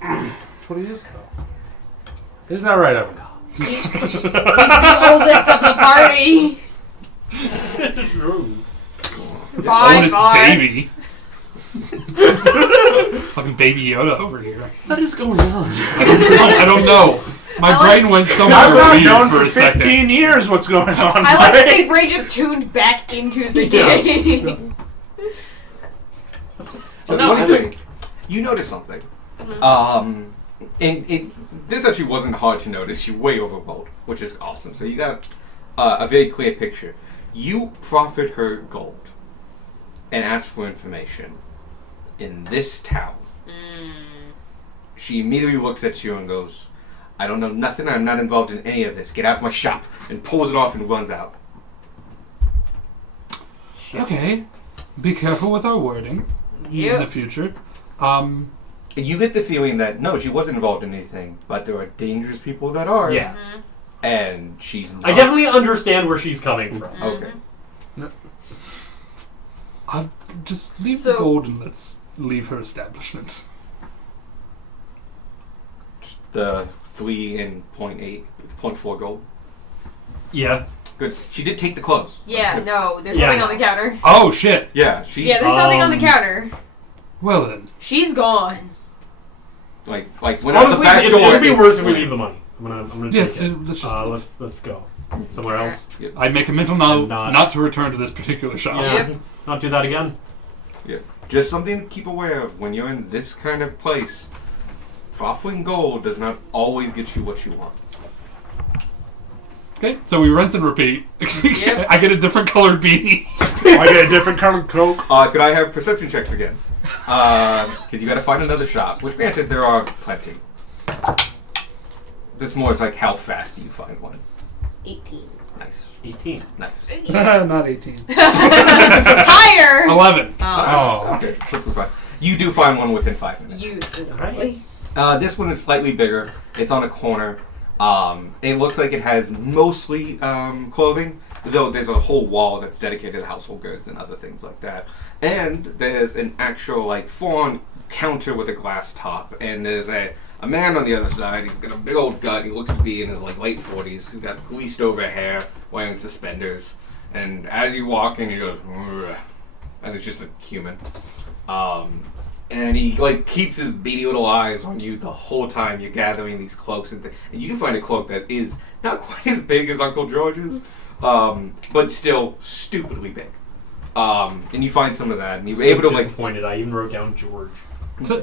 That's what he is, though. Isn't that right, Evan? He's the oldest of the party. True. Bye, Oldest bye. baby. Fucking Baby Yoda over here. What is going on? I don't know. My I like- brain went I've somewhere not weird known for for a second. 15 years what's going on. I like to right? think Ray just tuned back into the Yeah. game. So no, the I only thing, you notice something. And this actually wasn't hard to notice. You way overrolled, which is awesome. So you got a very clear picture. You proffered her gold and asked for information in this town. She immediately looks at you and goes, "I don't know nothing. I'm not involved in any of this. Get out of my shop," and pulls it off and runs out. Okay. Be careful with our wording in the Yep. future. And you get the feeling that no, she wasn't involved in anything, but there are dangerous people that are. Yeah. And she's not. I definitely understand where she's coming from. Okay. I'll just leave So- the gold and let's leave her establishment. The 3 and 0.4 gold. Yeah. Good. She did take the clothes. Yeah, That's- no, there's Yeah, nothing no. on the counter. Oh shit. Yeah, she Yeah, there's nothing on the counter. Well then. She's gone. like went out the Honestly, back door. it'd be and worse if we slammed. leave the money. I'm gonna Yes, take it. let's just Let's go somewhere else. I make a mental note I'm not- not to return to this particular shop. Yeah. Yep. Not do that again. Just something to keep aware of when you're in this kind of place. Proffering gold does not always get you what you want. Okay, so we rinse and repeat. Yep. I get a different colored beanie. I get a different kind of Coke. Could I have perception checks again? Because you got to find another shop. Which, granted, there are plenty. This more is like how fast do you find one? 18. Nice, 18. nice. Not 18. Higher! 11. Oh. Okay, perfectly fine. You do find one within 5 minutes. You specifically. This one is slightly bigger. It's on a corner. It looks like it has mostly clothing, though there's a whole wall that's dedicated to household goods and other things like that. And there's an actual like full-on counter with a glass top, and there's a man on the other side. He's got a big old gut. He looks to be in his like late 40s. He's got greased over hair, wearing suspenders, and as you walk in, he goes, "Ugh," and it's just a human. And he like keeps his beady little eyes on you the whole time you're gathering these cloaks and things. And you do find a cloak that is not quite as big as Uncle George's, but still stupidly big. And you find some of that, and you're able to like disappointed. I even wrote down George. you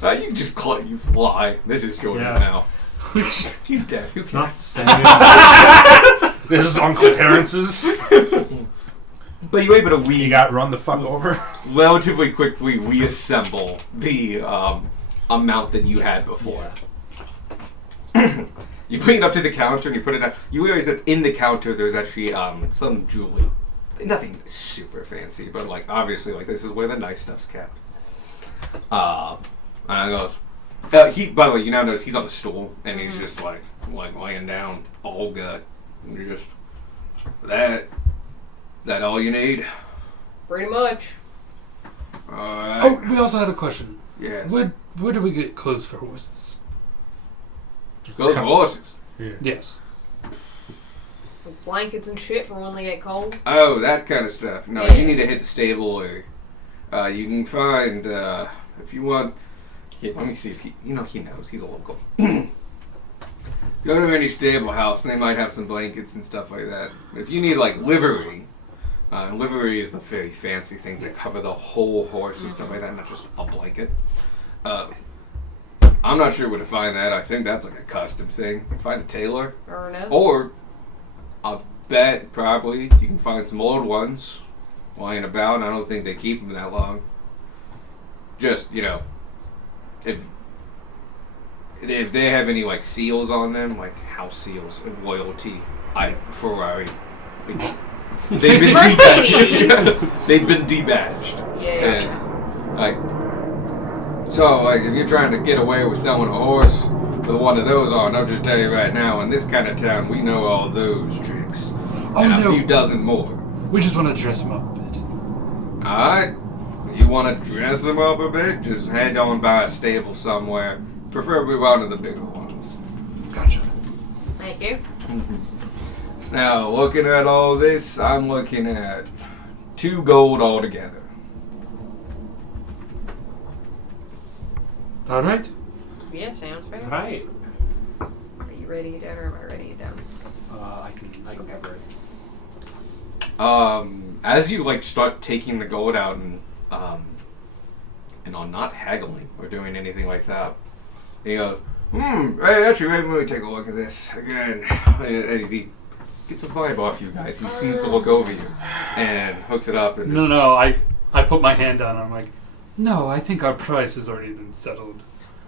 can just call it, you fly. This is George's Yeah. now. He's dead. Who It's not cares? saying. This is Uncle Terrence's. But you're able to You got run the fuck over. relatively quickly reassemble the amount that you had before. You bring it up to the counter and you put it down. You realize that in the counter there's actually some jewelry. Nothing super fancy, but like obviously like this is where the nice stuff's kept. And I goes, he. By the way, you now notice he's on a stool and he's just like laying down, all gut. And you're just that all you need? Pretty much. Alright. Oh, we also had a question. Yes. Where do we get clothes for horses? Those horses. Yes. Blankets and shit for when they get cold. Oh, that kind of stuff. No, Yeah. you need to hit the stable, or you can find if you want Yeah, let me see if he knows. He's a local. Go to any stable house, and they might have some blankets and stuff like that. But if you need like livery, livery is the very fancy things that cover the whole horse and stuff like that, not just a blanket. I'm not sure where to find that. I think that's like a custom thing. Find a tailor, Or no? or I'll bet probably you can find some old ones lying about. And I don't think they keep them that long. Just if they have any like seals on them, like house seals, royalty, Ferrari, they've been Mercedes! they've been debadged. Yeah. And, so if you're trying to get away with selling a horse with one of those on, I'll just tell you right now, in this kind of town, we know all those tricks and a few dozen more. We just want to dress him up a bit. All right. You want to dress them up a bit? Just head on by a stable somewhere. Preferably one of the bigger ones. Gotcha. Thank you. Now, looking at all this, I'm looking at 2 gold altogether. All right. Yeah, sounds fair. All right. Are you ready to get down or am I ready to get down? I can cover it. As you like start taking the gold out and on not haggling or doing anything like that, he goes, hey, actually, let me take a look at this again. And he gets a vibe off you guys. He seems to look over you and hooks it up. And No. I put my hand down. I'm like, no, I think our price has already been settled.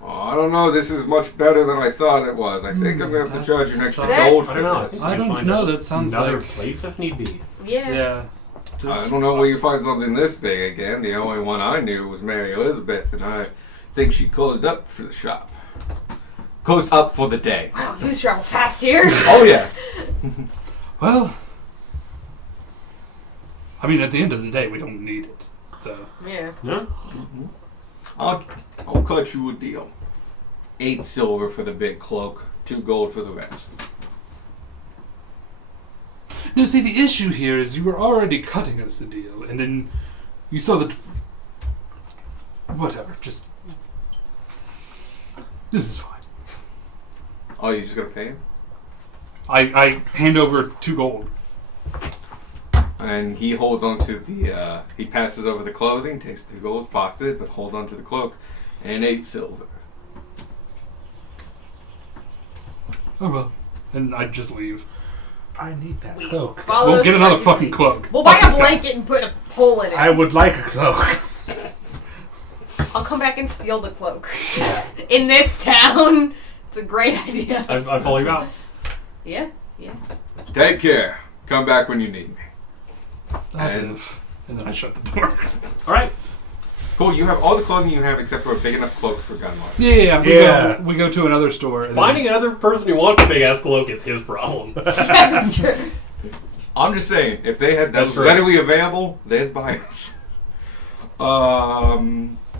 I don't know. This is much better than I thought it was. I think I'm going to have to charge you an extra gold I for don't know. this. I don't know. That sounds another like place if need be. Yeah. yeah. I don't know where you find something this big again. The only one I knew was Mary Elizabeth, and I think she closed up for the shop. Closed up for the day. Wow, Zeus travels fast here. Oh, yeah. Well, I mean, at the end of the day, we don't need it. So Yeah. Yeah. I'll cut you a deal. 8 silver for the big cloak, 2 gold for the rest. no, see, the issue here is you were already cutting us a deal, and then you saw that. Whatever. Just this is fine. Oh, you just gonna pay him? I hand over 2 gold. And he holds onto the, he passes over the clothing, takes the gold, pockets it, but holds onto the cloak, and 8 silver. Oh well. And I just leave. I need that We cloak. follow We'll get another suit. fucking cloak. We'll buy Fuck a this guy. blanket and put a hole in it. I would like a cloak. I'll come back and steal the cloak. In this town. It's a great idea. I follow you out. Yeah. Take care. Come back when you need me. And then I shut the door. All right. Cool, you have all the clothing you have except for a big enough cloak for Gunmark. Yeah. We go to another store. And Finding another person who wants a big ass cloak is his problem. That's true. I'm just saying, if they had That's those true. readily available, there's buyers.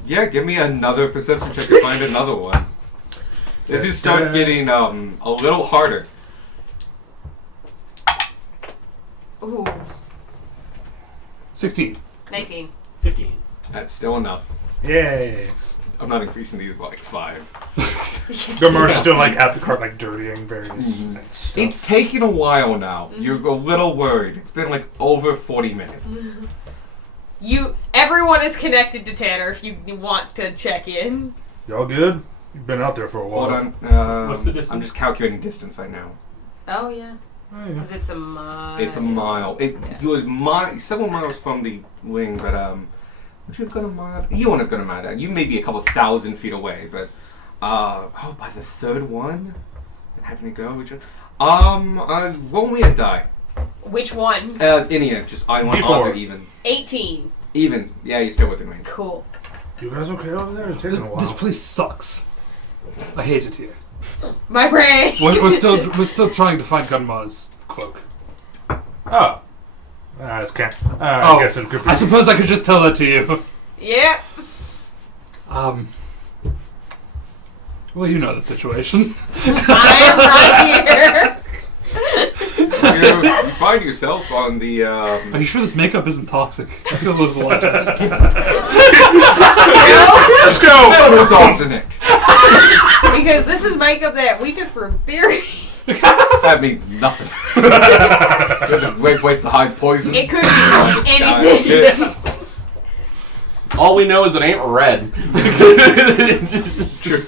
Yeah, give me another perception check to find another one. This is start getting a little harder. Ooh. 16. 19. 15. That's still enough. Yay. I'm not increasing these by like 5. Gomer's still like at the cart, like dirtying various stuff. It's taking a while now. You're a little worried. It's been like over 40 minutes. Everyone is connected to Tanner if you want to check in. Y'all good? You've been out there for a while. Hold on. What's the distance? I'm just calculating distance right now. Oh yeah. Oh, yeah. Because it's a mile. It's a mile. It was several miles from the wing, but would you have gone a mile? You wouldn't have gone a mile. You may be a couple thousand feet away, but by the third one, and having to go, would you? Roll me a die. Which one? Any, just I want odds or evens. 18. Evens. Yeah, you're still within range. Cool. You guys okay over there? It's taking a while. This place sucks. I hate it here. My brain. We're still trying to find Gunmar's cloak. Oh. It's can't. I guess it could be. I suppose I could just tell that to you. Yep. Well, you know the situation. I am right here. Look you find yourself on the. Are you sure this makeup isn't toxic? I feel a little lighter. Let's go with arsenic. Because this is makeup that we took from Theory. That means nothing. That's a great place to hide poison. It could be Disguise anything. it. All we know is it ain't red. This is true.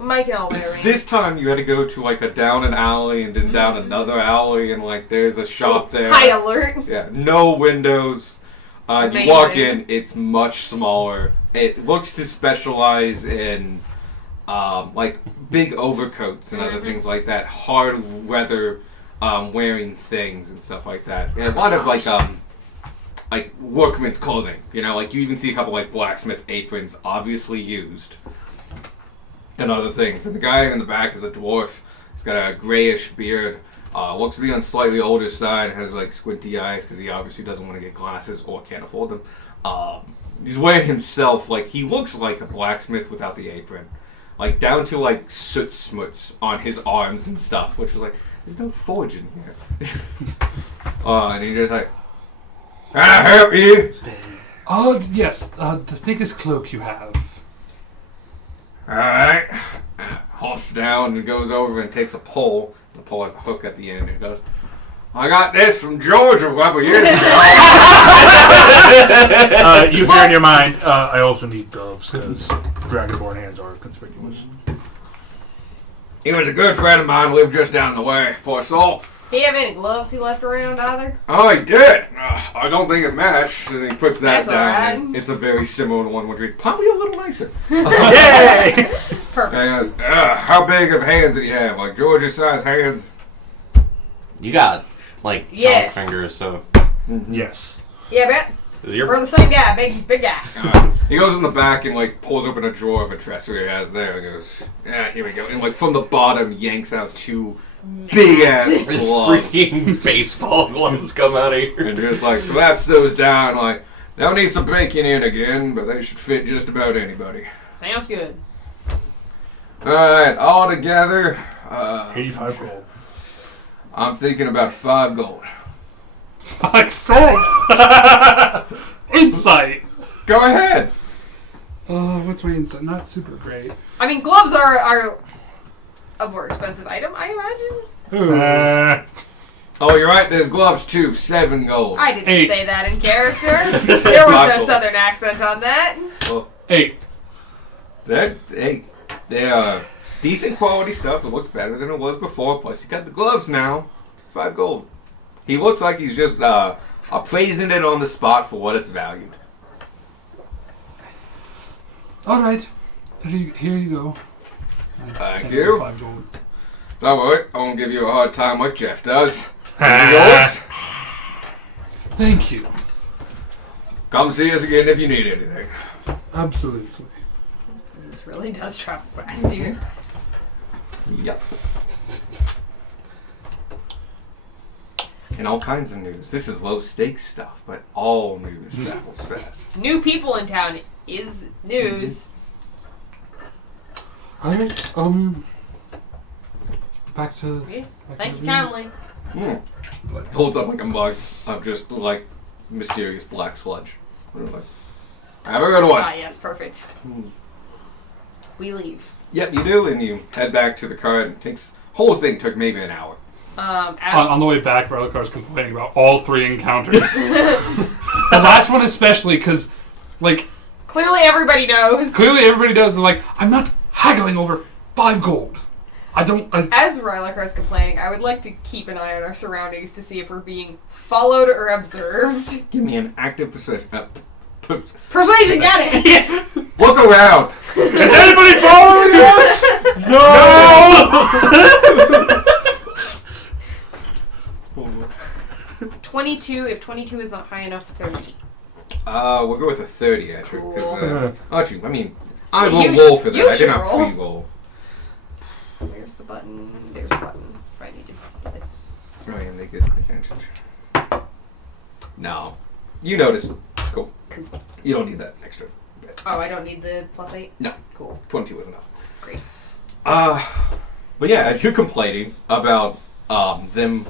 Make it all better. This time you had to go to like a down an alley and then down another alley and like there's a shop there. High alert. Yeah, no windows. You walk Amazing. in, it's much smaller. It looks to specialize in like big overcoats and other things like that, hard leather wearing things and stuff like that. And a lot of like workman's clothing. You know, like you even see a couple like blacksmith aprons, obviously used, and other things. And the guy in the back is a dwarf. He's got a grayish beard. Looks to be on slightly older side. Has like squinty eyes because he obviously doesn't want to get glasses or can't afford them. He's wearing himself like he looks like a blacksmith without the apron, like down to like soot smuts on his arms and stuff. Which was like, there's no forge in here. And he's just like, "Can I help you?" Oh, yes. The biggest cloak you have. Alright. Hops down and goes over and takes a pole. The pole has a hook at the end and goes, "I got this from Georgia a couple years ago." You hear in your mind, I also need gloves because dragonborn hands are conspicuous. He was a good friend of mine, lived just down the way. Poor soul. Do you have any gloves he left around either? Oh, he did. I don't think it matched. And he puts that That's down. alright. And it's a very similar to one which read, probably a little nicer. Yay! Perfect. And he goes, "How big of hands did he have? Like Georgia-sized hands?" You got like Yes. chunk fingers, so Yes. Yeah, bet. is your We're the same guy, big guy. He goes in the back and like pulls open a drawer of a dresser he has there and goes, "Yeah, here we go." And like from the bottom yanks out two big ass his gloves. freaking baseball gloves come out of here? And just like slaps those down like, "They'll need some breaking in again, but they should fit just about anybody." Sounds good. Alright, all together, 85 gold. I'm thinking about 5 gold. Fuck's sake! Insight! Go ahead. Oh, what's my insight? Not super great. I mean, gloves are a more expensive item, I imagine. Oh, you're right, there's gloves too. 7 gold. I didn't 8. say that in character. There was no Michael. southern accent on that. Well, 8. they are decent quality stuff. It looks better than it was before. Plus, you got the gloves now. 5 gold. He looks like he's just appraising it on the spot for what it's valued. Alright. Here you go. Thank you. 5 gold. Don't worry, I won't give you a hard time like Jeff does. Yours? Thank you. Come see us again if you need anything. Absolutely. This really does travel fast here. Yep. And all kinds of news. This is low stakes stuff, but all news travels fast. New people in town is news. Alright, back to... Yeah. back Thank to you the- kindly. Holds up like a mug of just like mysterious black sludge. Like, have a good one. Ah, yes, perfect. We leave. Yep, you do, and you head back to the car. It takes whole thing took maybe an hour. On the way back, Relicar's complaining about all 3 encounters. The last one especially, because, like, Clearly everybody knows. clearly everybody does, and like, I'm not haggling over 5 gold. As Rylacar is complaining, I would like to keep an eye on our surroundings to see if we're being followed or observed. Give me an active persuasion. Persuasion, got it! Look around. Is anybody following us? No! 22, if 22 is not high enough, 30. We'll go with a 30 actually, Cool. because I mean, I Yeah, will you- roll for that. you I did should not roll. pre-roll. There's the button. There's the button. I need to do this. Oh, yeah, they get advantage. No, you notice. Cool. You don't need that extra. Oh, I don't need the +8? No. Cool. 20 was enough. Great. But yeah, as you're complaining about them,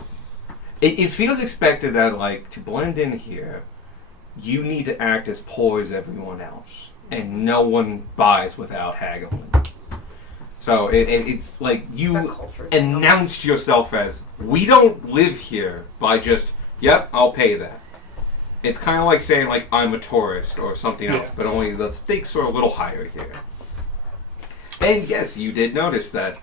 it feels expected that like to blend in here, you need to act as poor as everyone else, and no one buys without haggling. So it's like It's a you culture thing. announced yourself as, we don't live here by just, yep, I'll pay that. It's kind of like saying like I'm a tourist or something else, Yeah. but only the stakes are a little higher here. And yes, you did notice that.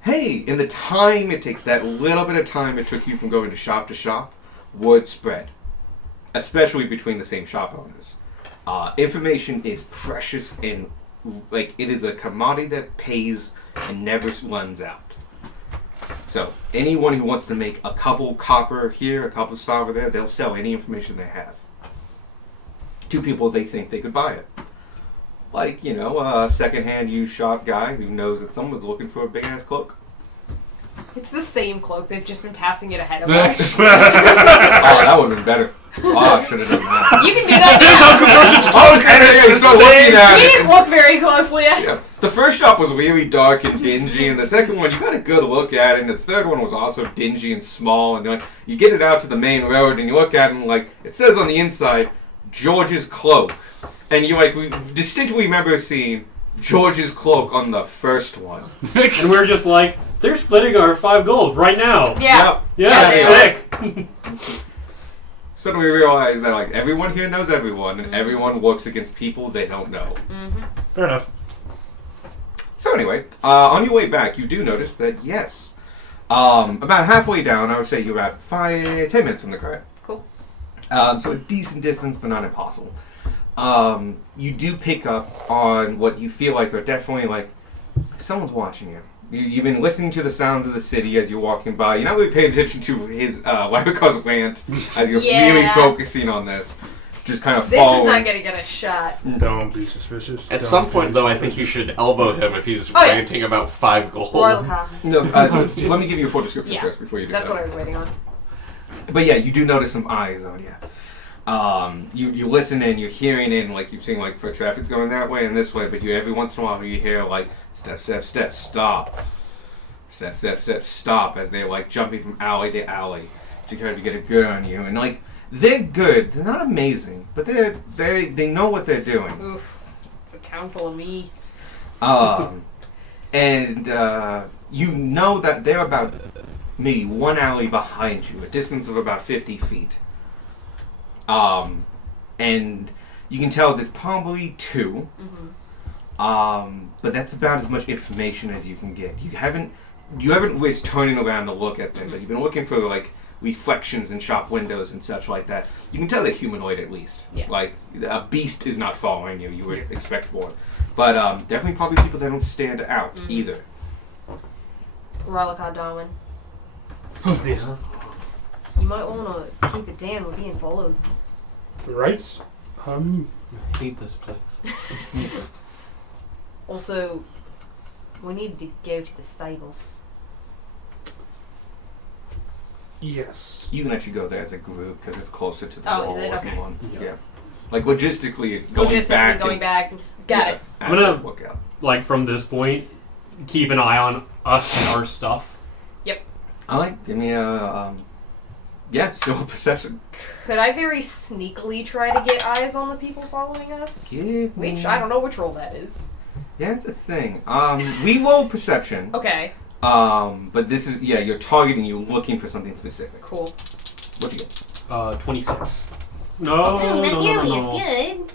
Hey, in the time it takes, that little bit of time it took you from going to shop, word spread, especially between the same shop owners. Information is precious and like it is a commodity that pays and never runs out. So anyone who wants to make a couple copper here, a couple silver there, they'll sell any information they have to people they think they could buy it. Like, you know, a secondhand used shop guy who knows that someone's looking for a big ass cloak. It's the same cloak. They've just been passing it ahead of us. Oh, that would have been better. Oh, I should have done that. You can do that I was editing, so looking now. at You it. didn't look very closely at it. Yeah. The first shop was really dark and dingy, and the second one you got a good look at it, and the third one was also dingy and small. And like, you get it out to the main road, and you look at it, and like it says on the inside, George's cloak, and you like we distinctly remember seeing George's cloak on the first one. And we're just like, they're splitting our 5 gold right now. Yeah. Yep. Yeah, Yeah, sick. Suddenly we realize that like everyone here knows everyone, and everyone works against people they don't know. Fair enough. So anyway, on your way back, you do notice that yes, about halfway down, I would say you're about 10 minutes from the crowd. Cool. So a decent distance, but not impossible. You do pick up on what you feel like are definitely like someone's watching you. You've been listening to the sounds of the city as you're walking by. You're not really paying attention to his Lyrica's rant as you're really Yeah. focusing on this. Just kind of This following. is not gonna get a shot. Don't be suspicious. At Don't some be point, though, I think suspicious. you should elbow him if he's Oh, yeah. ranting about 5 gold. Royalcon. No, let me give you a full description Yeah. first before you do That's that. what I was waiting on. But yeah, you do notice some eyes on you. You listen and you're hearing it, and like you've seen like for traffic's going that way and this way, but you every once in a while you hear like step, step, step, stop, step, step, step, stop, as they're like jumping from alley to alley to kind of get a good on you, and like they're good, they're not amazing, but they know what they're doing. Oof. It's a town full of me. And you know that they're about maybe one alley behind you, a distance of about 50 feet. And you can tell there's probably 2. But that's about as much information as you can get. You haven't risked turning around to look at them, but you've been looking for like reflections in shop windows and such like that. You can tell they're humanoid at least. Yeah. Like a beast is not following you. You would expect more. But definitely probably people that don't stand out either. Royalcon Darwin. Yes. You might want to keep it down. We're being followed. Right? I hate this place. Also, we need to go to the stables. Yes. You can actually go there as a group because it's closer to the Oh, wall is it? if you Okay. want. Yeah. Yeah. Like logistically, going Logistically back. going and, back. Got it. I'm gonna- look out. Like, from this point, keep an eye on us and our stuff. Alright, give me a still a perception. Could I very sneakily try to get eyes on the people following us? Give Which, me- I don't know which roll that is. Yeah, it's a thing. We roll perception. Okay, But this is you're targeting, you looking for something specific. cool. What'd you get? 26. No, no, no. good.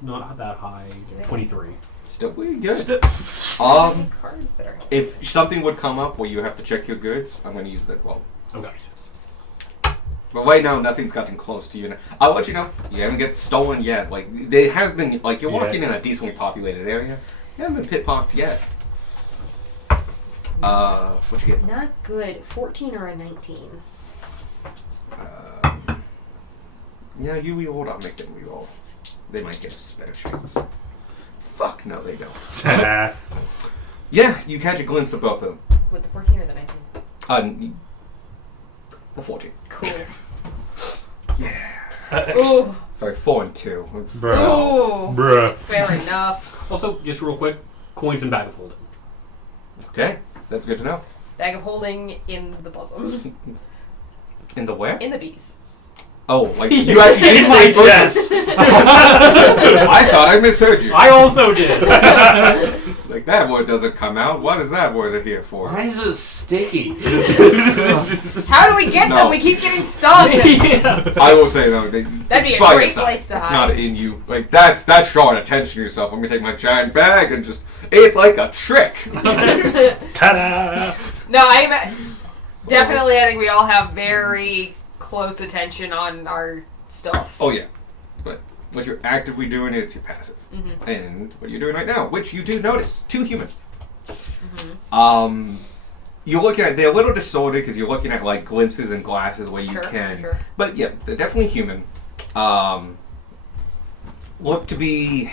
Not that high. 23. Still pretty good. St- Cards that are. If something would come up where you have to check your goods, I'm gonna use that roll. Okay. But right now, nothing's gotten close to you. I'll let you know. You haven't get stolen yet. Like they have been. Like you're walking in a decently populated area. You haven't been pickpocked yet. What you get? Not good. 14 or a 19. Yeah, you rerolled. I'll make them reroll. They might get a better chance. Fuck no, they don't. Yeah, you catch a glimpse of both of them. With the 14 or the 19? The 14. Cool. Yeah. Ooh. Sorry, 4 and 2. Bruh. Ooh. Bruh. Fair enough. Also, just real quick, coins and bag of holding. Okay. That's good to know. Bag of holding in the bosom. In the where? In the bees. Oh, like you actually did say In my chest. bosom. I thought I misheard you. I also did. Like that word doesn't come out. What is that word here for? Why is it sticky? How do we get No. them? We keep getting stung. I will say though, That'd it's be a by great your side. place to It's hide. not in you. Like that's drawing attention to yourself. I'm gonna take my giant bag and just. It's like a trick. Ta-da! No, I'm definitely. I think we all have very close attention on our stuff. Oh yeah, but what you're actively doing, it's your passive, Mhm. and what you're doing right now, which you do notice, 2 humans. Mhm. You're looking at they're a little disordered because you're looking at like glimpses and glasses where you Sure, can, sure. but yeah, they're definitely human. Look to be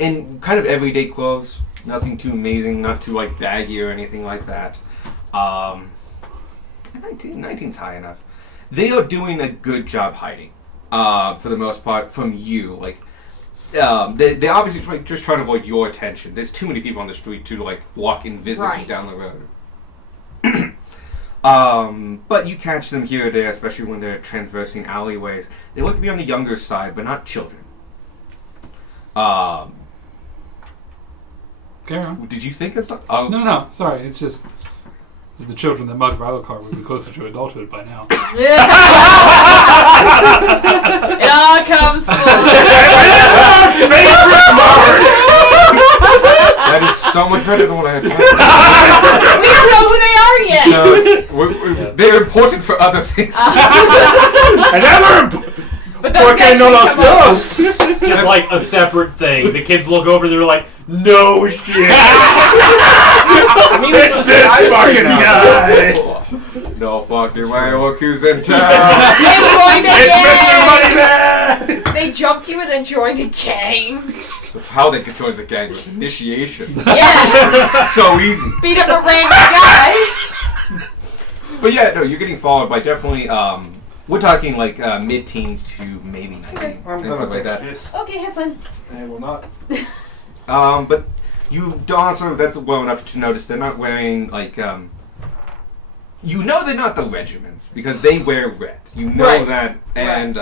in kind of everyday clothes, nothing too amazing, not too like baggy or anything like that. 19's high enough. They are doing a good job hiding, for the most part, from you. Like, they obviously just trying to avoid your attention. There's too many people on the street to like walk invisibly Right. down the road. But you catch them here or there, especially when they're traversing alleyways. They look to be on the younger side, but not children. Carry on. Did you think of something? No, sorry. It's just the children that mugged Rylocar would be closer to adulthood by now. It all comes full. That is so much better than what I had time. We don't know who they are yet. They're important for other things. But that's actually come up. Just like a separate thing. The kids look over and they're like, no shit. I mean, It's this fucking guy! No fucking way, look who's in town. They joined a It's Mr. gang. Moneyman! They jumped you and then joined a gang. That's how they could join the gang, with initiation. Yeah. So easy. Beat up a random guy. But yeah, no, you're getting followed by definitely, we're talking like mid-teens to maybe 19. I'm and gonna stuff like take that. this. Okay, have fun. I will not. But you also, that's well enough to notice they're not wearing like, you know they're not the regiments because they wear red. You know Right. that. And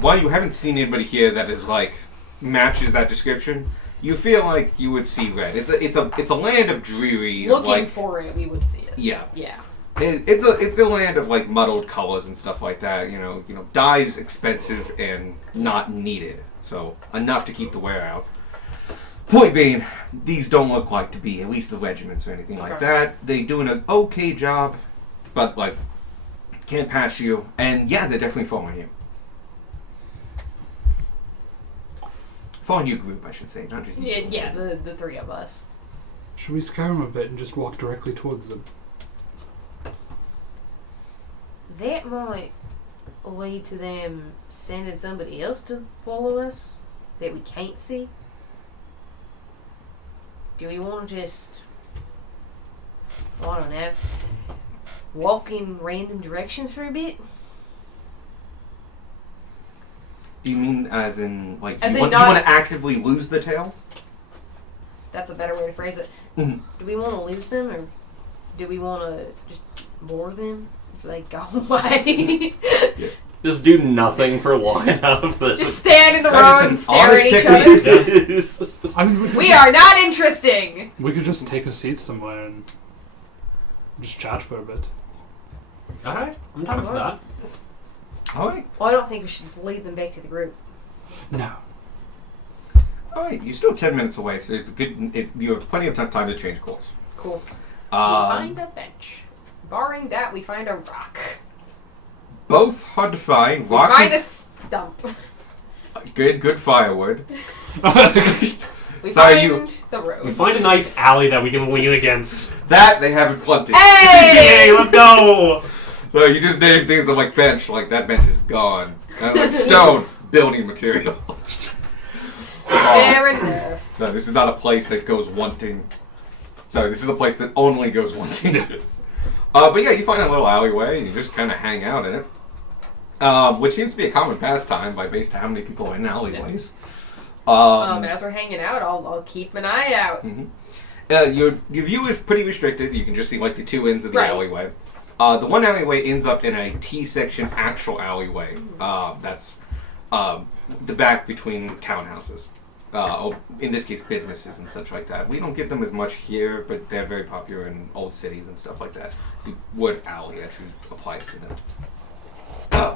while you haven't seen anybody here that is like, matches that description, you feel like you would see red. It's a land of dreary. of, Looking like, for it, we would see it. yeah. Yeah. It's a land of like muddled colors and stuff like that. You know, dye's expensive and not needed, so enough to keep the wear out. Point being, these don't look like to be at least the regiments or anything like Okay. that. They doing an okay job, but like can't pass you. And yeah, they're definitely following you. Following your group, I should say, not just you. Yeah, the three of us. Should we scare them a bit and just walk directly towards them? That might lead to them sending somebody else to follow us that we can't see. Do we want to just, I don't know, walk in random directions for a bit? You mean as in like As you in want not- to actively lose the tail? That's a better way to phrase it. Mhm. Do we want to lose them, or do we want to just moor them so they go away? Just do nothing for long enough that. Just stand in the That road is and an stare at each honest other. I mean, could We just- are not interesting. We could just take a seat somewhere and just chat for a bit. Alright, I'm down for that. Alright. Well, I don't think we should lead them back to the group. No. Alright, you're still 10 minutes away, so it's a good. You have plenty of time to change course. Cool. We find a bench. Barring that, we find a rock. Both hard to find. We Rock find a is stump. good firewood. We Sorry, find you- the road. We find a nice alley that we can lean against. That they haven't planted. Hey! Yay, let's go! So you just name things like bench, like that bench is gone. Like stone, building material. Fair enough. No, this is not a place that goes wanting. Sorry, this is a place that only goes wanting. But yeah, you find a little alleyway and you just kind of hang out in it. Which seems to be a common pastime by based on how many people are in alleyways. As we're hanging out, I'll keep an eye out. Mhm. your view is pretty restricted. You can just see like the two ends of the Right. alleyway. The one alleyway ends up in a T-section actual alleyway. That's the back between townhouses. In this case, businesses and such like that. We don't get them as much here, but they're very popular in old cities and stuff like that. The word alley actually applies to them.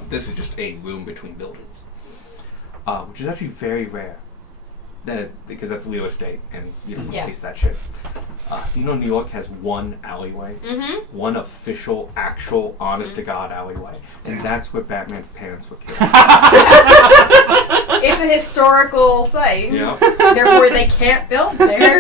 This is just a room between buildings, which is actually very rare. Because that's real estate, and you don't Yeah. waste that shit. You know, New York has one alleyway, Mm-hmm. one official, actual, honest-to-God alleyway, and that's where Batman's parents were killed. It's a historical site. Yeah. Therefore, they can't build there.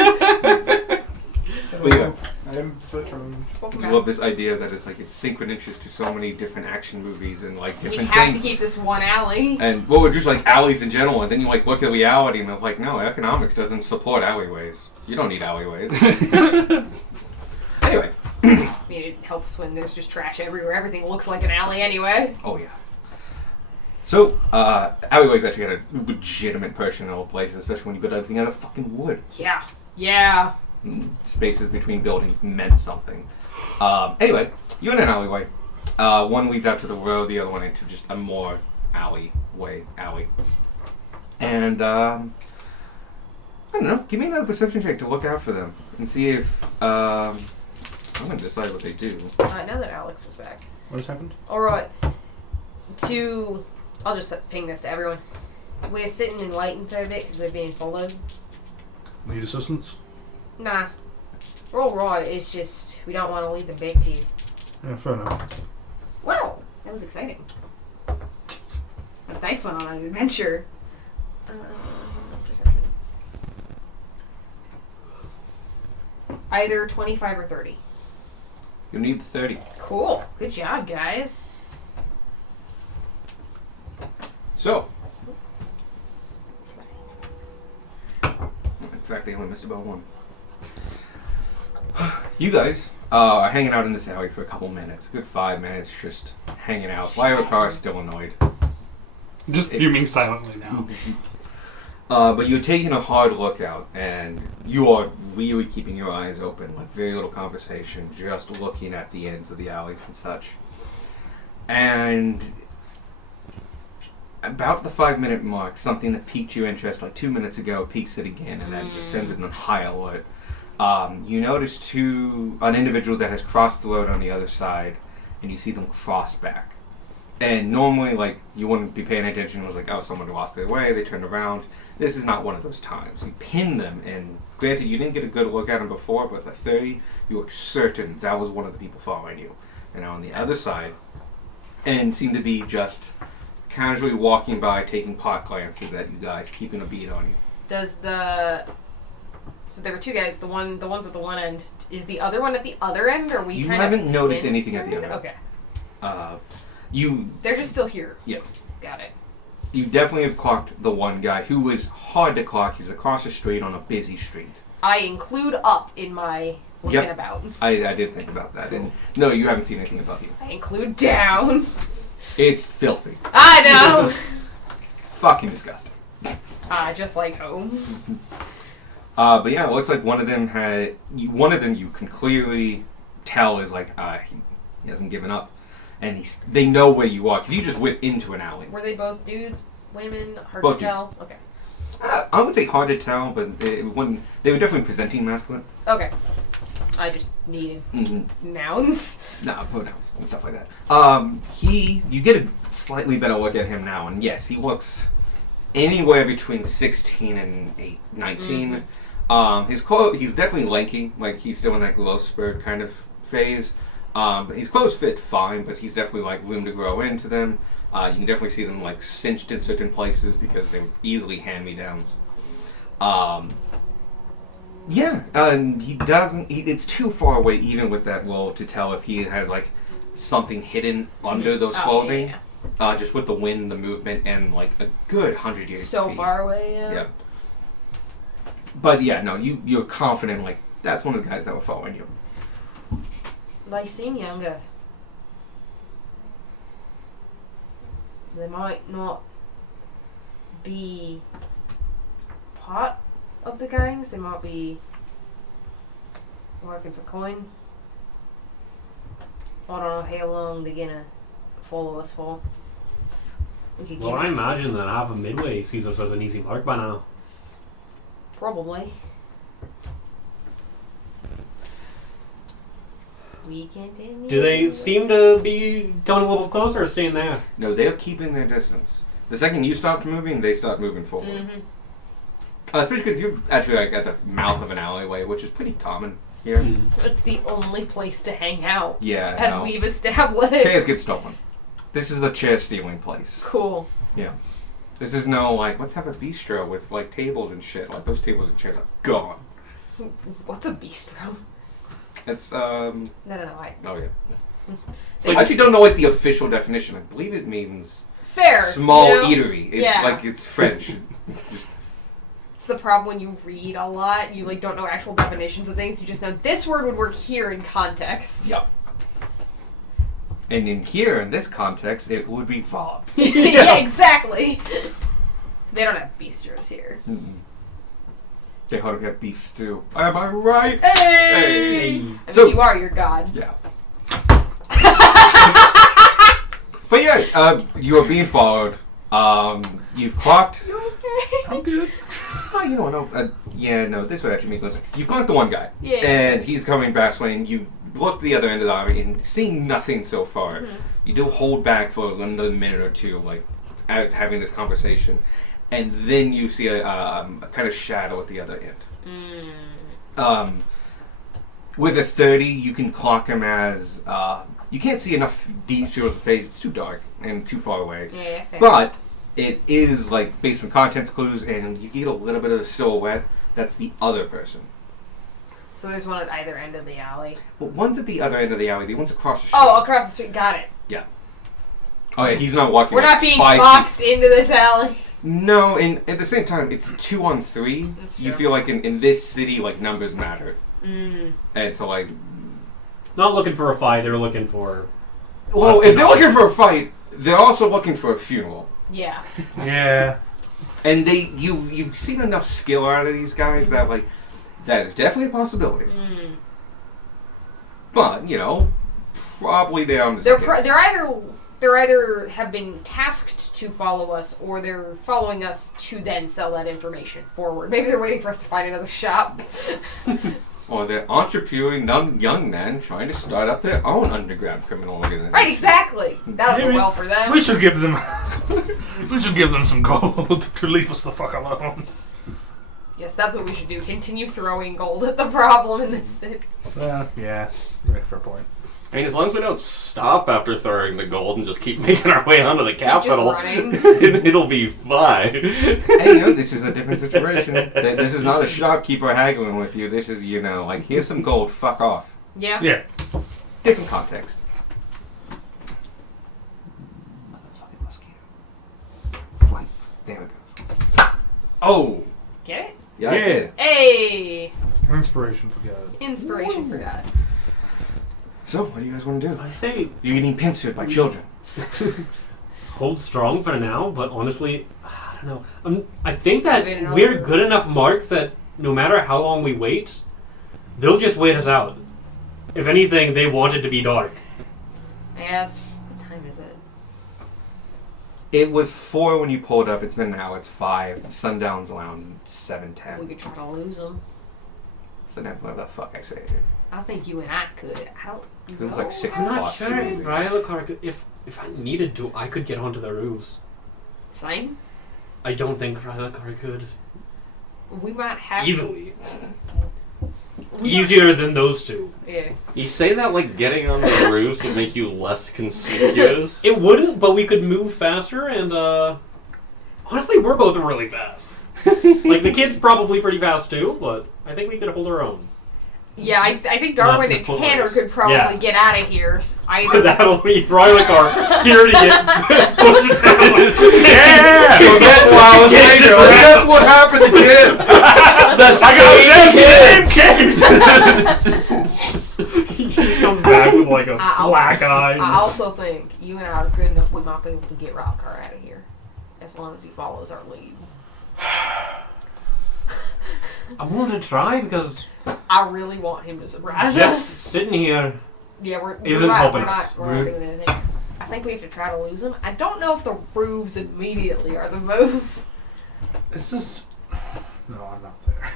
But yeah, I'm veteran. Welcome I back. love this idea that it's like it's synchronicious to so many different action movies and like We different have things. to keep this one alley. And well, we're just like alleys in general, and then you like look at reality, and they're like, no, economics doesn't support alleyways. You don't need alleyways. Anyway, I mean, it helps when there's just trash everywhere. Everything looks like an alley anyway. oh yeah. So, alleyways actually had a legitimate personal place, especially when you build everything out of fucking wood. Yeah. Yeah. Spaces between buildings meant something. Anyway, you're in an alleyway. One leads out to the road, the other one into just a more alley. And, I don't know, give me another perception check to look out for them and see if, I'm gonna decide what they do. Now that Alex is back. What has happened? Alright. I'll just ping this to everyone. We're sitting and waiting for a bit because we're being followed. Need assistance? Nah. We're alright, it's just we don't want to leave them back to you. Yeah, fair enough. Wow, that was exciting. The dice went on an adventure. Perception. Either 25 or 30. You need the 30. Cool. Good job, guys. So, in fact, they only missed about one. You guys are hanging out in this alley for a couple minutes, good 5 minutes, just hanging out. Lyra is still annoyed. Just fuming silently now. But you're taking a hard look out, and you are really keeping your eyes open, like very little conversation, just looking at the ends of the alleys and such. And about the 5-minute mark, something that piqued your interest like 2 minutes ago piques it again, and then just sends it on high alert. You notice an individual that has crossed the road on the other side, and you see them cross back. And normally, like, you wouldn't be paying attention. It was like, oh, someone lost their way, they turned around. This is not one of those times. You pin them, and granted, you didn't get a good look at them before, but at 30, you were certain that was one of the people following you. And on the other side, and seemed to be just casually walking by, taking pot glances at you guys, keeping a bead on you. So there were two guys. The ones at the one end. Is the other one at the other end? Or we You kind haven't of noticed anything at the inside? other end. Okay. You They're just still here. Yeah. Got it. You definitely have clocked the one guy who was hard to clock. He's across the street on a busy street. I include up in my looking Yep. about. I did think about that. And no, you haven't seen anything above you. I include down. It's filthy. I know. Fucking disgusting. Just like home. But yeah, it looks like one of them you can clearly tell is like, he hasn't given up. And they know where you are, because you just went into an alley. Were they both dudes, women? Hard Both to tell. Okay. I would say hard to tell, but they were definitely presenting masculine. Okay. I just needed nouns. No, pronouns and stuff like that. You get a slightly better look at him now, and yes, he looks anywhere between 16 and 19. He's definitely lanky, like he's still in that glow spurt kind of phase. But his clothes fit fine, but he's definitely like room to grow into them. You can definitely see them like cinched in certain places because they were easily hand-me-downs. It's too far away even with that wool to tell if he has like something hidden under those clothing. Yeah. Just with the wind, the movement, and like a good 100 years. So feet. far away, yeah. Yeah. But yeah, no, you're confident like that's one of the guys that were following you. They seem younger. They might not be part of the gangs. They might be Working for coin. I don't know how long they're gonna follow us for. We could Well, give I it imagine that half of Midway sees us as an easy mark by now. probably. We continue. Do they seem to be coming a little closer or staying there? No, they're keeping their distance. The second you stopped moving, they stopped moving forward. Mm-hmm. Especially because you're actually like at the mouth of an alleyway, which is pretty common here. Hmm. It's the only place to hang out, Yeah. as no. we've established. Chairs get stolen. This is a chair stealing place. Cool. Yeah. This is no like let's have a bistro with like tables and shit. Like those tables and chairs are gone. What's a bistro? It's No. oh yeah. So I actually don't know like the official definition. I believe it means fair. small you know? eatery. It's Yeah. like it's French. Just It's the problem when you read a lot. You like don't know actual definitions of things. You just know this word would work here in context. yeah. And in here, in this context, it would be robbed. Yeah, exactly. They don't have bistros here. Mm-mm. They ought to have beef stew. Am I right? Hey! I mean, So- you are your god. Yeah. But yeah, you are being followed. You've clocked. You okay? I'm good. Oh, you know, no. Yeah, no. This would actually make no sense. You've clocked the one guy, Yeah. and he's coming back swinging. You've looked the other end of the alley and seeing nothing so far. Mhm. You do hold back for another minute or two, like having this conversation, and then you see a kind of shadow at the other end. Mm. With a 30, you can clock him as you can't see enough details of the face. It's too dark and too far away. Yeah, fair. But it is like based on contents clues, and you get a little bit of a silhouette. That's the other person. So there's one at either end of the alley. But one's at the other end of the alley. The one's across the street. Oh, across the street. Got it. Oh yeah, he's not walking. We're like not being 5 feet. boxed into this alley. No, and at the same time, it's 2 on 3. That's You true. feel like in this city, like numbers matter, Mm. and so like, Not looking for a fight, they're looking for. well, Us if they're to- looking for a fight, they're also looking for a funeral. Yeah. Yeah. And you've seen enough skill out of these guys that like that is definitely a possibility. Mm. But you know, probably they're on this. They're either have been tasked to follow us, or they're following us to then sell that information forward. Maybe they're waiting for us to find another shop. Or they're entrepreneur young men trying to start up their own underground criminal organization. Right, exactly. That'll go Maybe. well for them. We should give them. we should give them some gold to leave us the fuck alone. Yes, that's what we should do. Continue throwing gold at the problem in this city. Yeah. Right, fair point. I mean, as long as we don't stop after throwing the gold and just keep making our way onto the capital, running. it'll be fine. Hey, you know, this is a different situation. This is not a shopkeeper haggling with you. This is, you know, like, here's some gold, fuck off. Yeah. Yeah. Different context. Motherfucking mosquito. Right. There we go. Oh! Get it? Yeah, I Yeah. did. Hey! Inspiration for God. Inspiration for God. So, what do you guys want to do? I say You're getting pincered by children. hold strong for now, but honestly, I don't know. I think that Wait another- we're good enough marks that no matter how long we wait, they'll just wait us out. If anything, they want it to be dark. Yeah, it's, what time is it? It was 4 when you pulled up. It's been now. It's 5. Sundown's around 7:10. We could try to lose them. Sundown, whatever the fuck I say. I don't think you and I could. I don't It was like 6 I'm not o'clock. sure if Rylocar could, if I needed to, I could get onto the roofs. Same? I don't think Rylocar could. We might have Easily. We Easier than those two. Yeah. You say that like getting on the roofs would make you less conspicuous. It wouldn't, but we could move faster and, honestly, we're both really fast. Like, the kid's probably pretty fast too, but I think we could hold our own. Yeah, I think Darwin the and foot Tanner race. could probably Yeah. get out of here. Either. That'll leave Rylocar here to get pushed down. Yeah! So that's why I was later. Like, that's what happened again. He just comes back with like a Ow. black eye. I also think you and I are good enough. We might be able to get Rockcar out of here, as long as he follows our lead. I'm willing to try because I really want him to surprise Just us. sitting here. Yeah, we're isn't right, helping we're us. not, we're not doing anything. I think we have to try to lose him. I don't know if the roofs immediately are the move. Is this? No, I'm not there.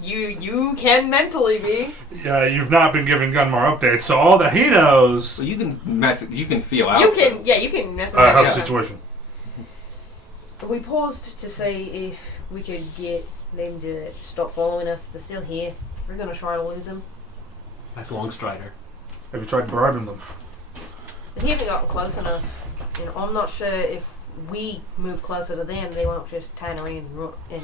You can mentally be. Yeah, you've not been giving Gunmar updates, so all that he knows. So you can you can feel out. You can mess it How's the up. situation? We paused to see if we could get them to stop following us. They're still here. We're gonna try to lose them. That's Longstrider. Have you tried bribing them? They haven't gotten close enough. And I'm not sure if we move closer to them, they won't just turn around and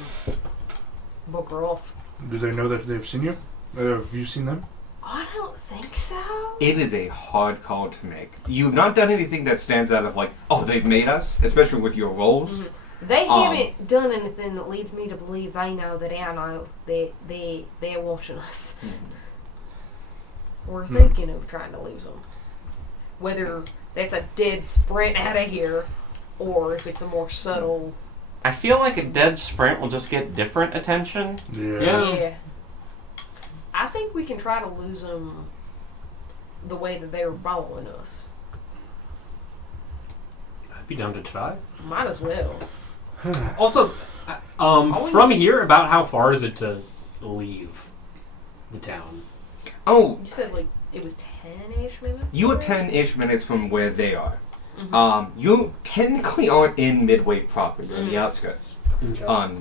bugger off. Do they know that they've seen you? Have you seen them? I don't think so. It is a hard call to make. You've not done anything that stands out of like, oh, they've made us, especially with your roles. Mhm. They haven't done anything that leads me to believe they know that I know they're watching us. We're thinking of trying to lose them. Whether that's a dead sprint out of here, or if it's a more subtle. I feel like a dead sprint will just get different attention. Yeah. Yeah. I think we can try to lose them the way that they were following us. I'd be down to try. Might as well. Also, from here, about how far is it to leave the town? Oh, You said like it was 10-ish minutes? you are away? 10-ish minutes from where they are. Mhm. You technically aren't in Midway proper. You're in the outskirts. Okay.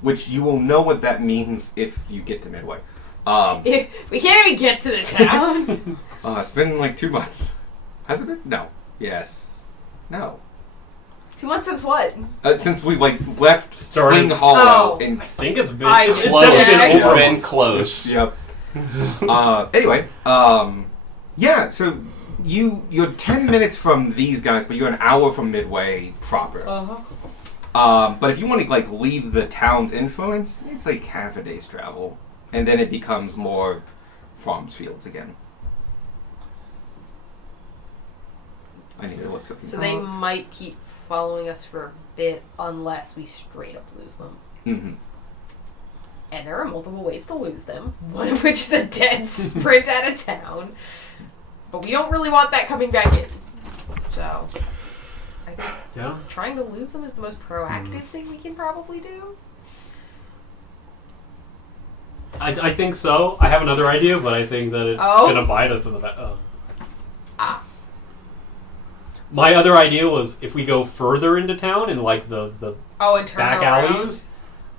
Which you will know what that means if you get to Midway. We can't even get to the town. It's been like 2 months. Has it been? No. Yes. No. 2 months since what? Since we like left Started- Spring Hollow. Oh. And I think it's been I- it's Close. definitely been Yeah. It's over a been month. close. Yep. Anyway, yeah. So you're 10 minutes from these guys, but you're an hour from Midway proper. Uh-huh. But if you want to like leave the town's influence, it's like half a day's travel, and then it becomes more farms, fields again. I need to look something. So they might keep following us for a bit unless we straight up lose them. Mm-hmm. And there are multiple ways to lose them, one of which is a dead sprint out of town. But we don't really want that coming back in. So, I think Yeah. trying to lose them is the most proactive thing we can probably do. I think so. I have another idea, but I think that it's Oh. gonna bite us in the back. Ah. My other idea was if we go further into town in like the Oh, and turn back around. alleys,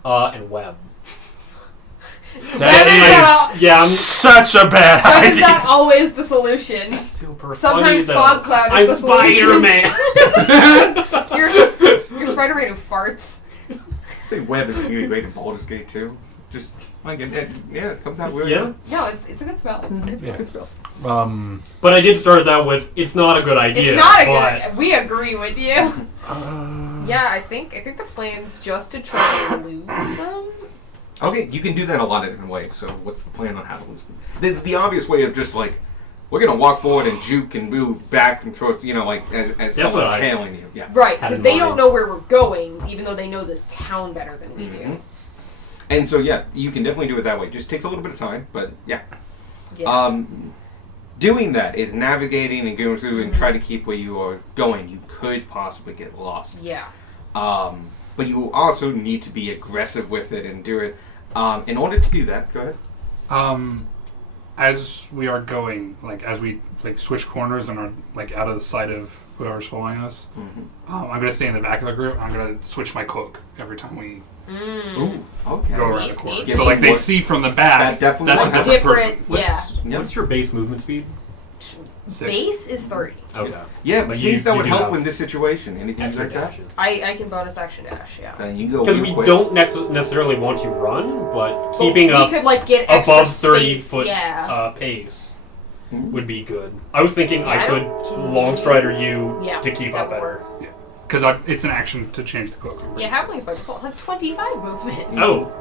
and web. Web is Nice. Yeah, I'm Such a bad Web is idea. not always the solution. super Sometimes funny, fog though. cloud is I'm the solution. Spider-Man. You're Spider-Man who farts. Say web is really great at Baldur's Gate too. Just like it comes out weird. Yeah. No, it's a good spell. It's a good spell. But I did start that with it's not a good idea. It's not a but good. We agree with you. Yeah, I think the plan's just to try to lose them. Okay, you can do that a lot of different ways. So what's the plan on how to lose them? There's the obvious way of just like we're gonna walk forward and juke and move back and forth. You know, like as That's someone's what I- tailing you. Yeah. Right, Had because in they mind. don't know where we're going, even though they know this town better than we Mhm. do. And so yeah, you can definitely do it that way. Just takes a little bit of time, but yeah. Yeah. Doing that is navigating and going through and try to keep where you are going. You could possibly get lost. Yeah. But you also need to be aggressive with it and do it. In order to do that, go ahead. As we are going, like as we like switch corners and are like out of the sight of whoever's following us, I'm gonna stay in the back of the group. I'm gonna switch my cloak every time we Ooh, okay. go around the Neat, corner. neat. So like they More- see from the back. That definitely that's a will happen. different person. Different, yeah. What's your base movement speed? 6. Base is 30. Okay. Yeah, But things that you would do help have in this situation. Anything Extra like that? dashes. I can bonus action dash, yeah. You can go Because real we quick. don't necessarily want to run, but But keeping we up could like get extra above 30 space, foot yeah. pace Mhm. would be good. I was thinking Yeah, I I could don't- Longstrider you Yeah, to keep that up would better. work. Because it's an action to change the cloak. Yeah, halflings by default have 25 movement. Oh,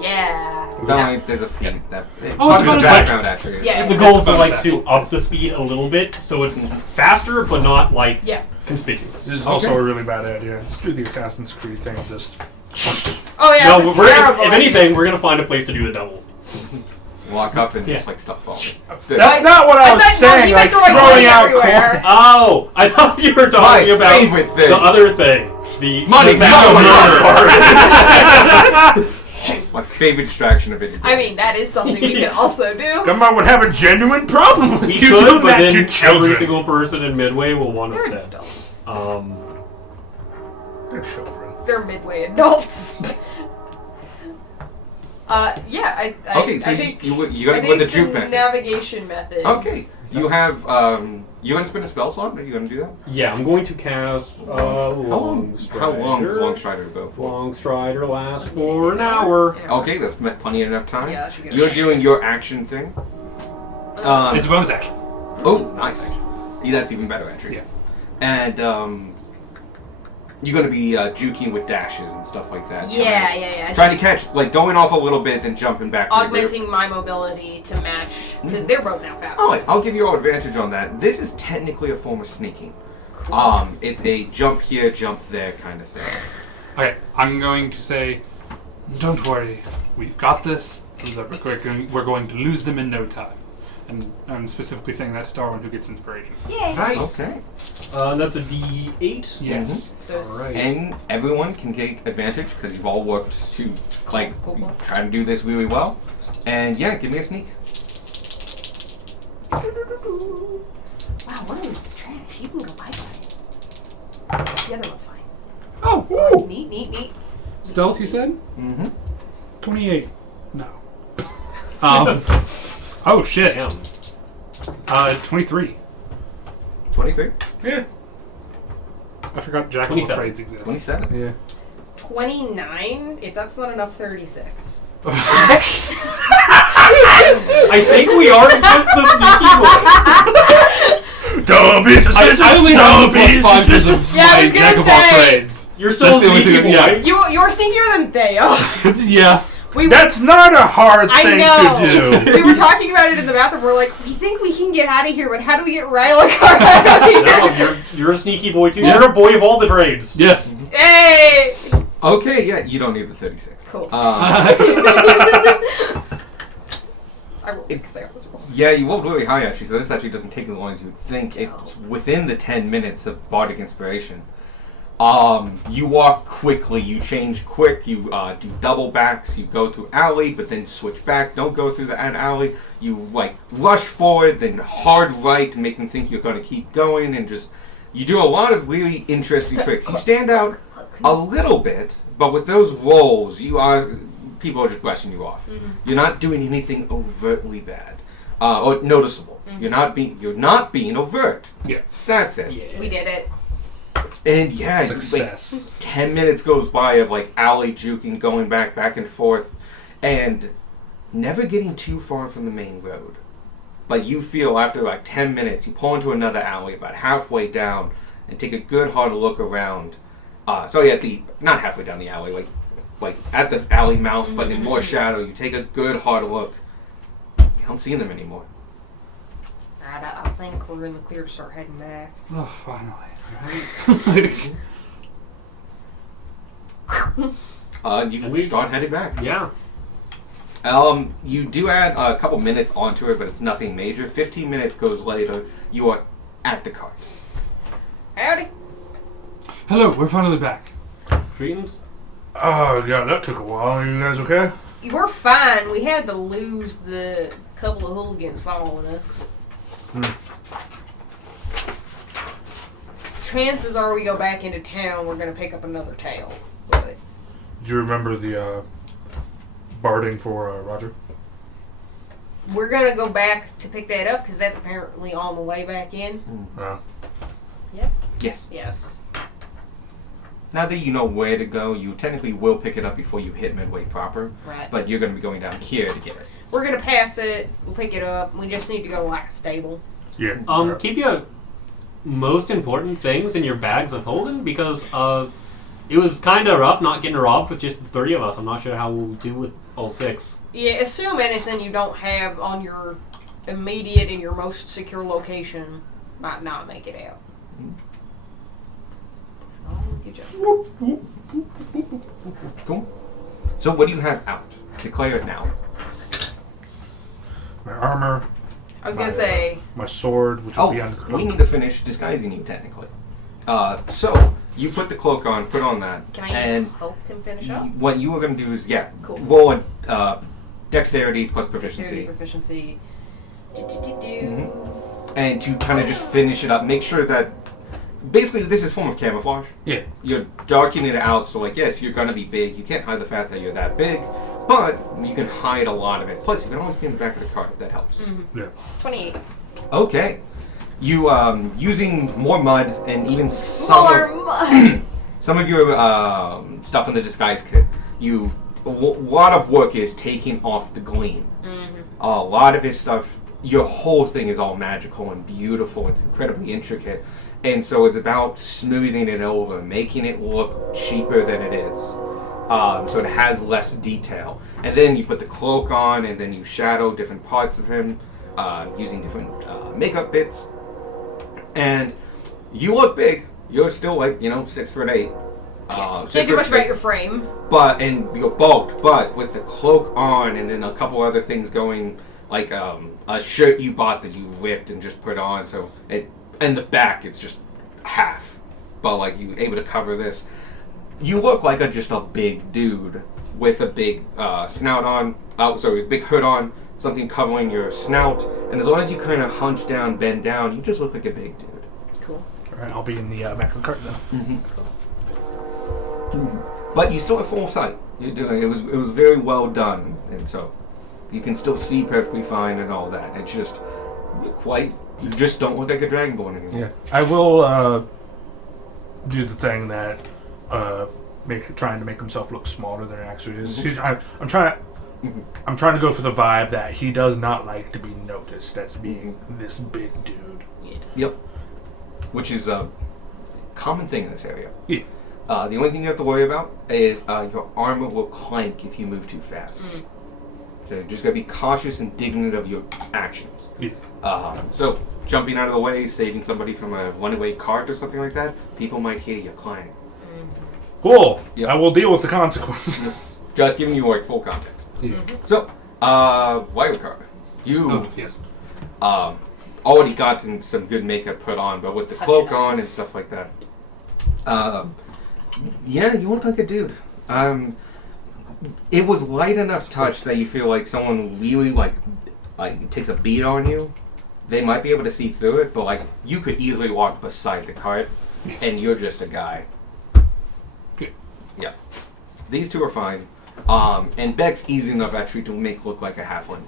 Yeah. No, Yeah. like, there's a feat that. Oh, it's a bonus background attribute. Yeah. the it's goal is a to bonus like to up the speed a little bit, so it's faster but not like Yeah. conspicuous. This is also a really bad idea. Just do the Assassin's Creed thing. Just Oh yeah, No, that's we're terrible. if anything, we're gonna find a place to do the double. walk up and Yeah. just like stop falling. That's not what I was thought- no, saying. he Like meant throwing throwing money out everywhere. coins. Oh, I thought you were My talking about favorite thing. the other thing. The Money, the battle money. part. My favorite distraction of it. I mean, that is something we can also do. Gumbar would have a genuine problem with We you could, doing but that then to every children. single person in Midway will want us They're dead. adults. They're children. They're midway adults. Yeah, I Okay, so I think you I gotta think go with the it's juke the method. navigation method. Okay, you have you gonna spin a spell slot? Are you gonna do that? Yeah, I'm going to cast Long Strider. How long does Long Strider go for? Long Strider lasts for an hour. Okay, that's plenty enough time. Yeah, that should get You're us. doing your action thing. It's a bonus action. Oh, nice. Yeah, that's even better, actually. Yeah. And you're gonna be juking with dashes and stuff like that. Yeah. Trying to Just catch, like going off a little bit, then jumping back. To the rear. augmenting my mobility to match because they're both now fast. Oh, I'll give you all advantage on that. This is technically a form of sneaking. It's a jump here, jump there kind of thing. Okay, I'm going to say, don't worry, we've got this. We're going to lose them in no time. And I'm specifically saying that to Darwin, who gets inspiration. Yay! Nice. Okay. That's a D8. Yes. So Alright. And everyone can take advantage because you've all worked to Cool. try to do this really well. And yeah, give me a sneak. Wow, one of these is trash. You can go bye-bye. The other one's fine. Oh, Ooh. Neat. Stealth, you said? Mm-hmm. 28. No. Oh, shit. Damn. 23. 23. Yeah. I forgot Jack of all 27. trades exists. 27. Yeah. 29. If that's not enough, 36. I think we are just the sneaky boys. Don't be suspicious. I only have Don't the plus 5 because of Yeah, I was my Jack gonna of all say. trades. You're still That's the a only sneaky thing- boy. yeah. You're sneakier than they are. Yeah. We were, That's not a hard I thing know. to do. We were talking about it in the bathroom. We're like, we think we can get out of here, but how do we get Rylocar out of here? No, you're a sneaky boy too. You're a boy of all the trades. Yes. Hey! Okay, yeah, you don't need the 36. Cool. I rolled because I always roll. Yeah, you rolled really high actually, so this actually doesn't take as long as you would think. It's within the 10 minutes of Bardic Inspiration. You walk quickly, you change quick, you do double backs, you go through alley, but then switch back, don't go through the alley, you like rush forward, then hard right to make them think you're going to keep going, and just, you do a lot of really interesting tricks. You stand out a little bit, but with those rolls, people are just brushing you off. You're not doing anything overtly bad, or noticeable. You're not being overt. Yeah. That's it. We did it. And yeah, Success. like 10 minutes goes by of like alley juking, going back and forth, and never getting too far from the main road. But you feel after like 10 minutes, you pull into another alley about halfway down and take a good hard look around. Not halfway down the alley, like at the alley mouth, but in more shadow. You take a good hard look. You don't see them anymore. I think we're in the clear to start heading back. Oh, finally. You can start heading back. Yeah. You do add a couple minutes onto it, but it's nothing major. 15 minutes goes later, you are at the cart. Howdy. Hello, we're finally back. Greetings. Oh, yeah, that took a while. Are you guys okay? We're fine. We had to lose the couple of hooligans following us. Chances are we go back into town, we're going to pick up another tail. But Do you remember the barding for Roger? we're going to go back to pick that up because that's apparently on the way back in. Yes? Yes. Yes. Now that you know where to go, you technically will pick it up before you hit Midway proper, Right. but you're going to be going down here to get it. We're going to pass it, we'll pick it up, we just need to go like a stable. Yeah. Keep your most important things in your bags of holding because it was kind of rough not getting robbed with just the 3 of us. I'm not sure how we'll do with all 6. Yeah, assume anything you don't have on your immediate and your most secure location might not make it out. Oh, good job. Cool. So what do you have out? Declare it now. my armor, I was gonna say, my sword, which will Oh, be under the cloak. we need to finish disguising you technically. So you put the cloak on, put on that, can I and help him finish up? what you were going to do is Cool. roll a dexterity plus Dexterity, proficiency, proficiency. Do. and to kind of just finish it up. Make sure that basically this is a form of camouflage. Yeah. You're darkening it out, so like yes, you're going to be big. You can't hide the fact that you're that big, but you can hide a lot of it. Plus, you can always be in the back of the cart. That helps. Yeah. 28. Okay. You using more mud and even some More of, mud! some of your stuff in the disguise kit. A lot of work is taking off the gleam. A lot of his stuff, your whole thing is all magical and beautiful. It's incredibly intricate, and so it's about smoothing it over, making it look cheaper than it is. So it has less detail. And then you put the cloak on, and then you shadow different parts of him using different makeup bits. And you look big. You're still like 6'8". Can't do much about your frame. And you're bulked, but with the cloak on, and then a couple other things going, like a shirt you bought that you ripped and just put on. So in the back it's just half, but like you able to cover this. You look like just a big dude with a big snout on. A big hood on. Something covering your snout, and as long as you kind of hunch down, bend down, you just look like a big dude. Cool. Alright, I'll be in the back of the cart then. But you still have full sight. You're doing it was very well done, and so you can still see perfectly fine and all that. It's just you just don't look like a dragonborn anymore. Yeah. I will do the thing that trying to make himself look smaller than it actually is. I'm trying to go for the vibe that he does not like to be noticed as being this big dude. Yep. Which is a common thing in this area. Yeah. The only thing you have to worry about is your armor will clank if you move too fast. So you just gotta be cautious and indignant of your actions. Yeah. So jumping out of the way, saving somebody from a runaway cart or something like that, people might hear you clank. Cool. Yep. I will deal with the consequences. Just giving you like full context. Yeah. So, Wildcard, you Oh, yes. already gotten some good makeup put on, but with the cloak on and stuff like that, yeah, you look like a dude. It was light enough touch that you feel like someone really like takes a beat on you. They might be able to see through it, but like you could easily walk beside the cart, and you're just a guy. Good. Yeah, these two are fine. And Beck's easy enough actually to make look like a halfling.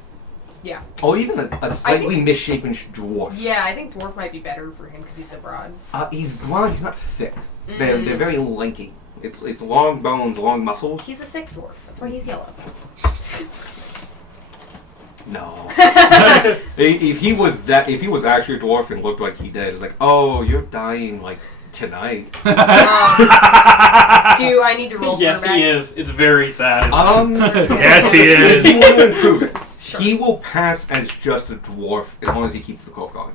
Yeah. Or even a slightly misshapen dwarf. Yeah, I think dwarf might be better for him because he's so broad. He's broad, he's not thick. They're very lanky. It's long bones, long muscles. He's a sick dwarf. That's why he's yellow. No. if he was actually a dwarf and looked like he did, it's like, oh, you're dying like tonight. Do I need to roll for Yes, back? he is. It's very sad. Yes, he If is. you want to improve it, Sure. he will pass as just a dwarf as long as he keeps the cloak on.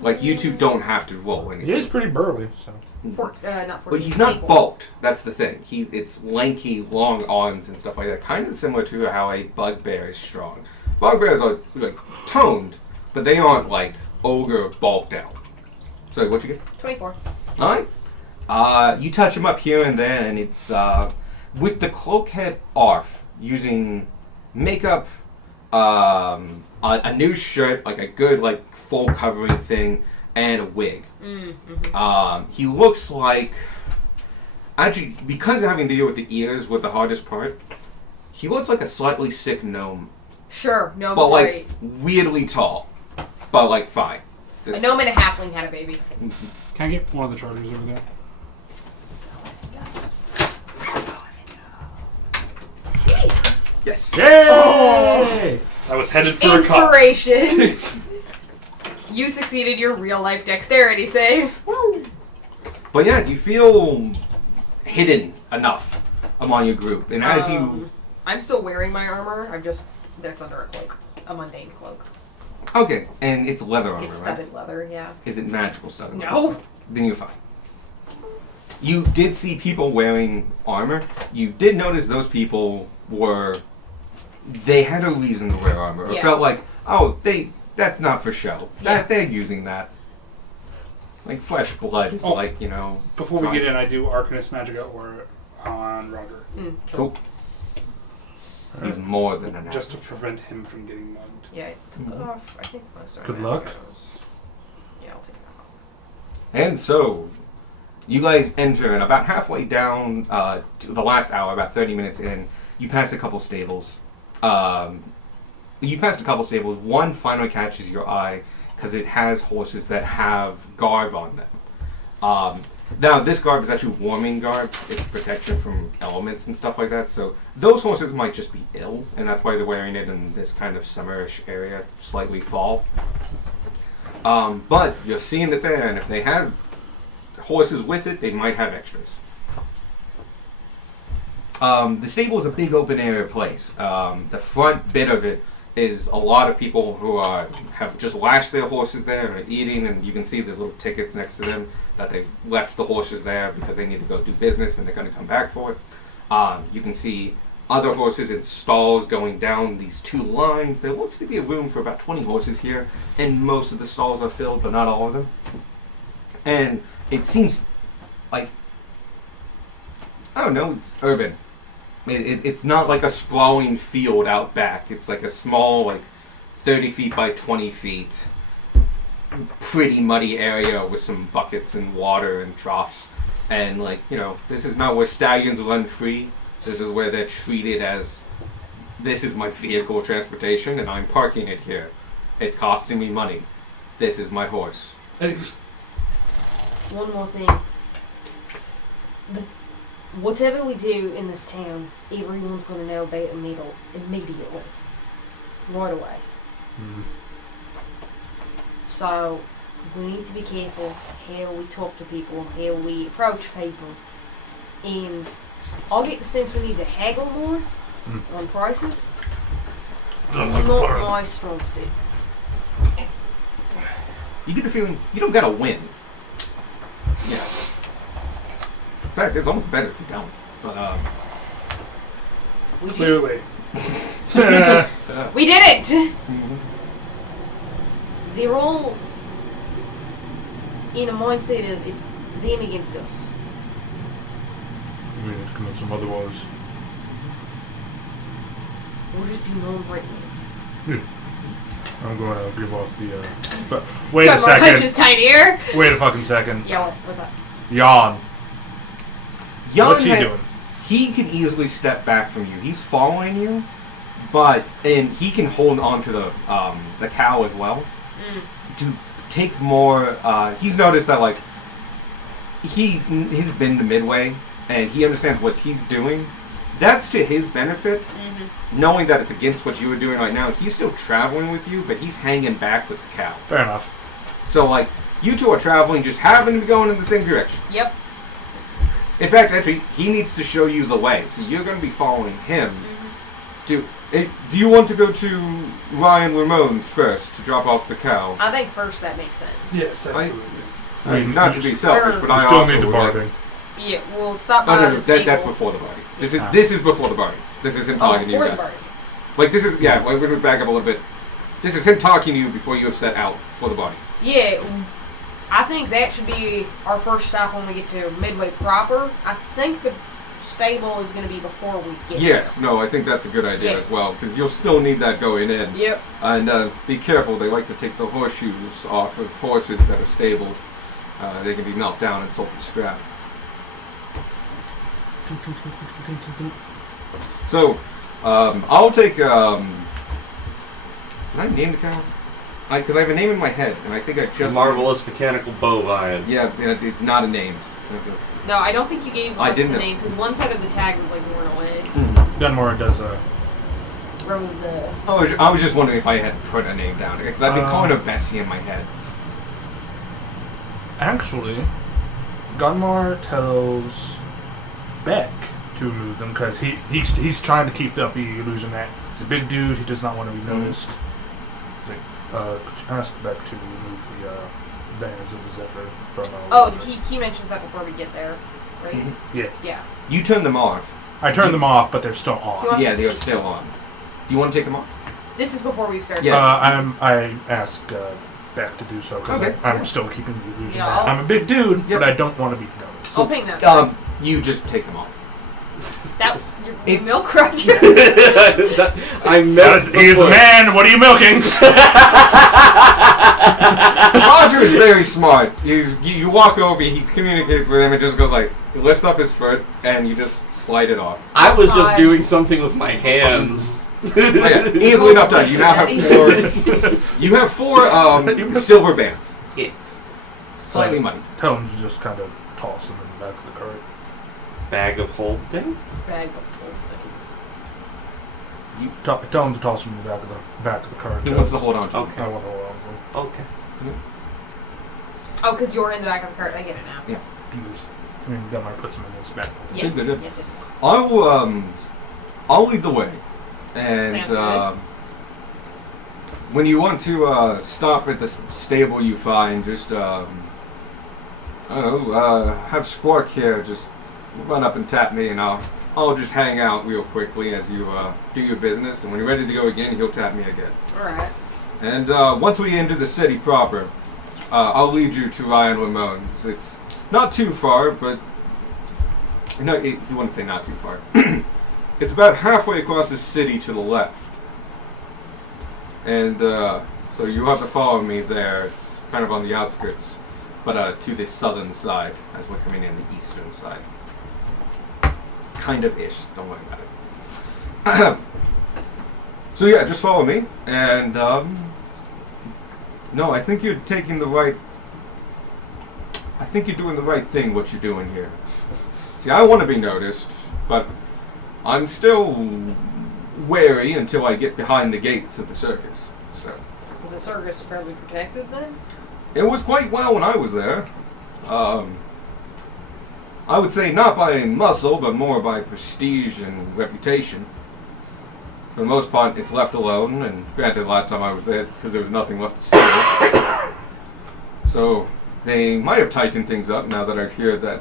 Like you two don't have to roll anything. He is pretty burly, so. Not 14. But he's not 24. bulked. That's the thing. It's lanky, long arms and stuff like that. Kind of similar to how a bugbear is strong. Bugbears are like toned, but they aren't like ogre bulked out. So what you get? 24. All right. You touch him up here and there, and it's with the cloak head off, using makeup, a new shirt, like a good like full covering thing, and a wig. He looks like, actually, because of having to deal with the ears with the hardest part, he looks like a slightly sick gnome, Sure. No, but I'm like sorry. weirdly tall, but like fine. A gnome and a halfling had a baby. Can I get one of the chargers over there? Yes. Yay! I was headed for a cup. Inspiration. You succeeded your real life dexterity save. But yeah, you feel hidden enough among your group, and as you I'm still wearing my armor. That's under a cloak, a mundane cloak. okay, and it's leather armor, It's right? studded leather. Yeah. Is it magical stuff? No. Then you're fine. You did see people wearing armor. You did notice those people were they had a reason to wear armor. It Yeah. felt like, that's not for show. Yeah. They're using that. Like flesh blood is Oh. like, you know. Before we trying- get in, I do Arcanist Magica or on Roger, Cool. He's more than an just to prevent him from getting mugged. Yeah, I took it off. I think most of Good our luck. magic. Yeah, I'll take it off. And so, you guys enter, and about halfway down to the last hour, about 30 minutes in, you pass a couple stables. You passed a couple stables. One finally catches your eye because it has horses that have garb on them. Now, this garb is actually warming garb. It's protection from elements and stuff like that. So those horses might just be ill, and that's why they're wearing it in this kind of summerish area, slightly fall. But you're seeing it there, and if they have horses with it, they might have extras. The stable is a big open area place. The front bit of it is a lot of people who have just lashed their horses there and are eating, and you can see there's little tickets next to them that they've left the horses there because they need to go do business and they're going to come back for it. You can see other horses in stalls going down these two lines. There looks to be a room for about 20 horses here, and most of the stalls are filled, but not all of them. And it seems like, I don't know, it's urban. It's not like a sprawling field out back. It's like a small, like 30 feet by 20 feet, pretty muddy area with some buckets and water and troughs. And like, you know, this is not where stallions run free. This is where they're treated as, this is my vehicle of transportation and I'm parking it here. It's costing me money. This is my horse. One more thing. Whatever we do in this town, everyone's going to know about it immediately. Right away. So, we need to be careful how we talk to people, how we approach people. And I'll get the sense we need to haggle more on prices. Not my strong suit. You get the feeling you don't gotta win. Yeah. In fact, it's almost better if you don't. But We just, Clearly. we did it! They're all in a mindset of it's them against us. We need to commit some otherwise. We'll just be non-threatening. I'm going to give off the. But wait a Come on, second. just tinier. Wait a fucking second. Yeah, what's up? Yawn. Jan What's he doing? He can easily step back from you. He's following you, and he can hold on to the cow as well to take more. He's noticed that like he's been to Midway and he understands what he's doing. That's to his benefit. Knowing that it's against what you were doing right now, he's still traveling with you, but he's hanging back with the cow. Fair enough. So like you two are traveling, just happen to be going in the same direction. Yep. In fact, actually, he needs to show you the way, so you're going to be following him. Do you want to go to Ryan Ramon's first to drop off the cow? I think first that makes sense. Yes, absolutely. I mean, not to be selfish, but We I still also need the would like- bargaining. Yeah, we'll stop Oh by no, the no, stable. that's before the party. This is before the party. This is him Oh, talking to you. before the guys. party. Like this is we're going to back up a little bit. This is him talking to you before you have set out for the party. Yeah, I think that should be our first stop when we get to Midway proper. I think the stable is going to be before we get Yes, no, I think that's a good idea Yeah. as well because you'll still need that going in. there. Yep. And be careful, they like to take the horseshoes off of horses that are stabled. They can be knocked down and sold for scrap. So, I'll take, can I name the cow? Because I have a name in my head, and I think I just... Marvelous mechanical bovine. Yeah, it's not a named. No, I don't think you gave I us didn't the know. name because one side of the tag was like worn away. Dunmore does Wrote the. I was just wondering if I had put a name down, because I've been calling her Bessie in my head. Actually, Gunmar tells Beck to remove them because he's trying to keep up the illusion that he's a big dude. He does not want to be noticed. He's like, could you ask Beck to remove the banners of the Zephyr from? Oh, he mentions that before we get there, right? Yeah. Yeah. You turn them off. I turned them off, but they're still He on. wants Yeah, to they're do- still on. Do you want to take them off? This is before we've started. Yeah. I ask Beck to do so because Okay. I'm still keeping the illusion. Yeah, that I'll- I'm a big dude, Yep. but I don't want to be noticed. I'll ping them. You just take them off. That's your It- milk crutch. I met He's a man. What are you milking? Roger is very smart. You walk over, he communicates with him, and just goes like, he lifts up his foot, and you just slide it off. I was just Hi. doing something with my hands. Oh, yeah, easily enough done. You now have four. You have four silver bands. Yeah. Slightly muddy. Tell him to just kind of toss him in the back of the cart. Bag of holding? Bag of holding. Tell him to toss him in the back of the cart. He wants to hold on to. Okay. I want to hold on to him. Okay. Oh, because you're in the back of the cart. I get it now. He was- I mean, that might put him in his back. Yes. Good, Yes, good. yes, yes, yes. I'll lead the way, and Sounds when you want to stop at the stable you find, just I don't know, have Squawk here just run up and tap me, and I'll just hang out real quickly as you do your business, and when you're ready to go again, he'll tap me again. Alright. And once we enter the city proper, I'll lead you to Ryan Ramone's. It's not too far, but no, you wouldn't say not too far. It's about halfway across the city to the left. And so you have to follow me there. It's kind of on the outskirts, but to the southern side, as we're coming in the eastern side. Kind of ish. Don't worry about it. So yeah, just follow me. And no, I think you're taking the right. I think you're doing the right thing. What you're doing here. See, I want to be noticed, but I'm still wary until I get behind the gates of the circus. So Is the circus fairly protected then? it was quite well when I was there. I would say not by muscle, but more by prestige and reputation. For the most part, it's left alone, and granted, last time I was there, it's because there was nothing left to steal. So they might have tightened things up now that I've heard that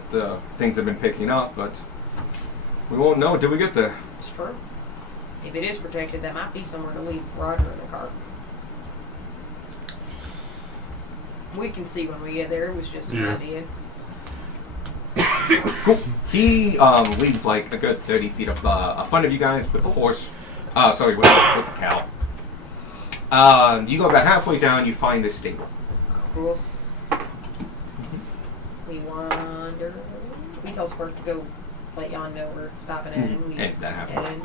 things have been picking up, but we won't know until we get there. It's true. If it is protected, that might be somewhere to leave Roger in the cart. We can see when we get there. It was just an Yeah. idea. Cool. He leads like a good 30 feet up front of you guys with the horse. Sorry, with the cow. You go about halfway down, you find this stable. Cool. We wander. We tell Squirt to go let Jan know we're stopping in. Mhm. We And that happens. head in.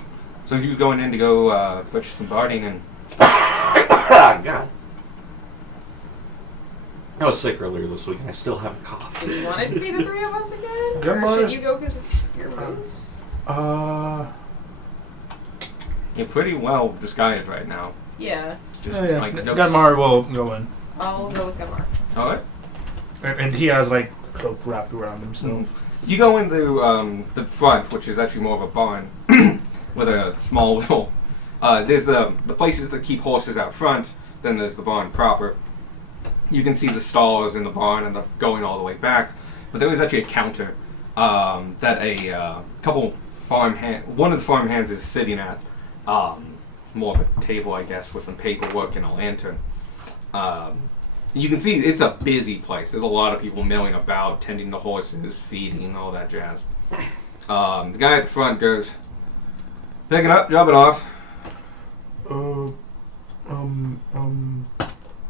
So he was going in to go purchase some barding, and Ah, God. I was sick earlier this week and I still have a cough. Do you want it to be the three of us again? Good Or should morning. you go because it's your moose? you're pretty well disguised right now. Yeah. Just yeah. like no. Gunmar will go in. I'll go with Gunmar. All right. And he has like a cloak wrapped around himself. Mm. You go into the front, which is actually more of a barn, with a small little. There's the places that keep horses out front. Then there's the barn proper. You can see the stalls in the barn and going all the way back. But there was actually a counter that a couple one of the farm hands is sitting at. It's more of a table, I guess, with some paperwork and a lantern. You can see it's a busy place. There's a lot of people milling about, tending the horses, feeding, all that jazz. The guy at the front goes, pick it up, drop it off.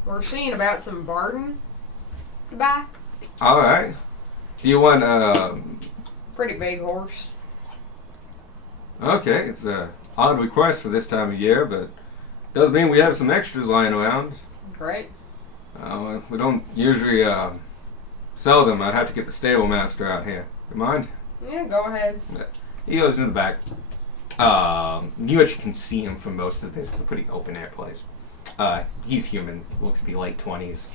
We're seeing about some Barden to buy. All right. Do you want Pretty big horse. Okay, it's a odd request for this time of year, but does mean we have some extras lying around. Great. We don't usually sell them. I'd have to get the stable master out here. You mind? Yeah, go ahead. He goes in the back. You actually can see him from most of this. It's a pretty open air place. He's human. Looks to be late 20s.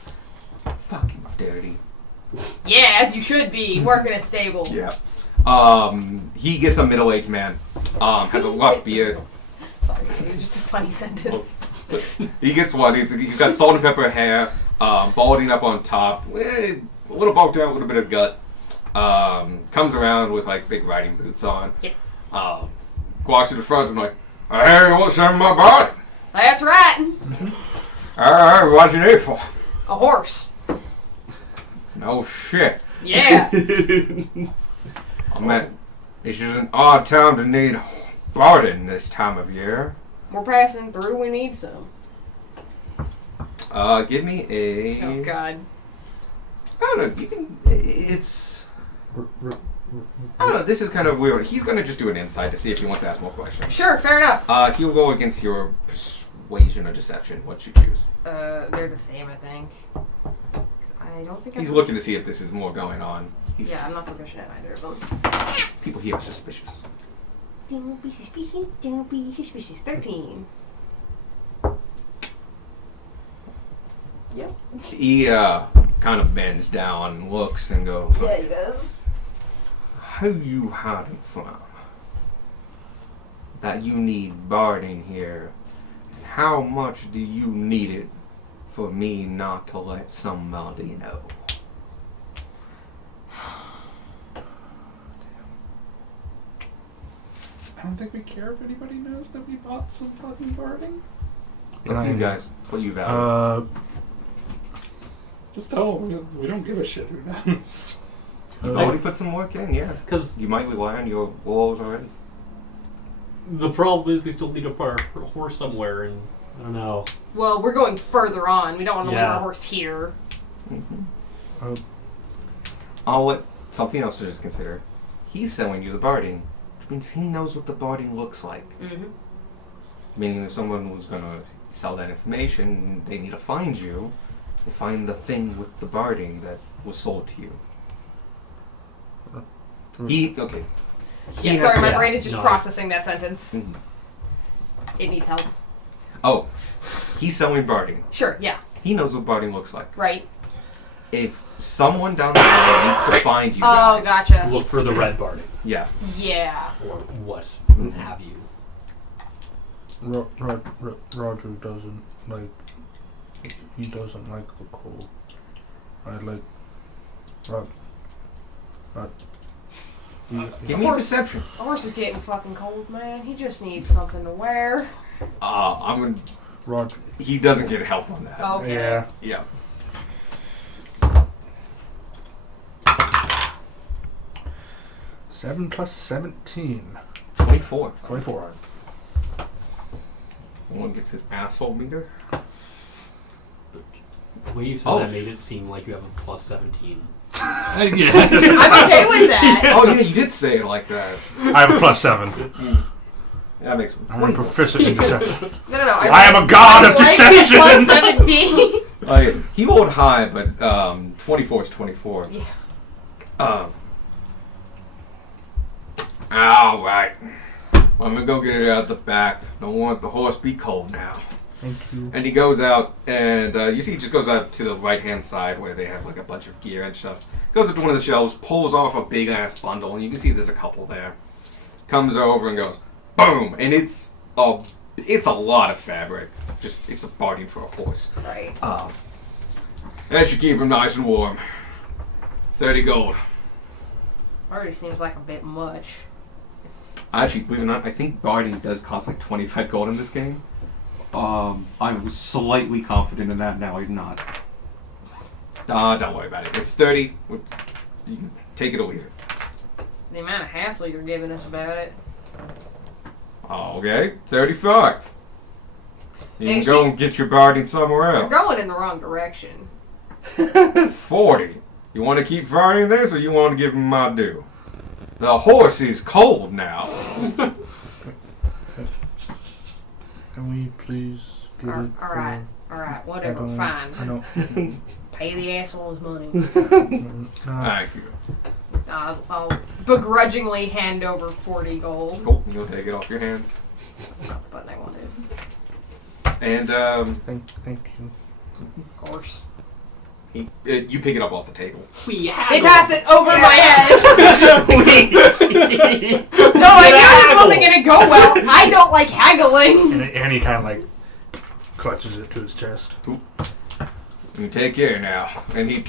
Fucking dirty. Yeah, as you should be, working a stable. Yeah. He gets a middle-aged man. Has a rough beard. Sorry, it was just a funny sentence. He gets one. He's got salt and pepper hair, balding up on top, a little bulked out with a bit of gut. Comes around with like big riding boots on. Yep. Walks to the front and like, Hey, what's in my body? That's right. Hey, what you need for? A horse. No shit. Yeah. I mean, it's just an odd time to need Barden this time of year. We're passing through. We need some. Give me a. Oh God. I don't know. You can. It's. I don't know. This is kind of weird. He's gonna just do an insight to see if he wants to ask more questions. Sure. Fair enough. He'll go against your persuasion or deception. What you choose. They're the same, I think. 'Cause I don't think He's looking to see if this is more going on. Yeah, I'm not proficient at either of them. People here are suspicious. Don't be suspicious. Don't be suspicious. 13. Yep. He kind of bends down, looks, and goes. Yeah, he does. Who you hiding from? That you need Barding here. And how much do you need it for me not to let somebody know? I don't think we care if anybody knows that we bought some fucking barding. What you guys? What you value? Just tell them we don't give a shit who knows. You've already put some work in, yeah. Because You might rely on your walls already. the problem is we still need to put our horse somewhere, and I don't know. Well, we're going further on. We don't want to leave Yeah. our horse here. I'll let something else to just consider. He's selling you the Barding, which means he knows what the Barding looks like. Mm-hmm. Meaning if someone was going to sell that information, they need to find you and find the thing with the Barding that was sold to you. Okay. He Yeah, has- sorry, my yeah, brain is just no. processing that sentence. Mhm. It needs help. Oh, he's selling Barding. Sure, yeah, He knows what Barding looks like. right. If someone down the road needs to find you Oh, guys, gotcha. Look for the red barding, yeah, Yeah. or what have you. Roger doesn't like. He doesn't like the cold. I like. give me a perception. The horse is getting fucking cold, man. He just needs something to wear. I'm gonna. Roger. He doesn't get help on that. Okay. Yeah. Yeah. 7 plus 17. 24. 24. One gets his asshole meter. The way you said Oh, that made it seem like you have a plus 17. yeah. I'm okay with that. Oh yeah, you did say it like that. I have a plus 7. That makes I'm way a more proficient in deception. No. I am a god of deception! Plus 17. He rolled high, but 24 is 24. Yeah. All right. I'm gonna go get it out the back. Don't want the horse be cold now. Thank you. And he goes out, and you see he just goes out to the right-hand side where they have like a bunch of gear and stuff. Goes up to one of the shelves, pulls off a big-ass bundle, and you can see there's a couple there. Comes over and goes, boom! And it's a lot of fabric. It's a bargain for a horse. Right. That should keep him nice and warm. 30 gold. Already seems like a bit much. Actually, believe it or not, I think barding does cost like 25 gold in this game. I was slightly confident in that, now I'm not. Don't worry about it. It's 30. You can take it or leave it. The amount of hassle you're giving us about it. Okay, 35. You can Hey, go see- and get your barding somewhere You're else. going in the wrong direction. 40. You want to keep barding this, or you want to give him my due? The horse is cold now. Can we please get it? Alright, whatever, I fine. don't. Pay the asshole his money. No. Thank you. I'll begrudgingly hand over 40 gold. Cool. You'll take it off your hands. That's not the button I wanted. And Thank you. Of course. you pick it up off the table. We have They pass it over my head. No, I knew this wasn't gonna go well. I don't like haggling. And he kind of like clutches it to his chest. You take care now. And he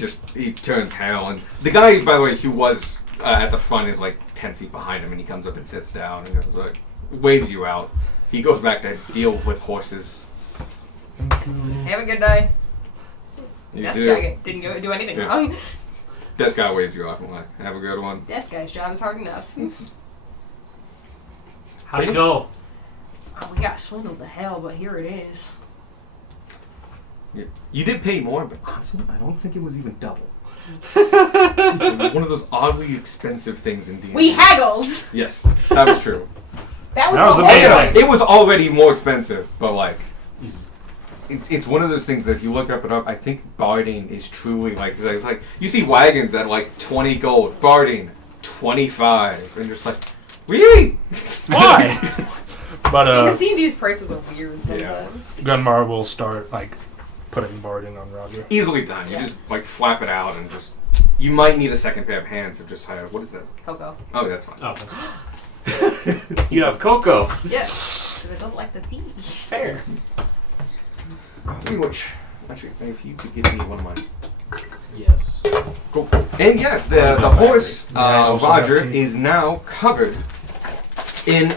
turns hell. And the guy, by the way, who was at the front is like 10 feet behind him, and he comes up and sits down and goes, like, waves you out. He goes back to deal with horses. Have a good day. You Desk do. guy didn't do anything Yeah. wrong. Desk guy waves you off and like, have a good one. Desk guy's job is hard enough. How'd it go? Oh, we got swindled to hell, but here it is. You did pay more, but honestly, I don't think it was even double. It was one of those oddly expensive things in D&D. We haggled. Yes, that was true. That was That was the the whole main thing. thing. It was already more expensive, but like, it's one of those things that if you look up, I think barding is truly like, it's like you see wagons at like 20 gold, barding 25, and you're just like, really? Why? But Because D&D's prices are weird sometimes. Gunmar will start like putting barding on Roger. Easily done. You Yeah. just like flap it out and just. You might need a second pair of hands to just hire. What is that? Coco. Oh, that's fine. Oh. You have Coco. Yes. Because I don't like the tea. Fair. Which, actually, if you could give me one of mine. Yes. Cool. And yeah, the horse, Yeah, I also Roger, have tea. is now covered in,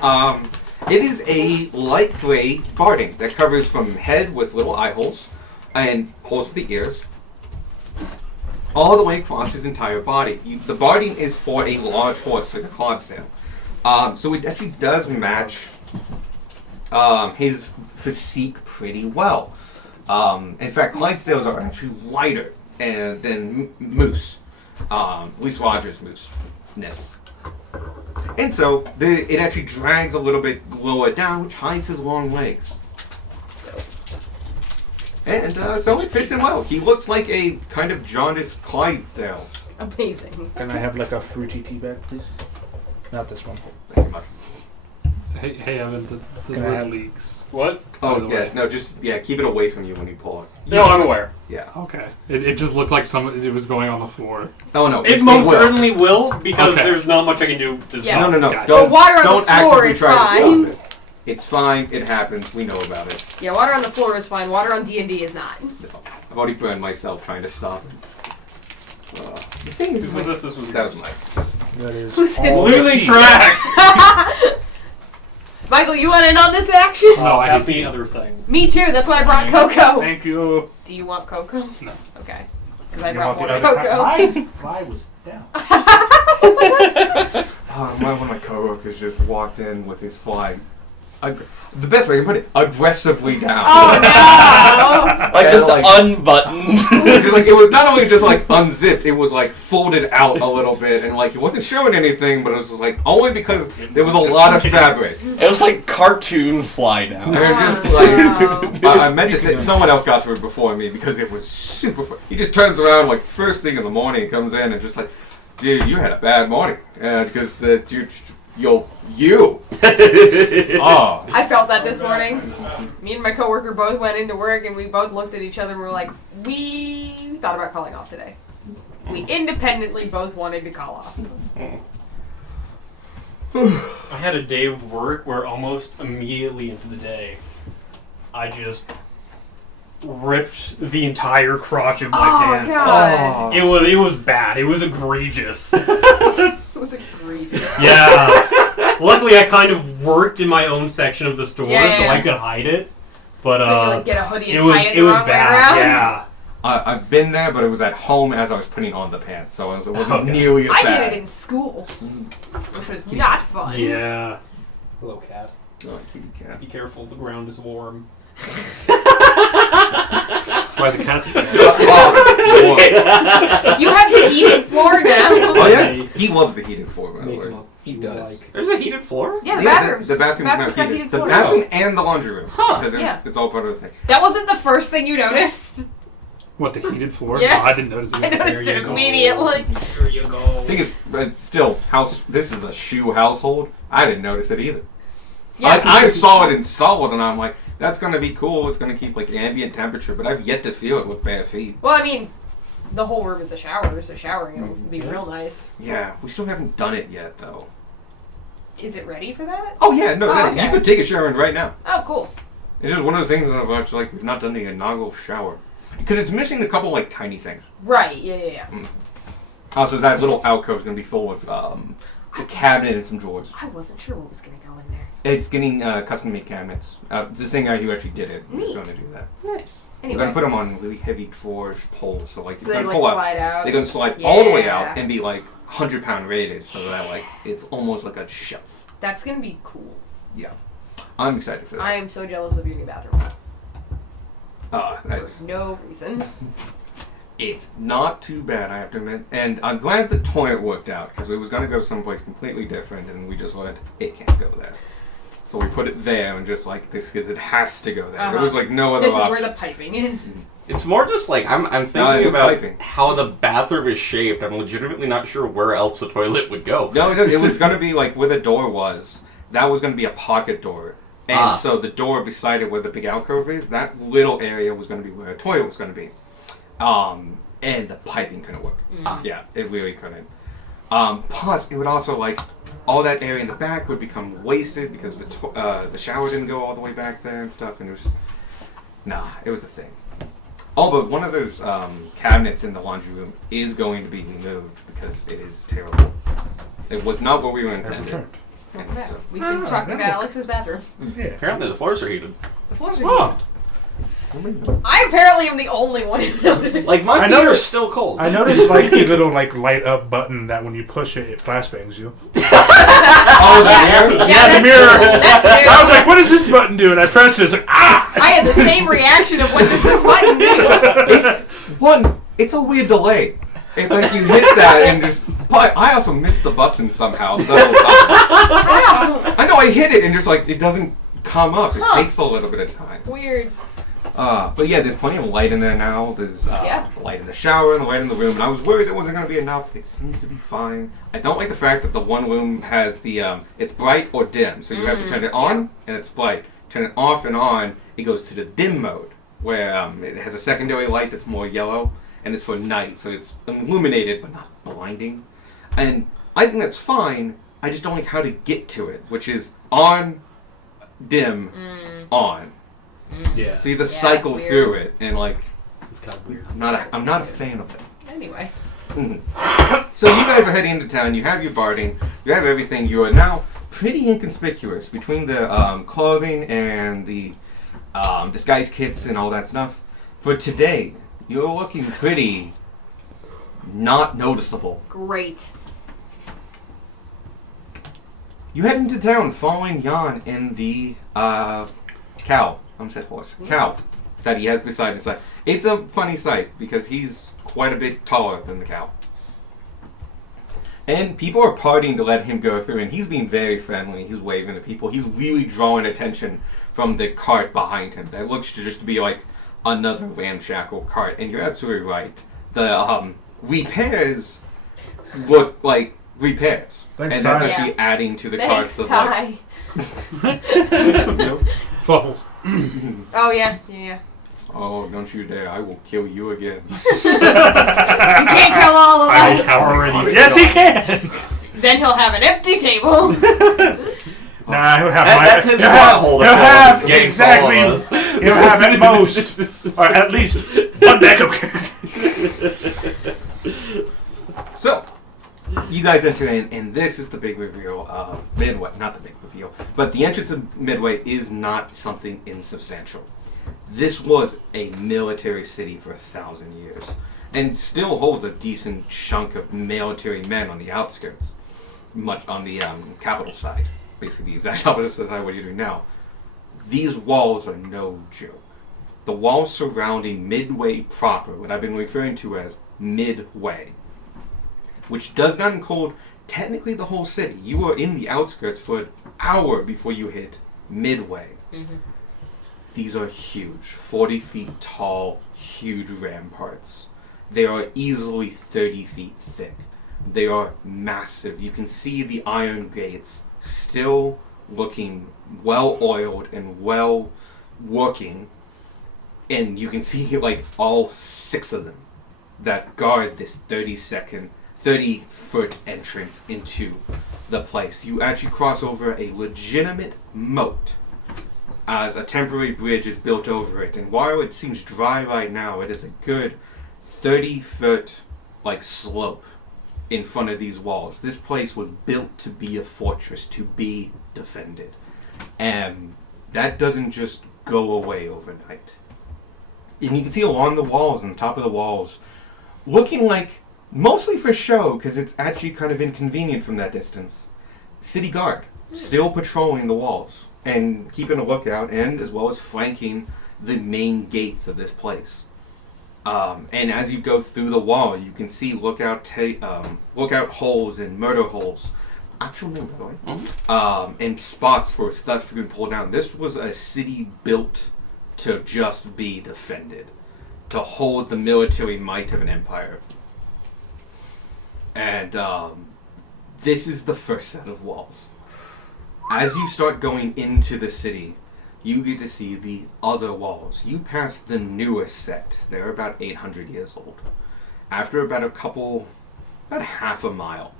it is a light gray barding that covers from head with little eye holes and holes for the ears, all the way across his entire body. The barding is for a large horse, like a Clydesdale. So it actually does match his physique pretty well. In fact, Clydesdales are actually wider than moose, at least Roger's moose-ness. And so it actually drags a little bit lower down, which hides his long legs. And so it fits him well. He looks like a kind of jaundiced Clydesdale. Amazing. Can I have like a fruity tea bag, please? Not this one. Thank you much. Hey, Evan, the Can I lid have- leaks. What? Oh, By the yeah, way. no, just, keep it away from you when you pull it. No, I'm aware. Yeah. Okay. It just looked like it was going on the floor. Oh, no. It most will. certainly will, because Okay. there's not much I can do to Yeah. stop. No. Gotcha. Don't, But water on the don't floor actively is try to fine. stop it. It's fine. It happens. We know about it. Yeah, water on the floor is fine. Water on D&D is not. I've already burned myself trying to stop it. The thing is, Who was this? that was Mike. That is Who's this? all Losing tea. track! Michael, you want in on this action? No, I have the other thing. Me too. That's why I brought Coco. Thank you. Do you want Coco? No. Okay. Because I You brought want more the other Coco. My fly was down. One of my coworkers just walked in with his fly. The best way I can put it, aggressively down. Oh no! Like And, just like- unbuttoned. Because like it was not only just like unzipped, it was like folded out a little bit, and like it wasn't showing anything, but it was just like only because there was a lot of fabric. It was like cartoon fly down. And they're just Wow. like I meant to say someone else got to it before me because it was super. He just turns around like first thing in the morning, comes in and just like, dude, you had a bad morning because you. Oh. I felt that this morning. Me and my coworker both went into work and we both looked at each other and were like, we thought about calling off today. We independently both wanted to call off. I had a day of work where almost immediately into the day, I just ripped the entire crotch of my pants. God. It was bad. It was egregious. It was egregious. Yeah. Luckily, I kind of worked in my own section of the store, Yeah, so yeah. I could hide it. But So you like get a hoodie it and was tie it it the was wrong way bad. around? Yeah. I've been there, but it was at home as I was putting on the pants, so it wasn't Okay. nearly as I bad. did it in school, which was not fun. Yeah. Hello, cat. Oh, kitty cat. Be careful. The ground is warm. That's why the cat's there. Oh, You have the heated floor now. oh yeah, he loves the heated floor, by the way. He does. There's a heated floor? Yeah, the Yeah, bathrooms. the bathroom's Bathrooms not got heated. heated The floor. bathroom and the laundry room. Because Yeah. it's all part of the thing. That wasn't the first thing you noticed. What, the heated floor? Yeah. No, I didn't notice it. I noticed There it you go. immediately. There you go. Thing is, still, this is a shoe household. I didn't notice it either. Yeah. I saw it installed, and I'm like, that's going to be cool. It's going to keep like ambient temperature, but I've yet to feel it with bare feet. Well, I mean, the whole room is a shower, so showering it would be real nice. Yeah, we still haven't done it yet, though. Is it ready for that? Oh yeah, no, Oh, okay. you could take a shower in right now. Oh, cool. It's just one of those things that I've actually like we've not done the inaugural shower because it's missing a couple like tiny things. Right. Yeah. Also, that little alcove is going to be full with a cabinet and some drawers. I wasn't sure what was gonna go in there. It's getting custom-made cabinets. The same guy who actually did it is Neat. going to do that. Nice. We're Anyway, going to put them on really heavy drawers, poles, so like so you they can like pull up. slide out. They're going to slide all the way Yeah. out and be like 100-pound rated, so that like it's almost like a shelf. That's gonna be cool. Yeah, I'm excited for that. I am so jealous of your new bathroom. That's For no reason. It's not too bad, I have to admit. And I'm glad the toilet worked out, because we was going to go someplace completely different, and we just learned it can't go there. So we put it there, and just like this, because it has to go there. There was like no other This is option. where the piping is. It's more just like I'm the thinking about piping. how the bathroom is shaped. I'm legitimately not sure where else the toilet would go. No, it was going to be like where the door was. That was going to be a pocket door. And so the door beside it where the big alcove is, that little area was going to be where a toilet was going to be. And the piping couldn't work. Yeah, it really couldn't. Plus, it would also like all that area in the back would become wasted because the shower didn't go all the way back there and stuff, and it was just it was a thing. Oh, but one of those cabinets in the laundry room is going to be removed because it is terrible. It was not what we were intended. Returned. And Okay. so, We've been talking about Alex's bathroom. Yeah. Apparently the floors are heated. The floors are Oh, heated. I apparently am the only one who noticed. Like my I feet are noticed- still cold. I noticed like the little like light up button that when you push it, it flashbangs you. oh, that mirror? Yeah, the that's mirror. new. That's new. I was like, what does this button do? And I pressed it. It's like, ah! I had the same reaction of what does this button do? It's a weird delay. It's like you hit that and just. But I also missed the button somehow. So I know I hit it and just like it doesn't come up. It Huh. takes a little bit of time. Weird. But yeah, there's plenty of light in there now. There's light in the shower and the light in the room. And I was worried it wasn't going to be enough. It seems to be fine. I don't like the fact that the one room has the it's bright or dim, so you have to turn it on and it's bright. Turn it off and on, it goes to the dim mode where it has a secondary light that's more yellow and it's for night, so it's illuminated but not blinding. And I think that's fine. I just don't like how to get to it, which is on, dim, on. Yeah. So you have to Yeah, cycle it's through weird. it, and like It's kind of weird. I'm not a fan of it. Anyway. So you guys are heading into town. You have your barding. You have everything. You are now pretty inconspicuous between the clothing and the disguise kits and all that stuff. For today, you're looking pretty not noticeable. Great. You head into town following Jan in the cow. I almost said horse. Cow that he has beside his side. It's a funny sight because he's quite a bit taller than the cow. And people are partying to let him go through, and he's being very friendly. He's waving to people. He's really drawing attention from the cart behind him. That looks to just be like another ramshackle cart. And you're absolutely right. The repairs look like repairs. Thanks, and that's Ty. actually adding to the Thanks, carts of Ty. Fluffles. Oh, yeah. Yeah. oh, don't you dare, I will kill you again. You can't kill all of I us. already. Yes, he can. Then he'll have an empty table. Nah, he'll have That's his he'll plot have- hole. He'll have Getting exactly. all of us. He'll have at most, or at least one backup character. So, you guys enter in, and this is the big reveal of Midway. Not the big reveal, but the entrance of Midway is not something insubstantial. This was a military city for 1,000 years, and still holds a decent chunk of military men on the outskirts, much on the capital side. Basically, the exact opposite side of what you're doing now. These walls are no joke. The walls surrounding Midway proper, what I've been referring to as Midway, which does not include technically the whole city. You are in the outskirts for an hour before you hit Midway. These are huge, 40 feet tall, huge ramparts. They are easily 30 feet thick. They are massive. You can see the iron gates still looking well oiled and well working. And you can see like all 6 of them that guard this 30-foot entrance into the place. You actually cross over a legitimate moat as a temporary bridge is built over it. And while it seems dry right now, it is a good 30-foot like slope in front of these walls. This place was built to be a fortress, to be defended. And that doesn't just go away overnight. And you can see along the walls and top of the walls, looking like, mostly for show, because it's actually kind of inconvenient from that distance, city guard, still patrolling the walls and keeping a lookout, and as well as flanking the main gates of this place. And as you go through the wall, you can see lookout holes and murder holes. Actual name, by the way. And spots for stuff to be pulled down. This was a city built to just be defended, to hold the military might of an empire. And this is the first set of walls. As you start going into the city, you get to see the other walls. You pass the newest set. They're about 800 years old. After about half a mile,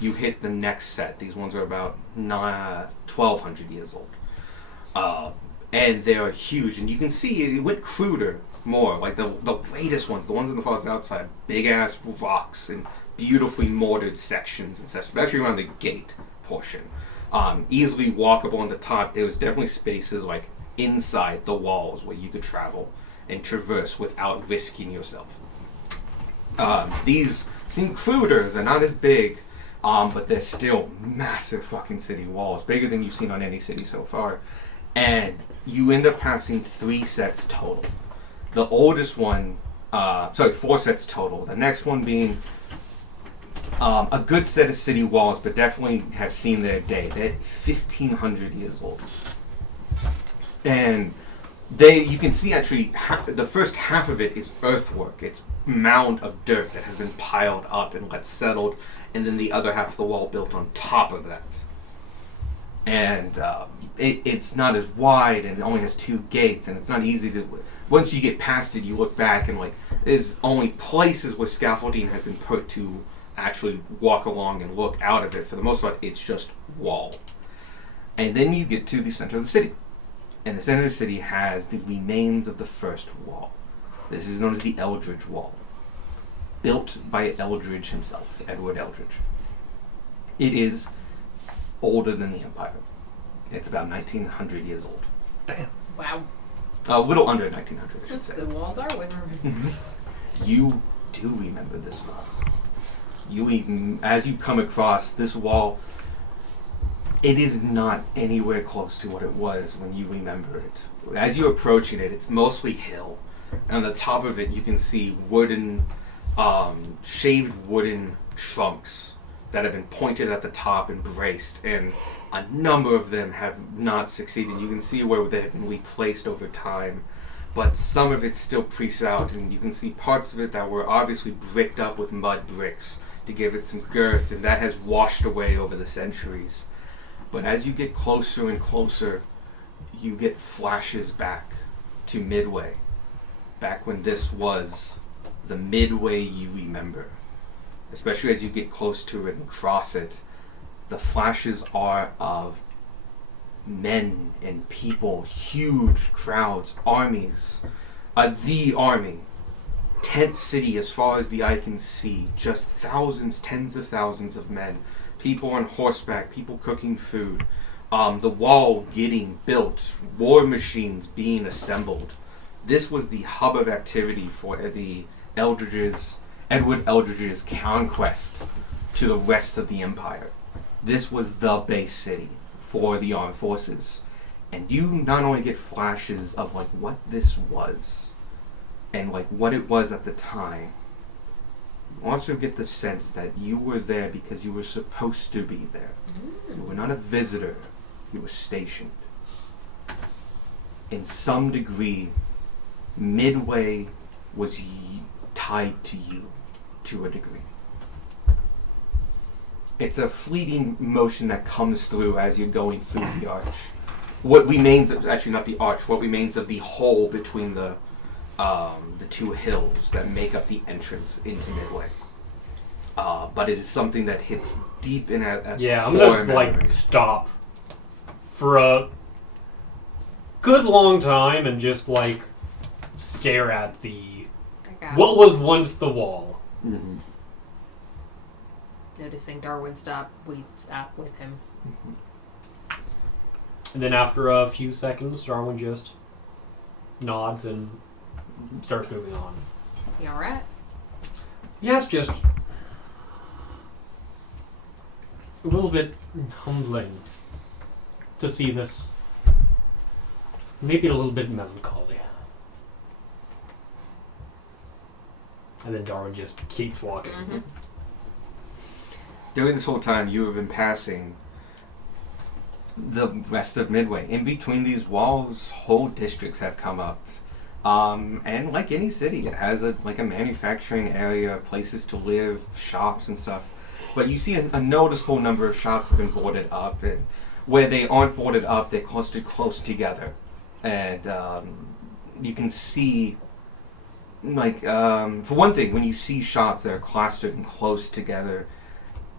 you hit the next set. These ones are about 1,200 years old. And they're huge. And you can see it went cruder more. Like the latest ones, the ones in the farthest outside, big-ass rocks and beautifully mortared sections and stuff, especially around the gate portion. Easily walkable on the top. There was definitely spaces like inside the walls where you could travel and traverse without risking yourself. These seem cruder. They're not as big. But they're still massive fucking city walls, bigger than you've seen on any city so far. And you end up passing 3 sets total. The oldest one, 4 sets total. The next one being a good set of city walls, but definitely have seen their day. They're 1,500 years old. And you can see actually the first half of it is earthwork. It's mound of dirt that has been piled up and let settled, and then the other half of the wall built on top of that. And it's not as wide, and it only has 2 gates, and it's not easy to... Once you get past it, you look back, and like there's only places where scaffolding has been put to actually walk along and look out of it. For the most part, it's just wall. And then you get to the center of the city. And the center of the city has the remains of the first wall. This is known as the Eldridge Wall, built by Eldridge himself, Edward Eldridge. It is older than the Empire. It's about 1,900 years old. Damn. Wow. A little under 1,900, I should That's say. the wall Darwin remembers. You do remember this wall. As you come across this wall, it is not anywhere close to what it was when you remember it. As you're approaching it, it's mostly hill. And on the top of it, you can see shaved wooden trunks that have been pointed at the top and braced, and a number of them have not succeeded. You can see where they have been replaced over time, but some of it still creeps out, and you can see parts of it that were obviously bricked up with mud bricks to give it some girth, and that has washed away over the centuries. But as you get closer and closer, you get flashes back to Midway, back when this was the Midway you remember. Especially as you get close to it and cross it, the flashes are of men and people, huge crowds, armies, the army, tent city as far as the eye can see, just thousands, tens of thousands of men, people on horseback, people cooking food, the wall getting built, war machines being assembled. This was the hub of activity for the Edward Eldridge's conquest to the rest of the empire. This was the base city for the armed forces. And you not only get flashes of like what this was and like what it was at the time, you also get the sense that you were there because you were supposed to be there. You were not a visitor, you were stationed. In some degree, Midway was tied to you to a degree. It's a fleeting motion that comes through as you're going through the arch. What remains of, actually not the arch, what remains of the hole between the 2 hills that make up the entrance into Midway. But it is something that hits deep in at Yeah, I'm core gonna memory. stop for a good long time and just stare at what was once the wall. Mhm. Noticing Darwin stop, we stop with him. And then after a few seconds, Darwin just nods and starts moving on. You alright? Yeah, it's just a little bit humbling to see this. Maybe a little bit melancholy. And then Darwin just keeps walking. Mm-hmm. During this whole time, you have been passing the rest of Midway. In between these walls, whole districts have come up. And like any city, it has a manufacturing area, places to live, shops and stuff. But you see a noticeable number of shops have been boarded up, and where they aren't boarded up, they're clustered close together. And you can see, for one thing, when you see shops that are clustered and close together,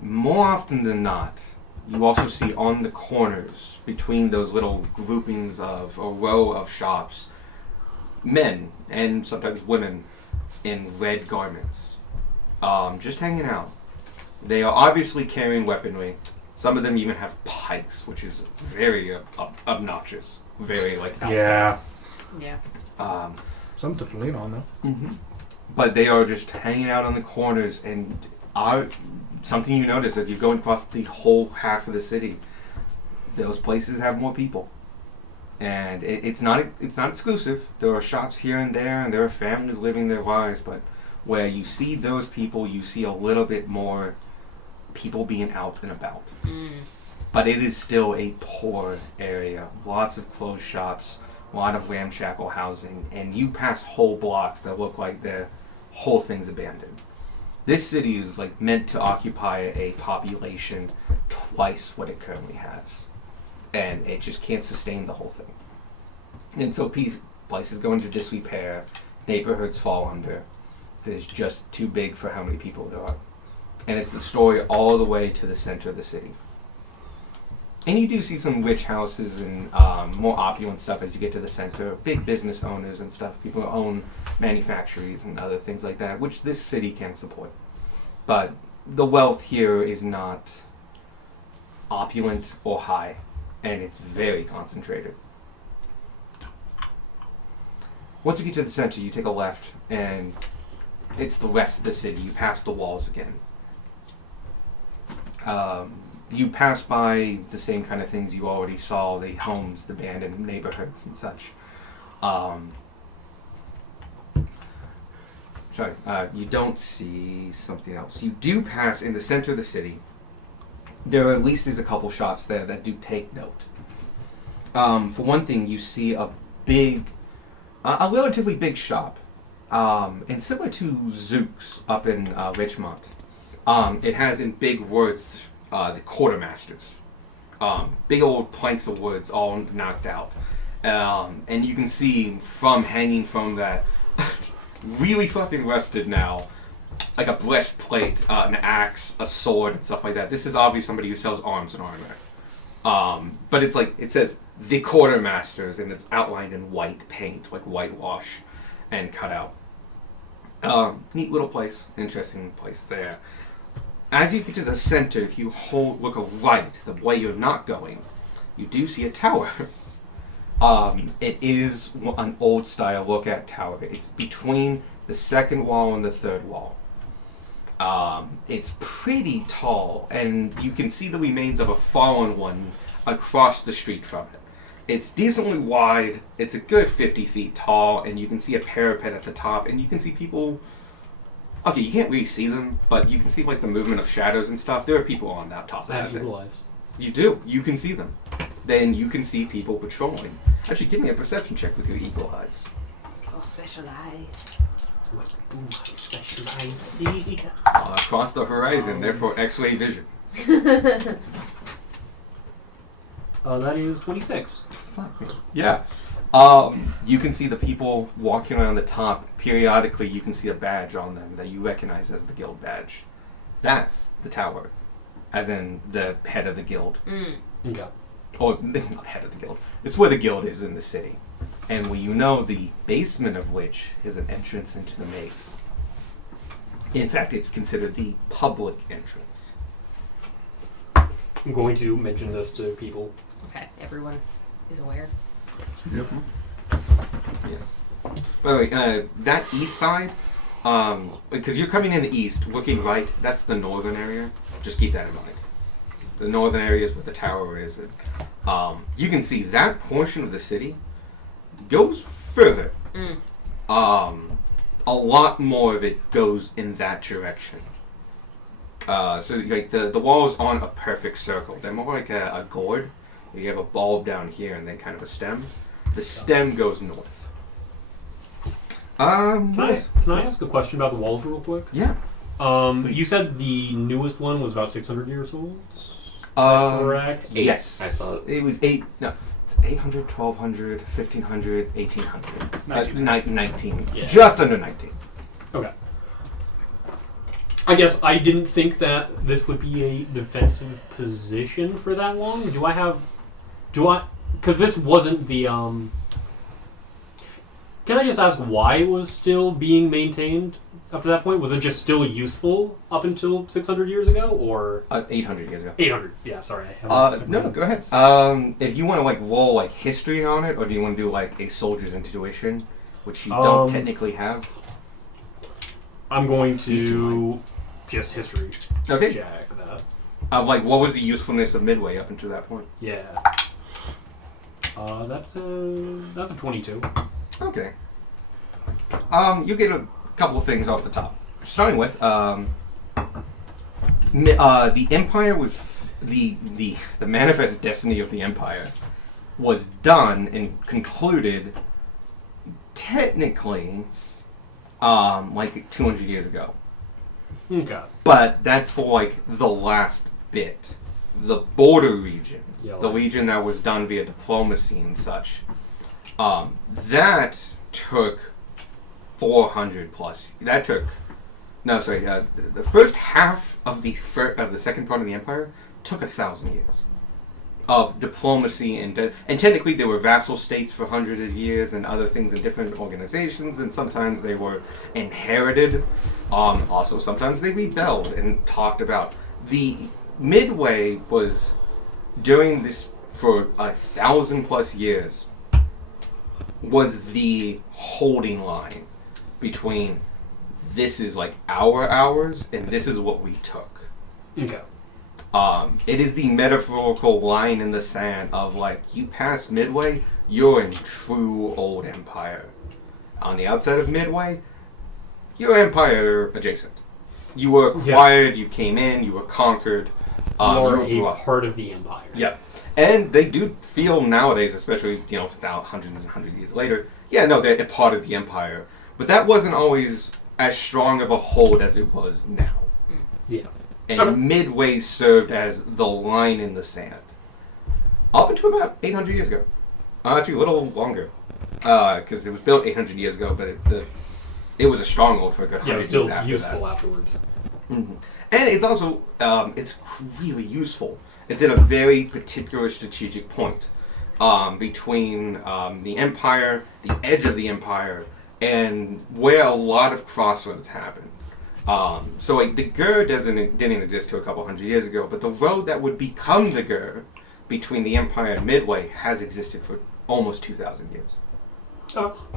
more often than not, you also see on the corners between those little groupings of a row of shops, men and sometimes women in red garments, just hanging out. They are obviously carrying weaponry. Some of them even have pikes, which is very obnoxious. Very Yeah. Yeah. Something to lean on, though. Mm-hmm. But they are just hanging out on the corners, and something you notice as you go across the whole half of the city, those places have more people. And it's not exclusive. There are shops here and there are families living their lives, but where you see those people, you see a little bit more people being out and about. But it is still a poor area. Lots of closed shops, a lot of ramshackle housing, and you pass whole blocks that look like the whole thing's abandoned. This city is meant to occupy a population twice what it currently has. And it just can't sustain the whole thing. And so places go into disrepair, neighborhoods fall under. There's just too big for how many people there are. And it's the story all the way to the center of the city. And you do see some rich houses and more opulent stuff as you get to the center. Big business owners and stuff. People who own manufactories and other things like that, which this city can support. But the wealth here is not opulent or high. And it's very concentrated. Once you get to the center, you take a left, and it's the rest of the city. You pass the walls again. You pass by the same kind of things you already saw, the homes, the abandoned neighborhoods and such. You don't see something else. You do pass in the center of the city. There are at least a couple shops there that do take note. For one thing, you see a relatively big shop, and similar to Zook's up in Richmond. It has in big words the quartermasters. Big old planks of woods all knocked out. And you can see hanging from that, really fucking rusted now, like a breastplate, an axe, a sword, and stuff like that. This is obviously somebody who sells arms and armor. But it's it says the quartermasters, and it's outlined in white paint, like whitewash, and cut out. Neat little place, interesting place there. As you get to the center, if you look right, the way you're not going, you do see a tower. It is an old style look-at tower. It's between the second wall and the third wall. It's pretty tall, and you can see the remains of a fallen one across the street from it. It's decently wide, it's a good 50 feet tall, and you can see a parapet at the top, and you can see people. Okay, you can't really see them, but you can see the movement of shadows and stuff. There are people on that top of I that have thing. evil eyes. You do. You can see them. Then you can see people patrolling. Actually, give me a perception check with your eagle eyes. Oh, special eyes. Ooh, special eyes see. Across the horizon, therefore X-ray vision. That is 26. Fuck me. Yeah. You can see the people walking around the top. Periodically, you can see a badge on them that you recognize as the guild badge. That's the tower, as in the head of the guild. Okay. Or not head of the guild. It's where the guild is in the city, and the basement of which is an entrance into the maze. In fact, it's considered the public entrance. I'm going to mention this to people. Okay, everyone. is aware. Yep. By the way, that east side, because you're coming in the east, looking right, that's the northern area. Just keep that in mind. The northern area is where the tower is. And, you can see that portion of the city goes further. A lot more of it goes in that direction. So like the walls aren't a perfect circle. They're more like a gourd. You have a bulb down here and then kind of a stem. The stem goes north. Can I ask a question about the walls real quick? Yeah. You said the newest one was about 600 years old? Is that correct? Yes. I thought. It was 800, 1200, 1500, 1800. 19. Yeah. Just under 19. Okay. I guess I didn't think that this would be a defensive position for that long. Because this wasn't the, Can I just ask why it was still being maintained up to that point? Was it just still useful up until 600 years ago, or 800 years ago. 800? Yeah, sorry. I haven't No, go ahead. If you want to like roll like history on it, or do you want to do like a soldier's intuition, which you don't technically have? I'm going History to just history Okay. check that. Of like, what was the usefulness of Midway up until that point? Yeah. That's a 22. Okay. You get a couple of things off the top. Starting with, the Empire was the manifest destiny of the Empire was done and concluded technically like 200 years ago. Okay. But that's for like the last bit. The border region. Yeah, The like- region that was done via diplomacy and such. That took 400 plus. That took the first half of the second part of the empire took 1,000 years of diplomacy and technically they were vassal states for hundreds of years and other things in different organizations, and sometimes they were inherited. Also, sometimes they rebelled and talked about the Midway was doing this for 1,000 plus years. Was the holding line between this is like our hours and this is what we took. Okay. It is the metaphorical line in the sand of like you pass Midway, you're in true old empire. On the outside of Midway, you're empire adjacent. You were acquired, you came in, you were conquered. You're you a part of the empire. Yeah. And they do feel nowadays, especially, hundreds and hundreds of years later, they're a part of the empire. But that wasn't always as strong of a hold as it was now. Yeah. And Midway served as the line in the sand. Up until about 800 years ago. Actually, a little longer. Because it was built 800 years ago, but it was a stronghold for a good 100 Yeah, it's years still after useful that. afterwards. Mm-hmm. And it's also, it's really useful. It's in a very particular strategic point between the empire, the edge of the empire, and where a lot of crossroads happen. So like the Gur didn't exist till a couple hundred years ago, but the road that would become the Gur between the empire and Midway has existed for almost 2,000 years. Oh.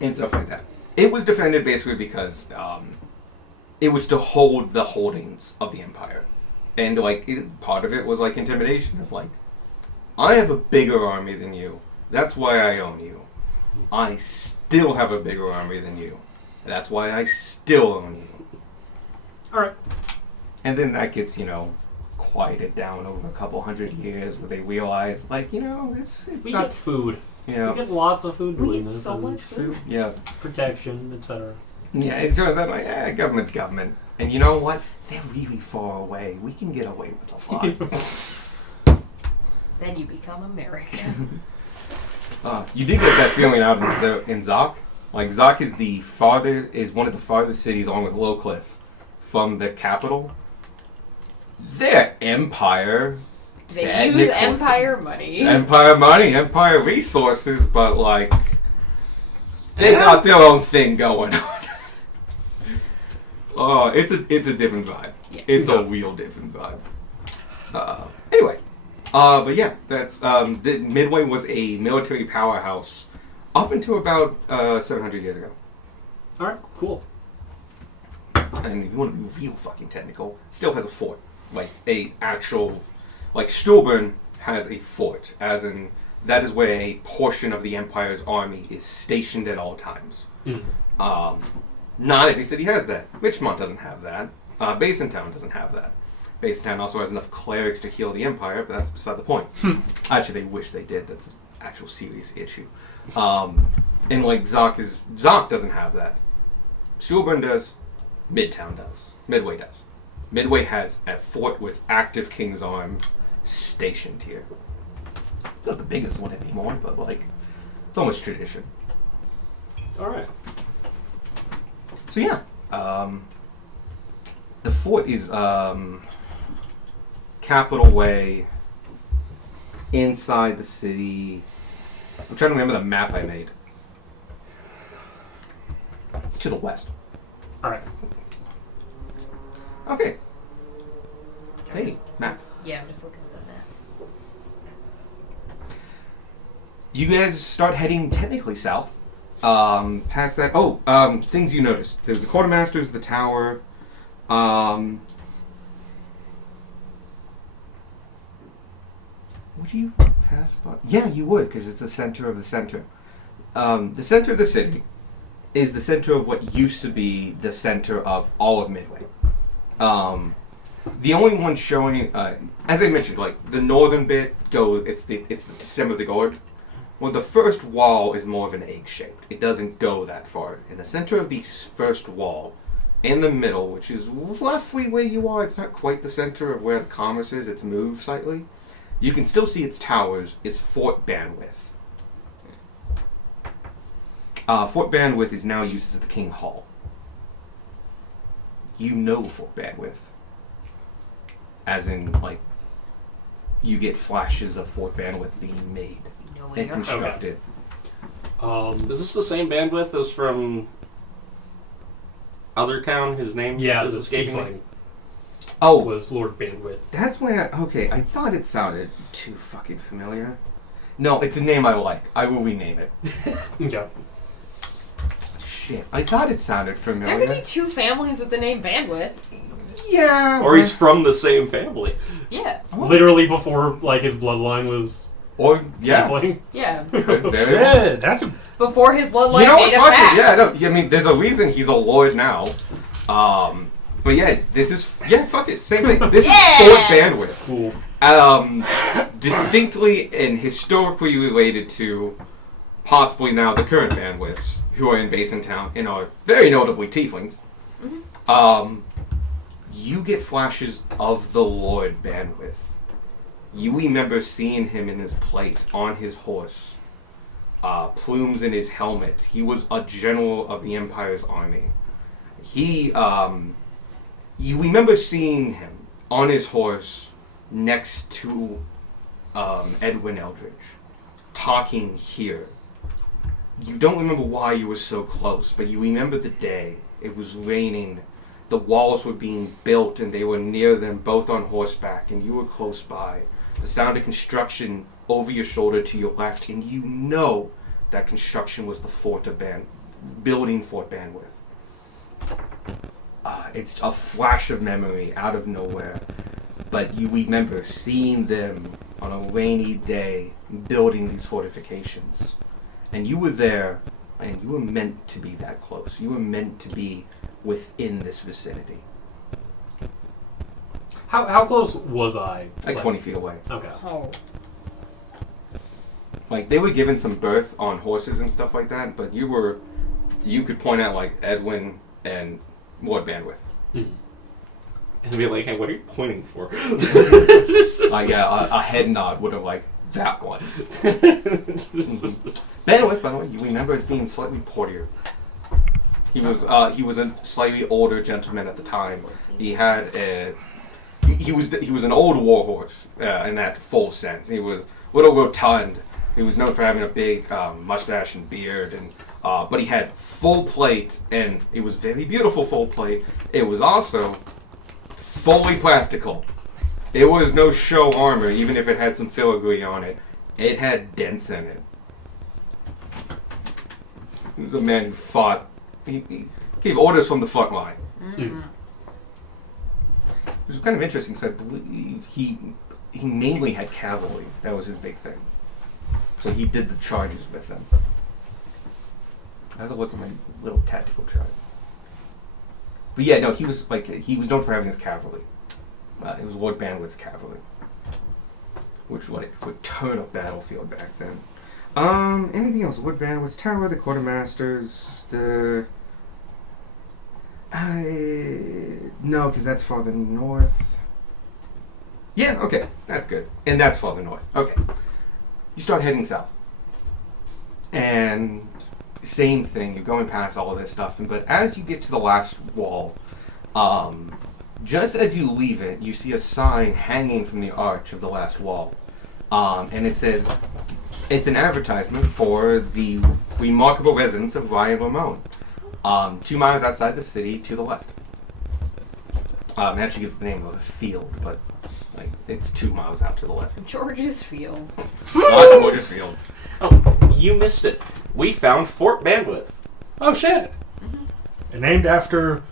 And stuff like that. It was defended basically because it was to hold the holdings of the empire. And part of it was like intimidation of like, I have a bigger army than you. That's why I own you. I still have a bigger army than you. That's why I still own you. Alright. And then that gets, quieted down over a couple hundred years where they realize, it's We not, get food. We get lots of food We doing get this. so and much food. yeah. Protection, etc. Yeah, it turns out government's government. And you know what? They're really far away. We can get away with a lot. Then you become American. You did get that feeling out in Zoc. Like Zoc is one of the farthest cities, along with Lowcliff, from the capital. Their empire. They use technically- empire money. Empire money, empire resources, but they got their own thing going on. Oh, it's a different vibe. Yeah. It's a real different vibe. Anyway, But yeah, that's the Midway was a military powerhouse up until about 700 years ago. All right, cool. And if you want to be real fucking technical, still has a fort, like a actual, like Stilburn has a fort, as in that is where a portion of the Empire's army is stationed at all times. Mm. Not every city has that. Richmond doesn't have that. Basintown doesn't have that. Basintown also has enough clerics to heal the Empire, but that's beside the point. Actually, they wish they did. That's an actual serious issue. And like Zoc doesn't have that. Stilburn does. Midtown does. Midway does. Midway has a fort with active King's Arm stationed here. It's not the biggest one anymore, but like, it's almost tradition. All right. So yeah, the fort is Capitol Way, inside the city. I'm trying to remember the map I made. It's to the west. All right. Okay. Hey, map. Yeah, I'm just looking at the map. You guys start heading technically south. Past that. Things you noticed. There's the quartermasters, the tower. Would you pass by? Yeah, you would, because it's the center of the center. The center of the city is the center of what used to be the center of all of Midway. The only one showing, as I mentioned, like the northern bit it's the stem of the gourd. Well, the first wall is more of an egg shaped. It doesn't go that far. In the center of the first wall, in the middle, which is roughly where you are, it's not quite the center of where the commerce is. It's moved slightly. You can still see its towers. Is Fort Bandwidth. Fort Bandwidth is now used as the King Hall. You know Fort Bandwidth. As in, like, you get flashes of Fort Bandwidth being made and constructed. Is this the same bandwidth as from Other Town? His name Yeah, is the escaping me. Tiefling Oh, was Lord Bandwidth. that's why I thought it sounded too fucking familiar. No, it's a name I like. I will rename it. Yeah. Shit, I thought it sounded There familiar. could be two families with the name Bandwidth. Yeah. Or he's from the same family. Yeah. Literally before like his bloodline was Or yeah. Tiefling. Yeah. Could very well. Yeah, that's a Before his bloodline You know what? made a Fuck pact. it. Yeah, no, I mean, there's a reason he's a lord now. But yeah, fuck it. Same thing. This is Fort Bandwidth. Cool. Distinctly and historically related to possibly now the current Bandwidths who are in Basintown and are very notably Tieflings. You get flashes of the Lord Bandwidth. You remember seeing him in his plate on his horse. Plumes in his helmet. He was a general of the Empire's army. You remember seeing him on his horse next to Edwin Eldridge, talking here. You don't remember why you were so close, but you remember the day. It was raining. The walls were being built, and they were near them, both on horseback, and you were close by. The sound of construction over your shoulder to your left, and you know that construction was the building Fort Bandwidth. It's a flash of memory out of nowhere, but you remember seeing them on a rainy day building these fortifications. And you were there, and you were meant to be that close. You were meant to be within this vicinity. How close was I? Like 20 feet away. Okay. Oh. Like, they were given some birth on horses and stuff like that, but you could point out, like, Edwin and Lord Bandwidth. Mm. And be like, hey, what are you pointing for? Yeah, a head nod would have, like, that one. Bandwidth, by the way, you remember as being slightly portier. He was a slightly older gentleman at the time. He had he was an old warhorse in that full sense. He was a little rotund. He was known for having a big mustache and beard, and but he had full plate, and it was very beautiful full plate. It was also fully practical. It was no show armor, even if it had some filigree on it. It had dents in it. He was a man who fought. He gave orders from the front line. Mm-hmm. It was kind of interesting because I believe he mainly had cavalry. That was his big thing. So he did the charges with them. I have to look at my little tactical chart. But yeah, no, he was known for having his cavalry. It was Lord Banwood's cavalry, which would turn a battlefield back then. Anything else? Lord Banwood's Tower, the quartermasters, no, because that's farther north. Yeah, okay, that's good. And that's farther north. Okay. You start heading south. And same thing, you're going past all of this stuff, but as you get to the last wall, just as you leave it, you see a sign hanging from the arch of the last wall. And it says, it's an advertisement for the remarkable residence of Ryan Lamone. 2 miles outside the city to the left. It actually gives the name of the field, but it's 2 miles out to the left. George's Field. Not George's Field. Oh, you missed it. We found Fort Bandwidth. Oh shit! Named after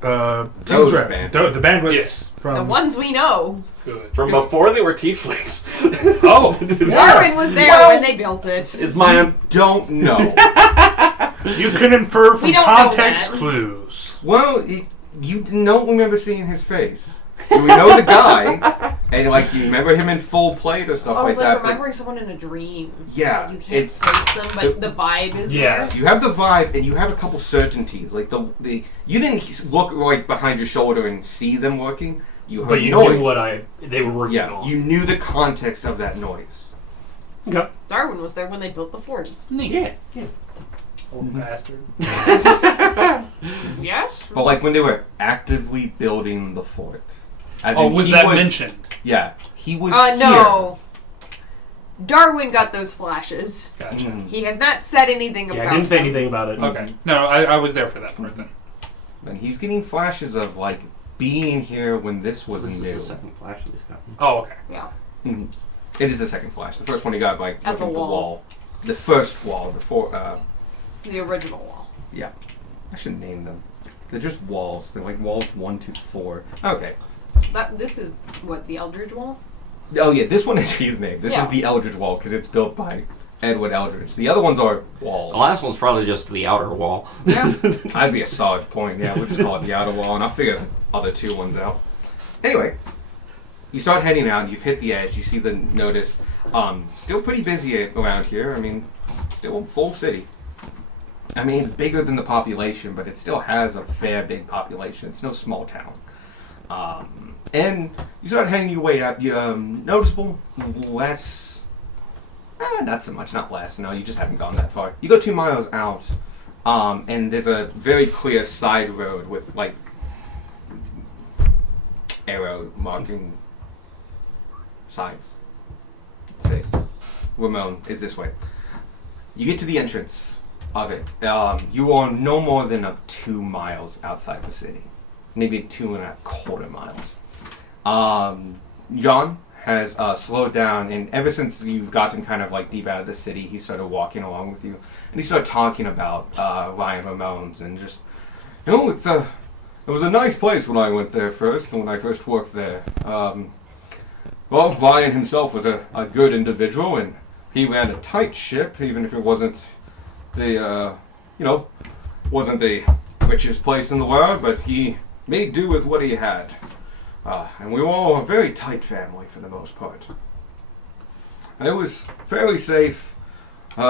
Those Kingsrep. bandwidths. The bandwidths Yes. from The ones we know. Good. From before they were tieflings. Oh! Darwin was there Well- when they built it. Is my Don't know. You can infer from We don't know context that. clues. Well, you don't remember seeing his face. You know the guy, and you remember him in full plate or stuff I was like like that. but remembering someone in a dream. Yeah, Like, you can't it's- place them, but the vibe is Yeah. there. you have the vibe, and you have a couple certainties. Like the you didn't look right behind your shoulder and see them working. You heard But you noise. knew what they were working Yeah, on. you knew the context of that noise. Okay. Darwin was there when they built the fort. yeah. Old bastard. Yes. But when they were actively building the fort. As Oh, in, was he that mentioned? Yeah, he was No. Darwin got those flashes. Gotcha. here. Mm. He has not said anything Yeah, about I didn't say them. anything about it. Okay. No, I was there for that part then. And he's getting flashes of being here when this was This new. is the second flash he's got. Oh, okay. Yeah. Mhm. It is the second flash. The first one he got At looking the at the wall. wall. The first wall. The original wall. I should name them. They're just walls. They're walls 1 to 4. Okay. This is what, the Eldridge Wall? Oh yeah, this one is his name. This Yeah. is the Eldridge Wall because it's built by Edward Eldridge. The other ones are walls. The last one's probably just the outer wall. Yeah. That'd be a solid point. Yeah, we'll just call it the outer wall, and I'll figure the other 2 ones out. Anyway, you start heading out. You've hit the edge. You see the notice. Still pretty busy around here. I mean, still a full city. I mean, it's bigger than the population, but it still has a fair big population. It's no small town. And you start heading your way up. You noticeable less. Not so much. Not less. No, you just haven't gone that far. You go 2 miles out. And there's a very clear side road with arrow marking signs. Say, Ramon is this way. You get to the entrance of it. You are no more than 2 miles outside the city, maybe 2.25 miles. John has slowed down, and ever since you've gotten kind of deep out of the city, he started walking along with you, and he started talking about Ryan Ramones and just, it was a nice place when I went there first, when I first worked there. Well, Ryan himself was a good individual, and he ran a tight ship, even if it wasn't wasn't the richest place in the world, but he made do with what he had. And we were all a very tight family for the most part. It was fairly safe. Many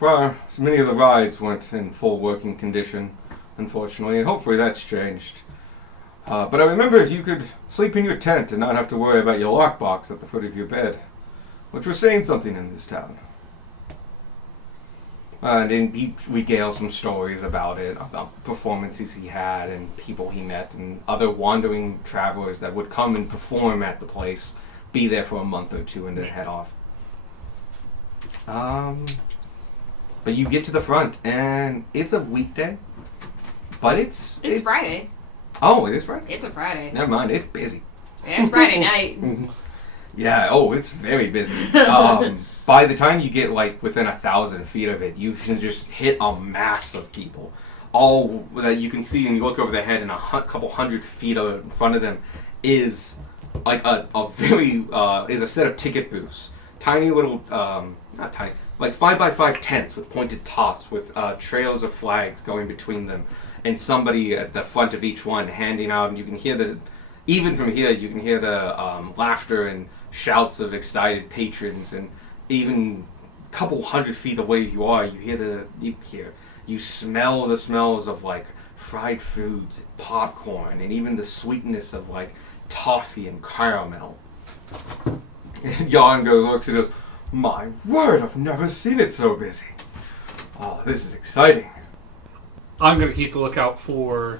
of the rides weren't in full working condition, unfortunately, and hopefully that's changed. But I remember if you could sleep in your tent and not have to worry about your lockbox at the foot of your bed, which was saying something in this town. And then he regaled some stories about it, about performances he had and people he met and other wandering travelers that would come and perform at the place, be there for a month or 2 and then head off. But you get to the front and it's a weekday, but it's It's Friday. Oh, it is Friday? It's a Friday. Never mind, it's busy. Yeah, it's Friday night. Yeah, oh, it's very busy. By the time you get like within 1,000 feet of it, you can just hit a mass of people. All that you can see, and you look over their head, and couple 100 feet in front of them is like a set of ticket booths. Tiny little, not tiny, like 5x5 tents with pointed tops with trails of flags going between them, and somebody at the front of each one handing out, and you can hear even from here, you can hear the laughter and shouts of excited patrons, and even a couple 100 feet away you are, you smell the smells of like fried foods, popcorn, and even the sweetness of like toffee and caramel. And Jan looks and goes, "My word, I've never seen it so busy. Oh, this is exciting." I'm going to keep the lookout for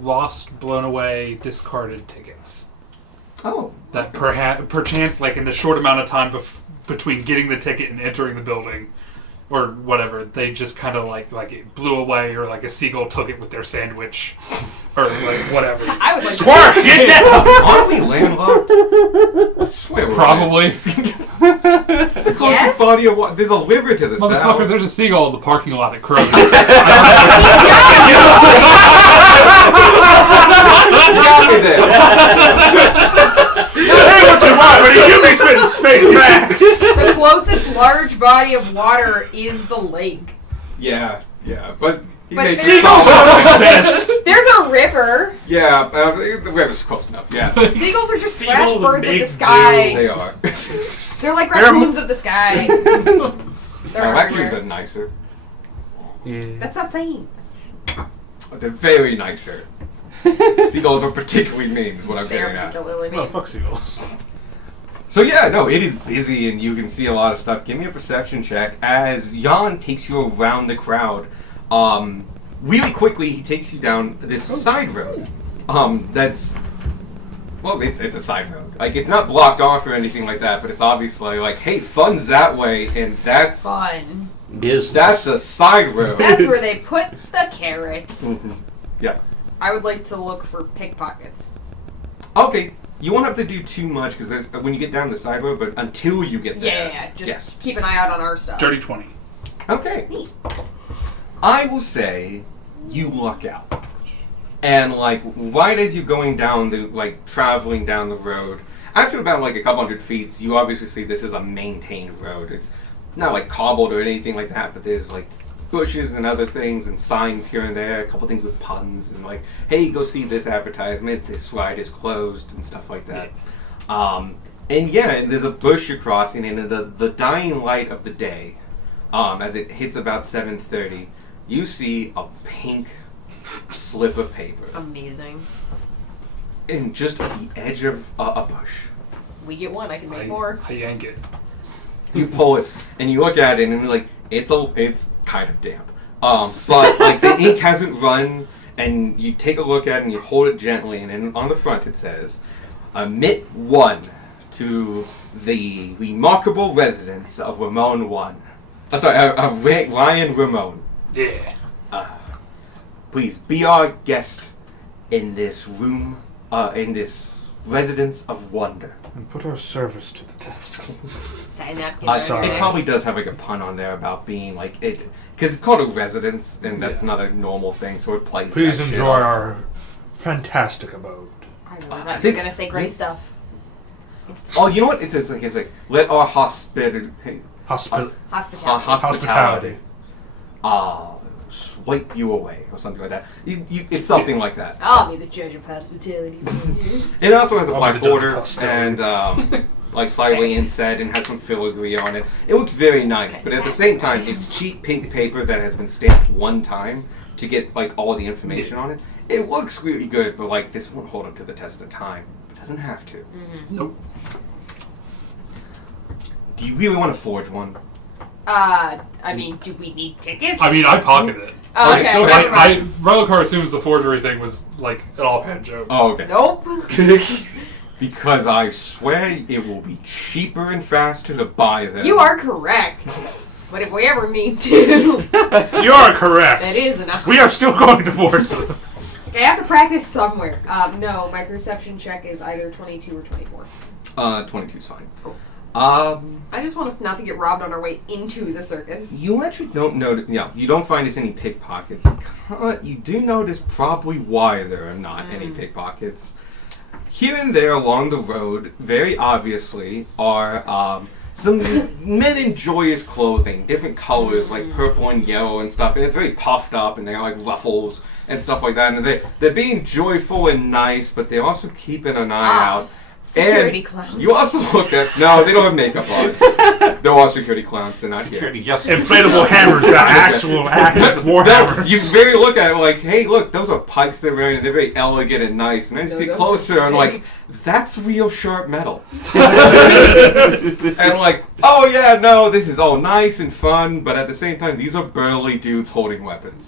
lost, blown away, discarded tickets. Oh. That perchance, like in the short amount of time between getting the ticket and entering the building, or whatever, they just kind of like it blew away, or like a seagull took it with their sandwich, or like whatever. I would like Squark, get down! Aren't we landlocked? I swear we're Probably. the closest Yes? body of water. There's a river to the Motherfucker, south. there's a seagull in the parking lot at Kroger. Got me there. Hey, what you want, buddy? You be spitting straight facts! The closest large body of water is the lake. Yeah, but he But makes there's it sound exist. There's a river. Yeah, the river's close enough. Yeah, Seagulls are just Seagulls trash are birds of big the sky. they are. They're like raccoons of the sky. They're Raccoons everywhere. are nicer. Yeah. That's not saying. They're very nicer. Seagulls are particularly mean, is what I'm They're getting at. particularly Oh, mean. fuck seagulls. So yeah, no, it is busy and you can see a lot of stuff. Give me a perception check as Jan takes you around the crowd. Really quickly, he takes you down this side road. It's a side road. Like, it's not blocked off or anything like that, but it's obviously like, hey, fun's that way, and that's Fun. Business. that's a side road. That's where they put the carrots. Mhm. Yeah. I would like to look for pickpockets. Okay. You won't have to do too much because when you get down the side road, but until you get there. Yeah. Just Yes. keep an eye out on our stuff. Dirty 20. Okay. Neat. I will say you luck out. And like right as you're going down traveling down the road, after about like a couple 100 feet, you obviously see this is a maintained road. It's not like cobbled or anything like that, but there's like bushes and other things and signs here and there, a couple things with puns and like, hey, go see this advertisement, this ride is closed and stuff like that. And there's a bush you're crossing, and in the dying light of the day, as it hits about 7:30, you see a pink slip of paper Amazing. in just the edge of a bush. We get one, I can make more. I yank it. You pull it and you look at it and you're like, it's kind of damp. But like the ink hasn't run, and you take a look at it and you hold it gently, and then on the front it says, "Omit 1 to the remarkable residence of Ramon 1." Of Ryan Ramon. Yeah. Please be our guest in this room, in this residence of wonder. And put our service to the test. Tie napkins It right sorry. there. probably does have like a pun on there about being like it, because it's called a residence, and that's not a normal thing, so it plays. Please that shit enjoy off. our fantastic abode. I really I thought you were think- gonna say gray stuff. It's Oh, you know what? It says like let our Hospitality. hospitality. swipe you away or something like that. It's something like that. I'll be the judge of hospitality. It also has a I'll black be the judge of border hostility. and like slightly inset and has some filigree on it. It looks very nice, but at the same time, it's cheap pink paper that has been stamped one time to get like all the information on it. It looks really good, but like this won't hold up to the test of time. It doesn't have to. Nope. Do you really want to forge one? I mean, do we need tickets? I mean, I pocketed it. Oh, Okay, okay, go never I mind. Railcar assumes the forgery thing was like an offhand joke. Oh, okay. Nope. Because I swear it will be cheaper and faster to buy them. You are correct. But if we ever need to, You are correct. that is enough. We are still going to forge them. Okay, They have to practice somewhere. No, my perception check is either 22 or 24. 22's fine. Cool. I just want us not to get robbed on our way into the circus. You actually don't notice. Yeah, you don't find us any pickpockets. You do notice probably why there are not any pickpockets. Here and there along the road, very obviously, are some men in joyous clothing, different colors like purple and yellow and stuff, and it's very puffed up, and they have like ruffles and stuff like that. And they're being joyful and nice, but they're also keeping an eye out. Security And clowns. You also look at they don't have makeup on. They're all security clowns. They're not Security here. just Inflatable hammers, actual war hammers. You very look at it like, hey, look, those are pikes they're wearing. They're very elegant and nice. And I just No, get those closer are and like, pikes. that's real sharp metal. And like, oh yeah, no, this is all nice and fun, but at the same time, these are burly dudes holding weapons.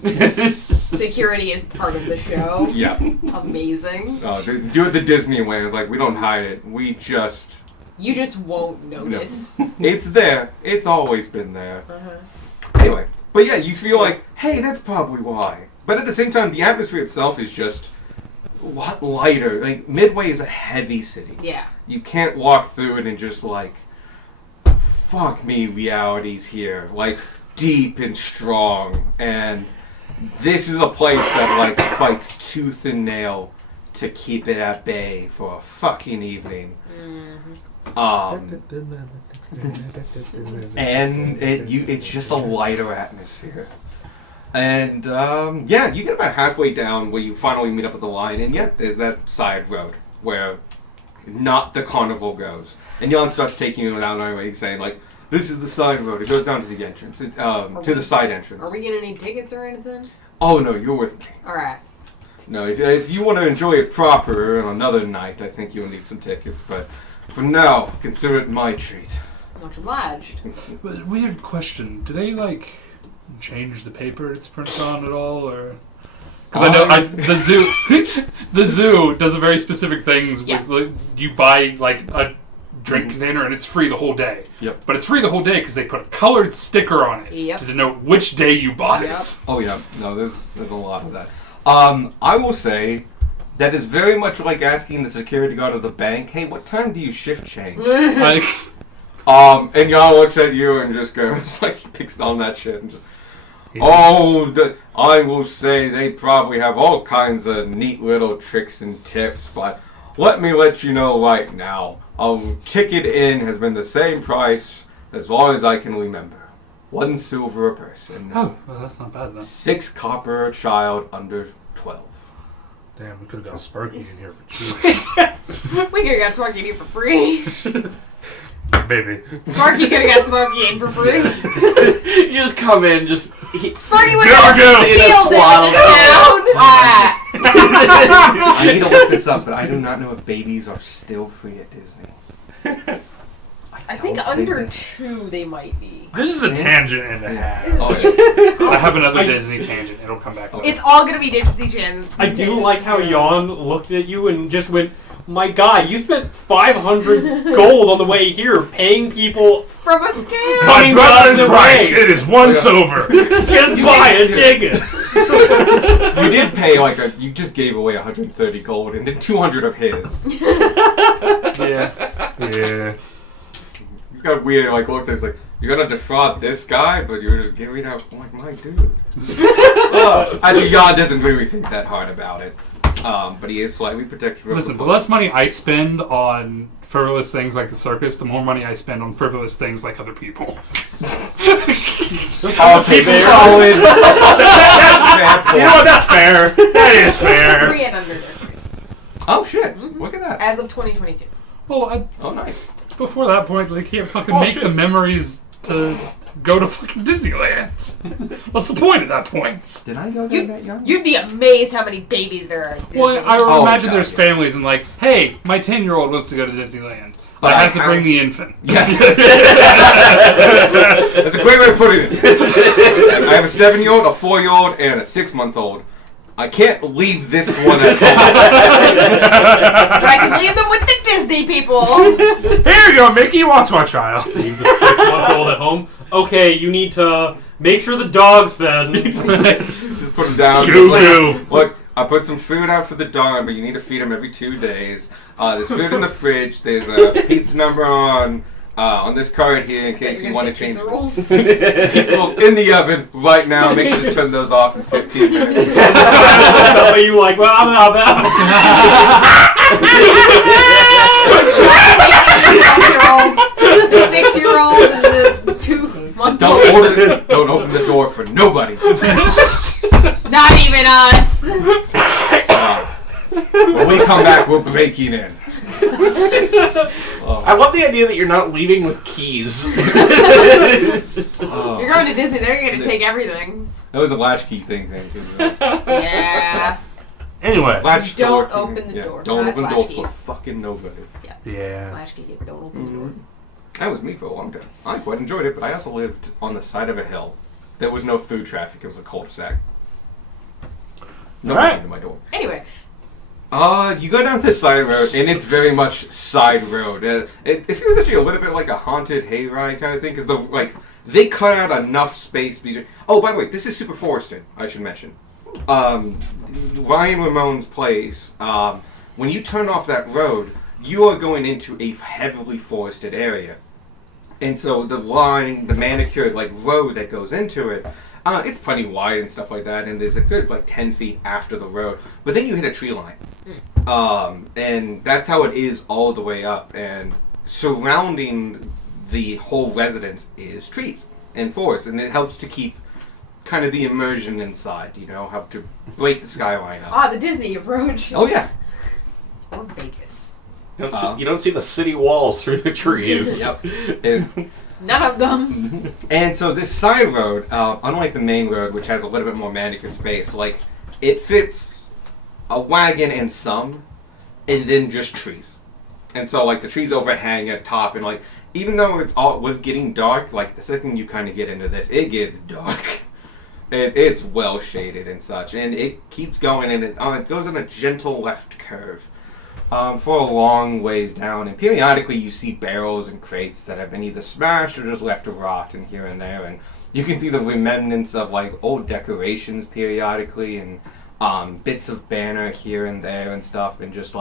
Security is part of the show. Yeah. Amazing. They do it the Disney way. It's like, we don't hide it. We just... You just won't notice. It's there. It's always been there. Uh-huh. Anyway, but yeah, you feel like, hey, that's probably why. But at the same time, the atmosphere itself is just a lot lighter. Like, Midway is a heavy city. Yeah. You can't walk through it and just like, fuck me, reality's here. Like, deep and strong. And this is a place that like fights tooth and nail to keep it at bay for a fucking evening. And it's just a lighter atmosphere. And yeah, you get about halfway down where you finally meet up with the line, and yeah, there's that side road where not the carnival goes. And Jan starts taking you down anyway, saying like, this is the side road. It goes down to the entrance, to the side entrance. Are we gonna need tickets or anything? Oh no, you're with me. Alright. No, if you want to enjoy it proper on another night, I think you'll need some tickets. But for now, consider it my treat. Much obliged. But weird question. Do they, like, change the paper it's printed on at all, or... Because I know the zoo does a very specific things Yeah. with, like, you buy, like, a drink container and it's free the whole day. Yep. But it's free the whole day because they put a colored sticker on it Yep. to denote which day you bought Yep. it. Oh yeah, no, there's a lot of that. I will say that is very much like asking the security guard of the bank, hey, what time do you shift change? Like, And Jan looks at you and just goes, like, he picks on that shit and just, I will say they probably have all kinds of neat little tricks and tips, but let you know right now, a ticket in has been the same price as long as I can remember. 1 silver a person. oh, well, that's not bad then. 6 copper a child under 12. Damn, we could have got Sparky in here for cheap. We could've got Sparky in for free. Baby. Sparky could've got Sparky in for free. You just come in, just Sparky was Go, go. in a killed it swallow. with the sound. I need to look this up, but I do not know if babies are still free at Disney. I think don't under that- 2 they might be. This is a tangent and a half. Oh, I have another Disney tangent. It'll come back later. It's all gonna be Disney Channel. I do like how Jan looked at you and just went, my guy, you spent 500 gold on the way here paying people From a scam. My Coming brother in down the Christ, way. it is 1 silver. just buy a ticket. you did pay you just gave away 130 gold and then 200 of his. yeah. Yeah. He's got weird looks at us like, you're gonna defraud this guy, but you're just giving out. I'm like, my dude. Actually, Jan doesn't really think that hard about it. But he is slightly protective. of Listen, the less money I spend on frivolous things like the circus, the more money I spend on frivolous things like other people. Okay, solid. solid. You know what? That's fair. That is fair. 3 and under there. Oh shit! Look at that. As of 2022. Well, Oh nice. before that point, they can't fucking Oh, make shit. the memories to go to fucking Disneyland. What's the point at that point? Did I go there that young? You'd be amazed how many babies there are at Disney. Well, I Oh, imagine God, there's yeah. families and like, hey, my 10-year-old wants to go to Disneyland. But I I have to have- bring the infant. That's a great way of putting it. I have a 7-year-old, a 4-year-old, and a 6-month-old. I can't leave this one at home. But I can leave them with the Disney people. Here you go, Mickey. Watch my child. Leave the 6-month-old at home. Okay, you need to make sure the dog's fed. Just put him down. Goo Like, goo. look, I put some food out for the dog, but you need to feed him every 2 days. There's food in the fridge. There's a pizza number on this card here in case you want to change pizza rolls. Pizza rolls in the oven right now. Make sure to turn those off in 15 minutes. So you like, well, I'm The 6-year-old and the 2-month-old. Don't open the door for nobody. Not even us. When we come back, we're breaking in. I love the idea that you're not leaving with keys. You're going to Disney. They're going to take everything. That was a latchkey thing. Yeah. Anyway. Latch Don't door open the door. Don't That's open the door latchkey. for fucking nobody. Yeah. Latchkey. Don't open the door. That was me for a long time. I quite enjoyed it, but I also lived on the side of a hill. There was no through traffic. It was a cul-de-sac. No one Alright. came to my door. Anyway. You go down this side road, and it's very much side road. It feels actually a little bit like a haunted hayride kind of thing, because they cut out enough space. Oh, by the way, this is super forested, I should mention. Ryan Ramon's place, when you turn off that road, you are going into a heavily forested area. And so the manicured road that goes into it, it's plenty wide and stuff like that, and there's a good 10 feet after the road. But then you hit a tree line. And that's how it is all the way up. And surrounding the whole residence is trees and forest, and it helps to keep kind of the immersion inside, help to break the skyline up. The Disney approach. Oh, yeah. Or Vegas. You don't see the city walls through the trees. Yep. And, None of them. and so this side road, unlike the main road, which has a little bit more manicured space, it fits a wagon and some, and then just trees. And so the trees overhang at top, and even though it was getting dark, the second you kind of get into this, it gets dark. It's well shaded and such, and it keeps going, and it goes on a gentle left curve. For a long ways down, and periodically you see barrels and crates that have been either smashed or just left to rot and here and there, and you can see the remnants of old decorations periodically, and bits of banner here and there and stuff, and just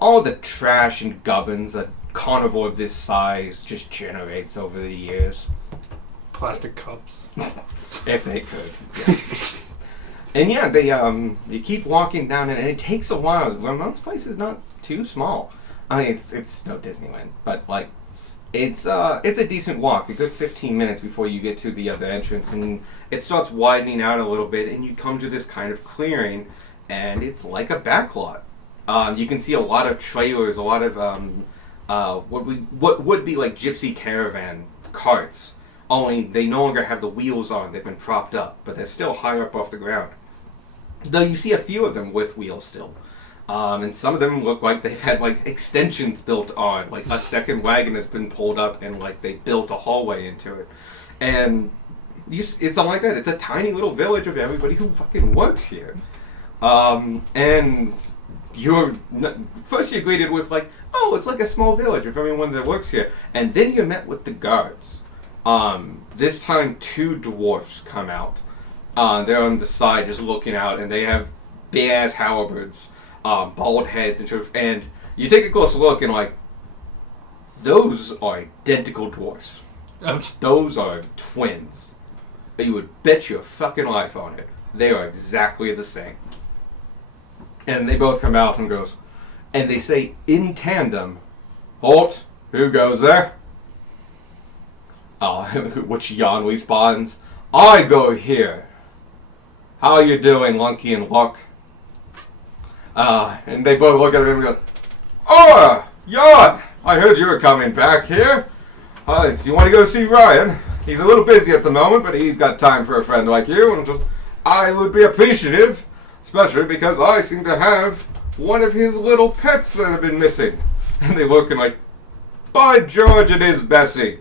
all the trash and gubbins that carnivore of this size just generates over the years. Plastic cups. If they could. Yeah. And yeah, you keep walking down it, and it takes a while. Ramon's place is not too small. I mean, it's no Disneyland, but it's a decent walk. A good 15 minutes before you get to the other entrance, and it starts widening out a little bit, and you come to this kind of clearing, and it's like a backlot. You can see a lot of trailers, a lot of what would be gypsy caravan carts. Only they no longer have the wheels on; they've been propped up, but they're still high up off the ground. Though you see a few of them with wheels still. And some of them look like they've had extensions built on. A second wagon has been pulled up and they built a hallway into it. And it's all like that. It's a tiny little village of everybody who fucking works here. And first you're greeted with oh, it's like a small village of everyone that works here. And then you're met with the guards. This time 2 dwarfs come out. They're on the side just looking out, and they have big-ass halberds, bald heads, and you take a close look, and those are identical dwarfs. Those are twins. You would bet your fucking life on it. They are exactly the same. And they both come out and and they say in tandem, "Halt, who goes there?" Which Jan responds, "I go here. How you doing, Lunky and Luck?" And they both look at him and go, "Oh, Jan, I heard you were coming back here. Do you want to go see Ryan? He's a little busy at the moment, but he's got time for a friend like you, and I would be appreciative, especially because I seem to have one of his little pets that have been missing." And they look and "By George, it is Bessie.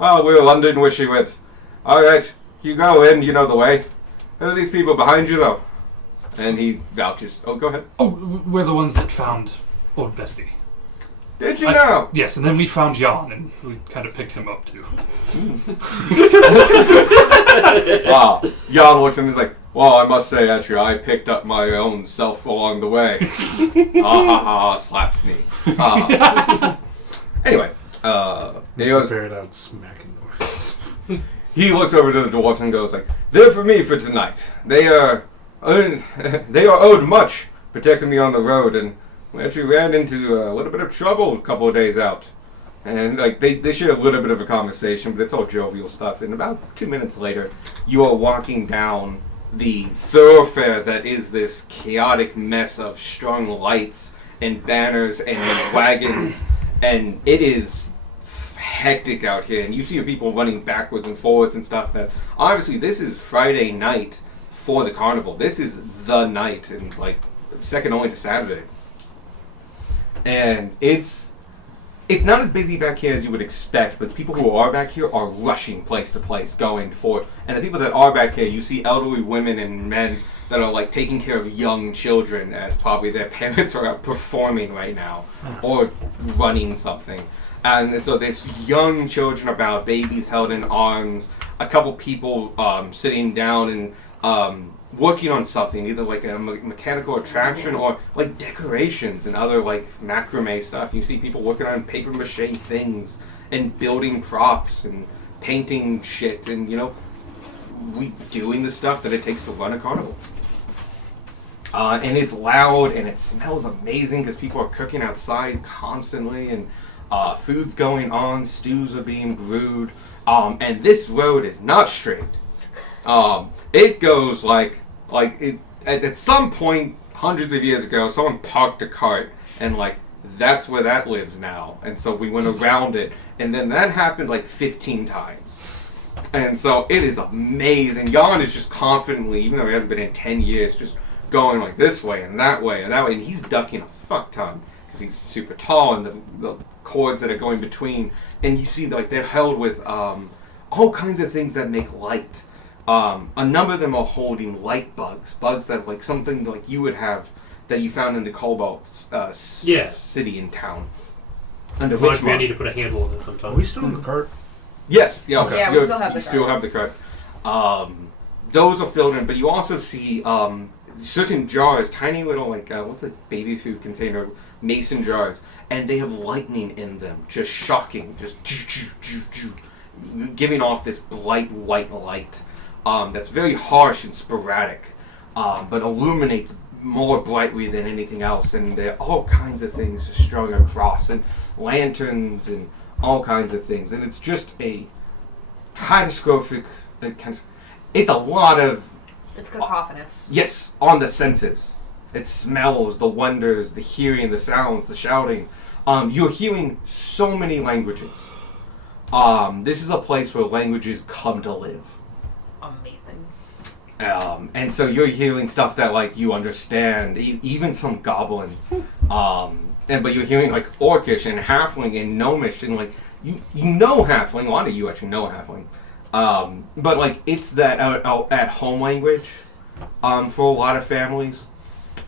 Oh, we're London where she went. All right, you go in, you know the way. Who are these people behind you, though?" And he vouches. Oh, go ahead. Oh, we're the ones that found old Bessie. Did you know? Yes, and then we found Jan, and we kind of picked him up too. Jan looks at him and is like, well, I must say, actually, I picked up my own self along the way. Slaps me. Anyway, he goes, Very loud smacking noises. he looks over to the dwarves and goes like, they're for me for tonight. They are owed much protecting me on the road, and we actually ran into a little bit of trouble a couple of days out. And like they share a little bit of a conversation, but it's all jovial stuff. And about 2 minutes later, you are walking down the thoroughfare that is this chaotic mess of strung lights and banners and wagons, and it is hectic out here. And you see people running backwards and forwards and stuff. That obviously this is Friday night for the carnival. This is the night, and like second only to Saturday. And it's not as busy back here as you would expect, but the people who are back here are rushing place to place, going forward. And the people that are back here, you see elderly women and men that are like taking care of young children as probably their parents are out performing right now or running something. And so there's young children about, babies held in arms, a couple people sitting down and working on something, either like a mechanical attraction or like decorations and other like macrame stuff. You see people working on paper mache things and building props and painting shit and, you know, doing the stuff that it takes to run a carnival. And it's loud and it smells amazing because people are cooking outside constantly, and food's going on, stews are being brewed, and this road is not straight. It goes at some point hundreds of years ago, someone parked a cart, and like that's where that lives now. And so we went around it, and then that happened like 15 times. And so it is amazing. Jan is just confidently, even though he hasn't been in 10 years, just going like this way and that way and that way, and he's ducking a fuck ton because he's super tall, and the cords that are going between, and you see like they're held with all kinds of things that make light. A number of them are holding light bugs that like something like you would have that you found in the Cobalt city in town. Under Reminds which me I need to put a handle on it sometime. Are we still in the cart? Yes, yeah, Okay. Yeah, we still have the you still have the cart. Those are filled in, but you also see certain jars, tiny little like what's a baby food container, mason jars, and they have lightning in them, just shocking, just giving off this bright white light. That's very harsh and sporadic, but illuminates more brightly than anything else. And there are all kinds of things strung across, and lanterns and all kinds of things. And it's just a catastrophic. It's a lot of It's cacophonous. yes on the senses. It smells, the wonders, the hearing, the sounds, the shouting. You're hearing so many languages. This is a place where languages come to live. Amazing. And so you're hearing stuff that like you understand, even some Goblin, but you're hearing like Orcish and Halfling and Gnomish, and like you know Halfling. A lot of you actually know Halfling, but like it's that at home language for a lot of families.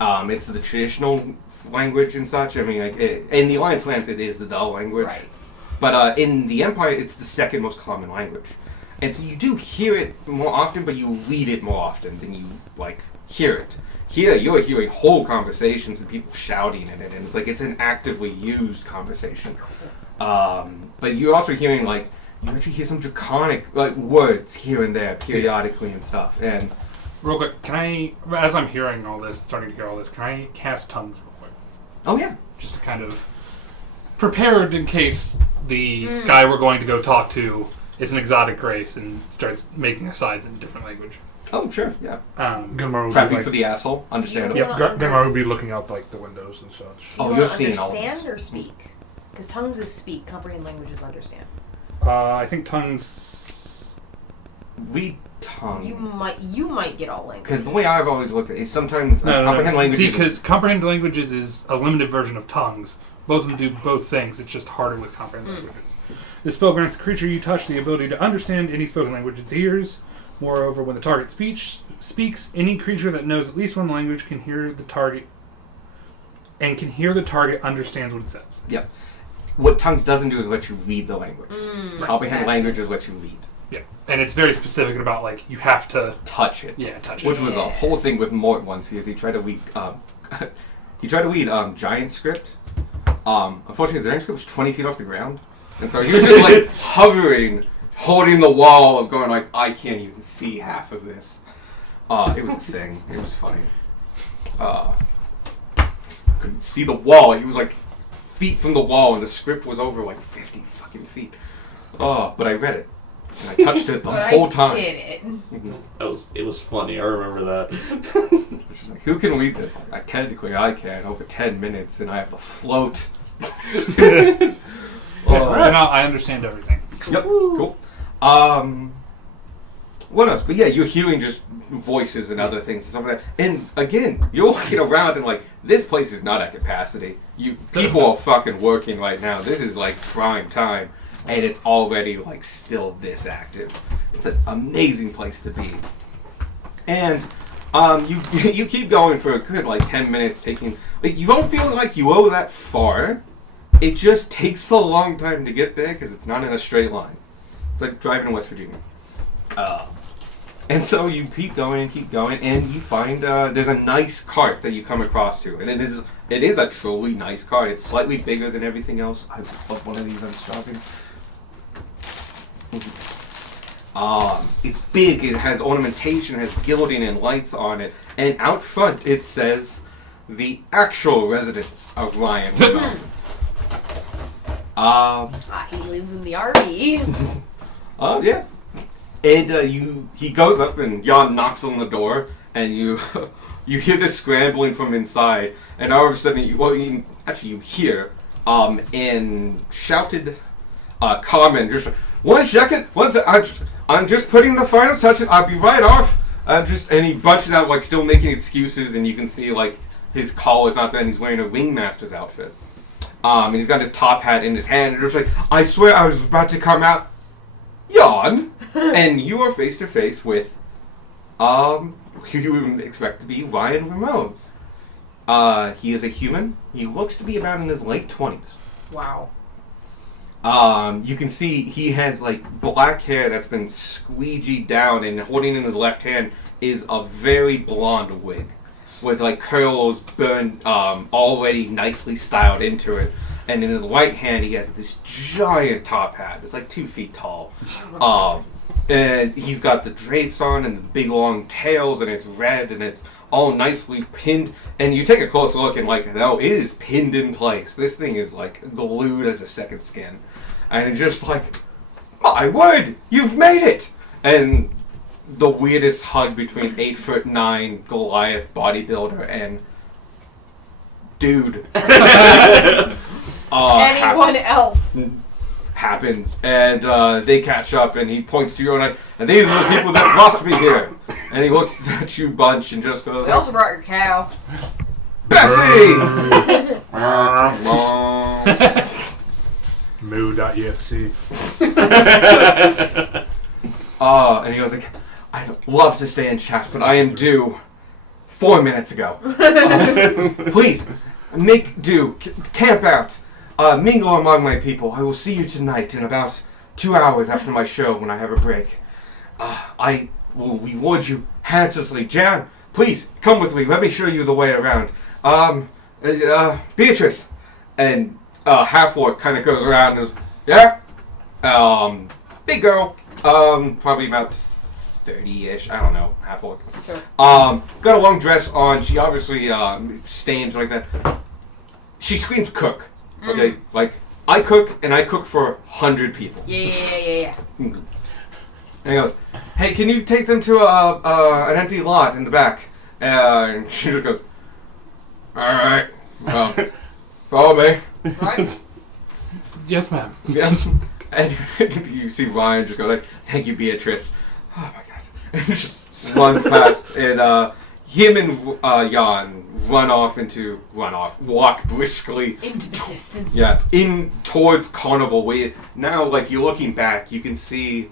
It's the traditional language and such. I mean, like in the Alliance lands, it is the language, Right. But in the Empire, it's the second most common language. And so you do hear it more often, but you read it more often than you like hear it. Here, you're hearing whole conversations and people shouting in it, and it's like it's an actively used conversation. But you're also hearing like you actually hear some draconic like words here and there periodically and stuff. And Real quick, can I, as I'm hearing all this, starting to hear all this, can I cast tongues real quick? oh yeah, Just to kind of prepared in case the guy we're going to go talk to is an exotic race and starts making asides in a different language. oh sure, yeah. Gunmar would Trapping be like, for the asshole, understandable. You yep, wanna Gunmar would be looking out like the windows and such. Oh, You you're wanna seeing all understand this. or speak? Because tongues is speak, comprehend language is understand. I think tongues. Read tongue. You might get all language. Because the way I've always looked at it is sometimes comprehend language. See, because comprehend languages is a limited version of tongues. Both of them do both things. It's just harder with comprehend languages. This spell grants the creature you touch the ability to understand any spoken language it hears. Moreover, when the target speaks, any creature that knows at least one language can hear the target, and can hear the target understands what it says. Yep. what tongues doesn't do is let you read the language. Comprehend That's language it. is what you read. Yeah, and it's very specific about like you have to Touch it. touch it. Which was a whole thing with Mort once, because he tried to read Giant Script. Unfortunately, Giant Script was 20 feet off the ground, and so he was just like hovering, holding the wall of going like, I can't even see half of this. It was a thing. It was funny. Couldn't see the wall. He was like feet from the wall, and the script was over like 50 fucking feet. But I read it, and I touched it the But whole I time. did it. It was funny. I remember that. She's like, who can read this? Like, technically, I can over 10 minutes, and I have to float. And I understand everything. Yep, cool. What else? But yeah, you're hearing just voices and other things and stuff like that. And again, you're looking around and like, this place is not at capacity. People are fucking working right now. This is like prime time, and it's already like still this active. It's an amazing place to be. And you keep going for a good like 10 minutes, taking like you don't feel like you go that far. It just takes a long time to get there because it's not in a straight line. It's like driving in West Virginia. And so you keep going, and you find there's a nice cart that you come across to, and it is a truly nice cart. It's slightly bigger than everything else. I would love one of these. I'm starving. It's big. It has ornamentation, has gilding and lights on it, and out front it says, "The actual residence of Ryan Ramon." He lives in the RV. Oh yeah. And he goes up and Jan knocks on the door, and you hear this scrambling from inside, and all of a sudden you hear in shouted comment, just 1 second, I'm just putting the final touches. I'll be right off. And he bunches out like still making excuses, and you can see like his collar's not there, and he's wearing a ringmaster's outfit. And he's got his top hat in his hand, and it's like, I swear I was about to come out. Jan! And you are face to face with, who you would expect to be Ryan Ramon. He is a human. He looks to be about in his late 20s. Wow. You can see he has like black hair that's been squeegeed down, and holding in his left hand is a very blonde wig with like curls burned, already nicely styled into it. And in his right hand, he has this giant top hat. It's like 2 feet tall. And he's got the drapes on and the big long tails, and it's red, and it's all nicely pinned. And you take a close look, and like, no, it is pinned in place. This thing is like glued as a second skin. And it's just like, my word, you've made it! And the weirdest hug between 8'9" Goliath bodybuilder and dude. Anyone else? Happens, and they catch up, and he points to you, and these are the people that brought me here. And he looks at you bunch and just goes, We also brought your cow. Bessie! Moo.exe. And he goes like, I'd love to stay and chat, but I am due 4 minutes ago. Please, make do, camp out. Mingle among my people. I will see you tonight in about 2 hours after my show when I have a break. I will reward you handsomely. Jan, please, come with me. Let me show you the way around. Beatrice. And Half-Orc kind of goes around and goes, yeah? Big girl. Probably about 30-ish. I don't know. Half-Orc. Sure. Got a long dress on. She obviously stains like that. She screams cook. Okay, like, I cook, and I cook for 100 people. Yeah. And he goes, hey, can you take them to an empty lot in the back? And she just goes, alright, follow me. Right? Yes, ma'am. Yeah. And you see Ryan just go like, thank you, Beatrice. Oh my god. And he just runs past, and him and Jan walk briskly Into the distance. Yeah, in towards Carnival. Now, like, you're looking back, you can see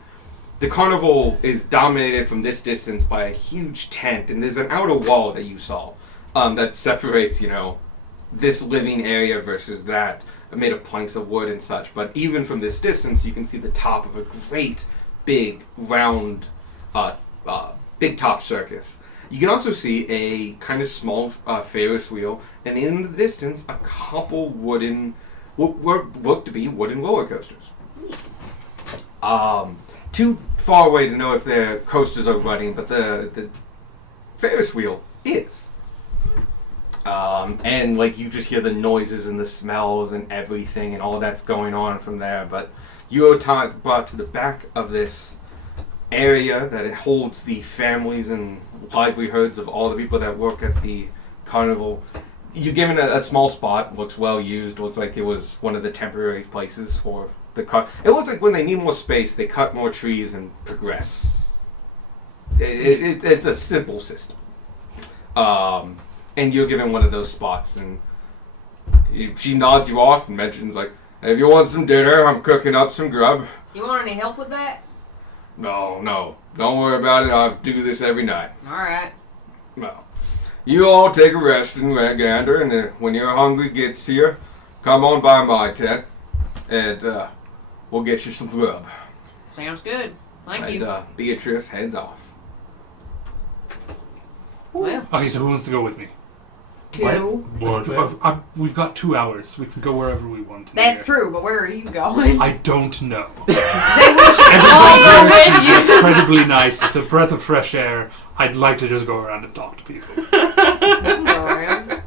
the Carnival is dominated from this distance by a huge tent, and there's an outer wall that you saw that separates, this living area versus that, made of planks of wood and such. But even from this distance, you can see the top of a great, big, round, big top circus. You can also see a kind of small Ferris wheel, and in the distance, a couple wooden, what look to be wooden roller coasters. Too far away to know if their coasters are running, but the Ferris wheel is. And like you just hear the noises and the smells and everything and all that's going on from there. But you are brought to the back of this area that it holds the families and livelihoods of all the people that work at the carnival. You're given a small spot, looks well used, looks like it was one of the temporary places for the car. It looks like when they need more space, they cut more trees and progress. It's a simple system. And you're given one of those spots, and she nods you off and mentions, like, if you want some dinner, I'm cooking up some grub. You want any help with that? No. Don't worry about it. I do this every night. Alright. No. You all take a rest and gander, and then when your hungry gets to you, come on by my tent, and we'll get you some grub. Sounds good. Thank you. And Beatrice heads off. Well, Okay, so who wants to go with me? 2. We've got 2 hours. We can go wherever we want. That's true, but where are you going? I don't know. Then we should all go with you. Incredibly nice. It's a breath of fresh air. I'd like to just go around and talk to people. We can go around.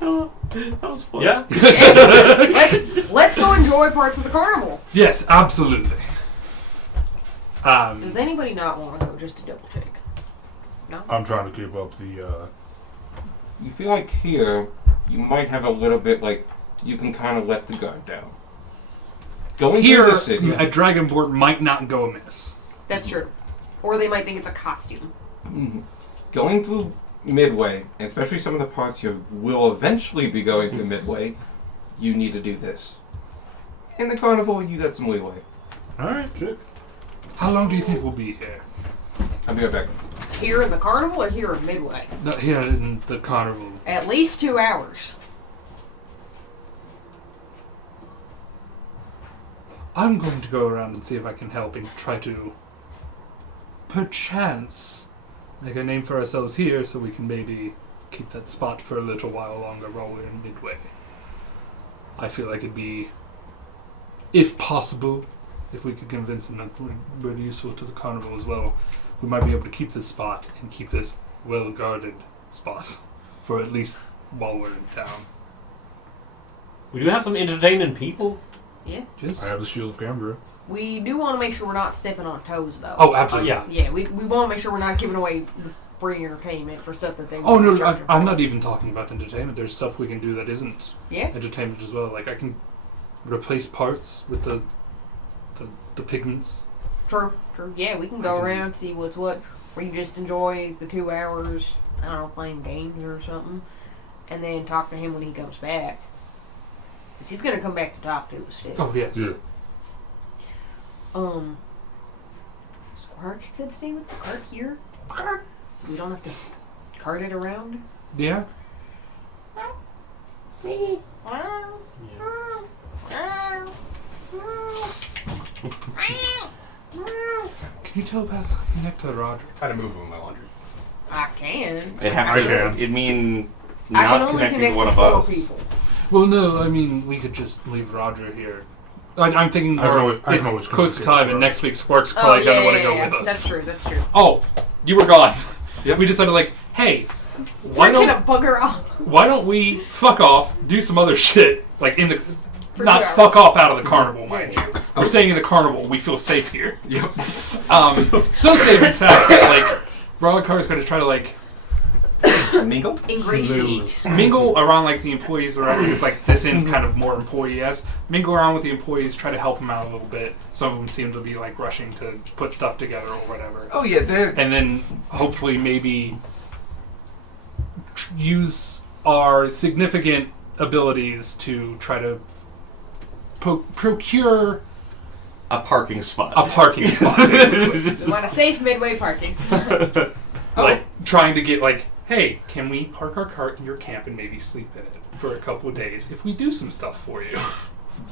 That was fun. Yeah. Yeah. Let's go enjoy parts of the carnival. Yes, absolutely. Does anybody not want to go just to double check? No? I'm trying to keep up the. You feel like here, you might have a little bit like, you can kind of let the guard down. Going Here, through the city. a dragonborn might not go amiss. That's true. Or they might think it's a costume. Mhm. Going through Midway, and especially some of the parts you will eventually be going through Midway, you need to do this. In the carnival, you got some leeway. Alright, shit. How long do you think we'll be here? I'll be right back. Here in the carnival or here in Midway? Not here in the carnival. At least 2 hours. I'm going to go around and see if I can help and try to, perchance, make a name for ourselves here so we can maybe keep that spot for a little while longer while we're in Midway. I feel like it'd be, if possible, if we could convince them that we're useful to the carnival as well, we might be able to keep this spot and keep this well-guarded spot for at least while we're in town. We do have some entertaining people. Yeah. Just, I have the Shield of Cambria. We do want to make sure we're not stepping on toes, though. oh, absolutely. Yeah. Yeah, we want to make sure we're not giving away the free entertainment for stuff that they Oh want no, to charge I'm for. not even talking about entertainment. There's stuff we can do that isn't Yeah? entertainment as well. Like I can replace parts with the pigments. True. Yeah, we can go Okay. around, see what's what. We can just enjoy the 2 hours, I don't know, playing games or something. And then talk to him when he comes back. Because he's going to come back to talk to us still. Oh yes. Yeah. Squark could stay with the cart here. So we don't have to cart it around. Yeah. Maybe. Can you telepath connect to Roger? I had to move him in my laundry. I can. It'd have I to. can. It'd mean I can not only connecting connect to one with of 4 us. people. Well, no. I mean, we could just leave Roger here. I'm thinking I can more. always- I can It's always close to communicate time, with and her. next week Squark's Oh, probably yeah, gonna want to yeah, go yeah. with us. That's true, that's true. Oh, you were gone. Yep. We decided, like, hey, why We're don't gonna bugger off. why don't we fuck off, do some other shit, like in the For not 2 hours. fuck off out of the carnival, mind Yeah. you. We're staying in the carnival. We feel safe here. Yep. So safe, in fact, that, like, Rodcar's going to try to, like, Mingle? Ingratiate. mingle around, like, the employees around, because, like, this end's kind of more employee-esque. Mingle around with the employees, try to help them out a little bit. Some of them seem to be, like, rushing to put stuff together or whatever. Oh yeah, they're And then, hopefully, maybe use our significant abilities to try to procure A parking spot. a parking spot, basically. We want a safe midway parking spot. Like, trying to get, like, hey, can we park our cart in your camp and maybe sleep in it for a couple of days if we do some stuff for you?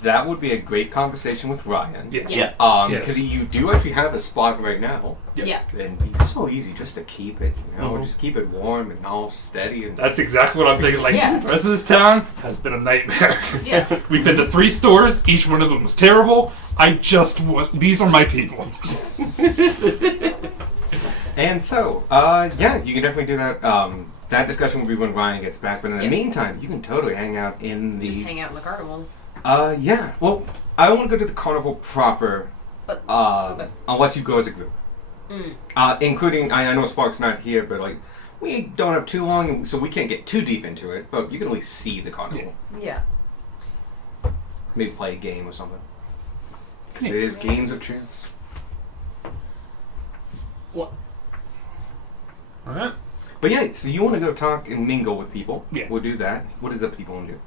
That would be a great conversation with Ryan. Yes. Yeah. Because you do actually have a spot right now. Yeah. And it's so easy just to keep it, Mhm. just keep it warm and all steady. And That's exactly what I'm thinking. Like, Yeah. the rest of this town has been a nightmare. Yeah. We've been to 3 stores. Each one of them was terrible. I just want... These are my people. And so, you can definitely do that. That discussion will be when Ryan gets back. But in the Yep. meantime, you can totally hang out in the... Just hang out in the carnival. Yeah. Well, I don't want to go to the carnival proper, But okay. unless you go as a group. Mm. Including, I know Spark's not here, but like, we don't have too long, so we can't get too deep into it. But you can at least see the carnival. Yeah. Maybe play a game or something. Because there is games of chance. Alright. But yeah, so you want to go talk and mingle with people. Yeah. We'll do that. What does the people want to do?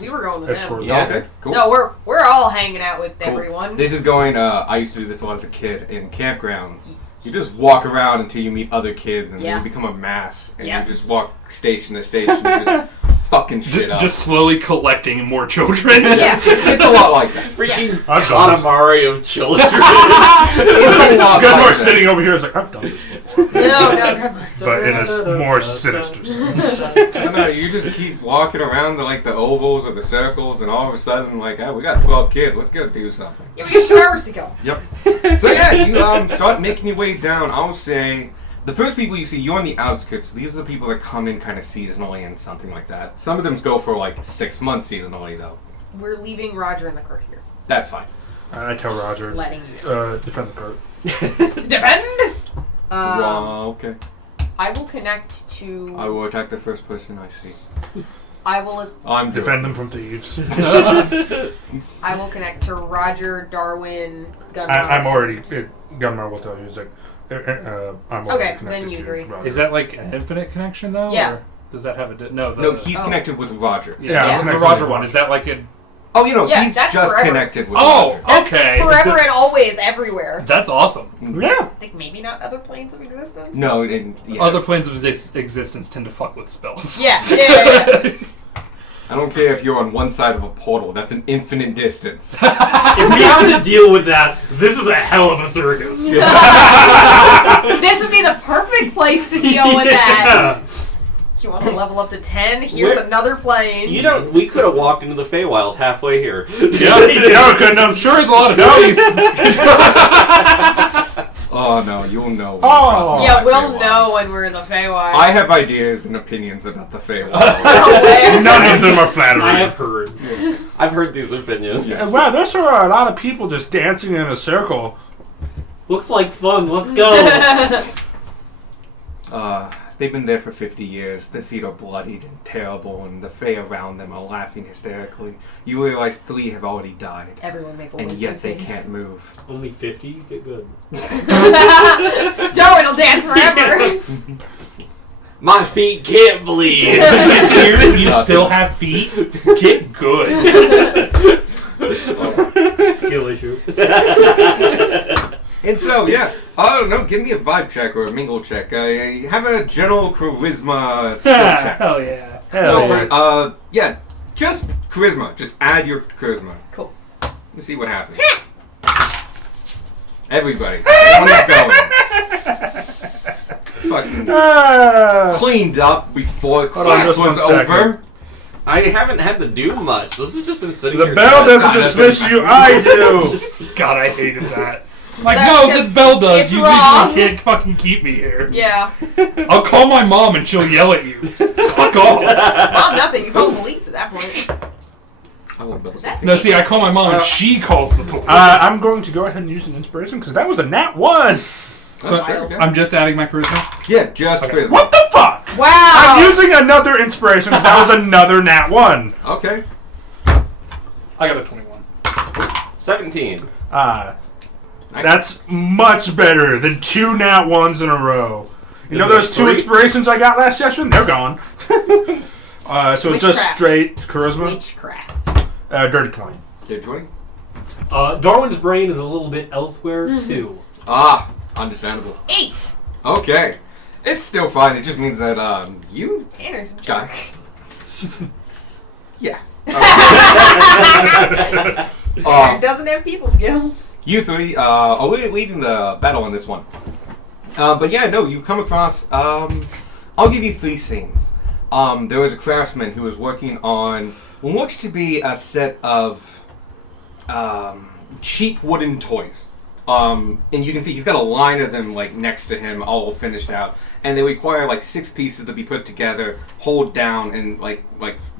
We were going with Escort. them. Yeah. Okay, cool. No, we're all hanging out with Cool. everyone. This is going, I used to do this a lot as a kid in campgrounds. You just walk around until you meet other kids and Yeah. you become a mass. And Yeah. you just walk station to station and just fucking shit up. Just slowly collecting more children. Yeah. It's a lot like that. Freaking I've done this. Katamari of children. It's a lot Gunmar like that. sitting over here is like, I've done this before. No, come on. But in a more sinister sense. I know, you just keep walking around the ovals or the circles, and all of a sudden, like, oh, we got 12 kids. Let's go do something. Yeah, we got 2 hours to go. Yep. So yeah, you start making your way down. I'll say the first people you see, you're on the outskirts. These are the people that come in kind of seasonally and something like that. Some of them go for like 6 months seasonally though. We're leaving Roger in the cart here. That's fine. I tell Roger, Letting you go. defend the cart. Defend! Okay. I will connect to... I will attack the first person I see. I will I'm doing Defend them from thieves. I will connect to Roger, Darwin, Gunnar. I'm already. Gunmar will tell you. He's like, I'm already Okay, connected then you to three. Roger. Is that like an infinite connection though? Yeah. Or does that have a no? No, he's Oh. connected with Roger. Yeah, Yeah. I'm The connected Roger with one. Is that like a? Oh, Yeah, he's that's just forever. connected with Oh, Roger. That's okay. forever and always, everywhere. That's awesome. Yeah. I think maybe not other planes of existence. No, and yeah. Other planes of existence tend to fuck with spells. Yeah. I don't care if you're on one side of a portal. That's an infinite distance. If we have to deal with that, this is a hell of a circus. This would be the perfect place to deal with that. You want to level up to 10? Here's Where- another plane. You don't. We could have walked into the Feywild halfway here. Yeah, good enough. Sure is a lot of space. Oh no, you'll know. Oh. Yeah, we'll know when we're in the Feywild. I have ideas and opinions about the Feywild. No way. None of them are flattering. I have heard. I've heard these opinions. Yes. Wow, there's a lot of people just dancing in a circle. Looks like fun. Let's go. They've been there for 50 years. Their feet are bloodied and terrible, and the Fae around them are laughing hysterically. You realize 3 have already died, Everyone make a and wisdom yet they save. can't move. Only 50? Get good. Darwin will dance forever. My feet can't bleed. You still have feet? Get good. Skill issue. And so, yeah, I don't know, give me a vibe check or a mingle check. Have a general charisma skill check. Hell yeah. Hell No, yeah. yeah, just charisma. Just add your charisma. Cool. Let's see what happens. Everybody, everyone's going. Fucking cleaned up before Hold on class just was one second. over. I haven't had to do much. This has just been sitting The here. bell doesn't God, dismiss that's- you, I do. God, I hated that. Like, That's no, 'cause this bell does. it's You wrong. legally can't fucking keep me here. Yeah. I'll call my mom and she'll yell at you. Fuck off. Mom, nothing. You call the police at that point. I won't be able to That's- say- No, see, I call my mom and she calls the police. I'm going to go ahead and use an inspiration because that was a nat 1. So Oh, sure, okay. I'm just adding my charisma. Yeah, just Okay. charisma. What the fuck? Wow. I'm using another inspiration because that was another nat 1. Okay. I got a 21. 17. That's much better than 2 nat 1s in a row. You know those 2 3? inspirations I got last session? They're gone. So it's just Witchcraft. straight charisma. Witchcraft. Dirty 20. Okay, join. Darwin's brain is a little bit elsewhere, too. Ah, understandable. 8. Okay. It's still fine. It just means that you Tanner's a got. jerk. Yeah. Tanner doesn't have people skills. You three are leading the battle on this one. But yeah, no, you come across. I'll give you 3 scenes. There was a craftsman who was working on what looks to be a set of cheap wooden toys. And you can see he's got a line of them like next to him, all finished out, and they require like 6 pieces to be put together, hold down, and like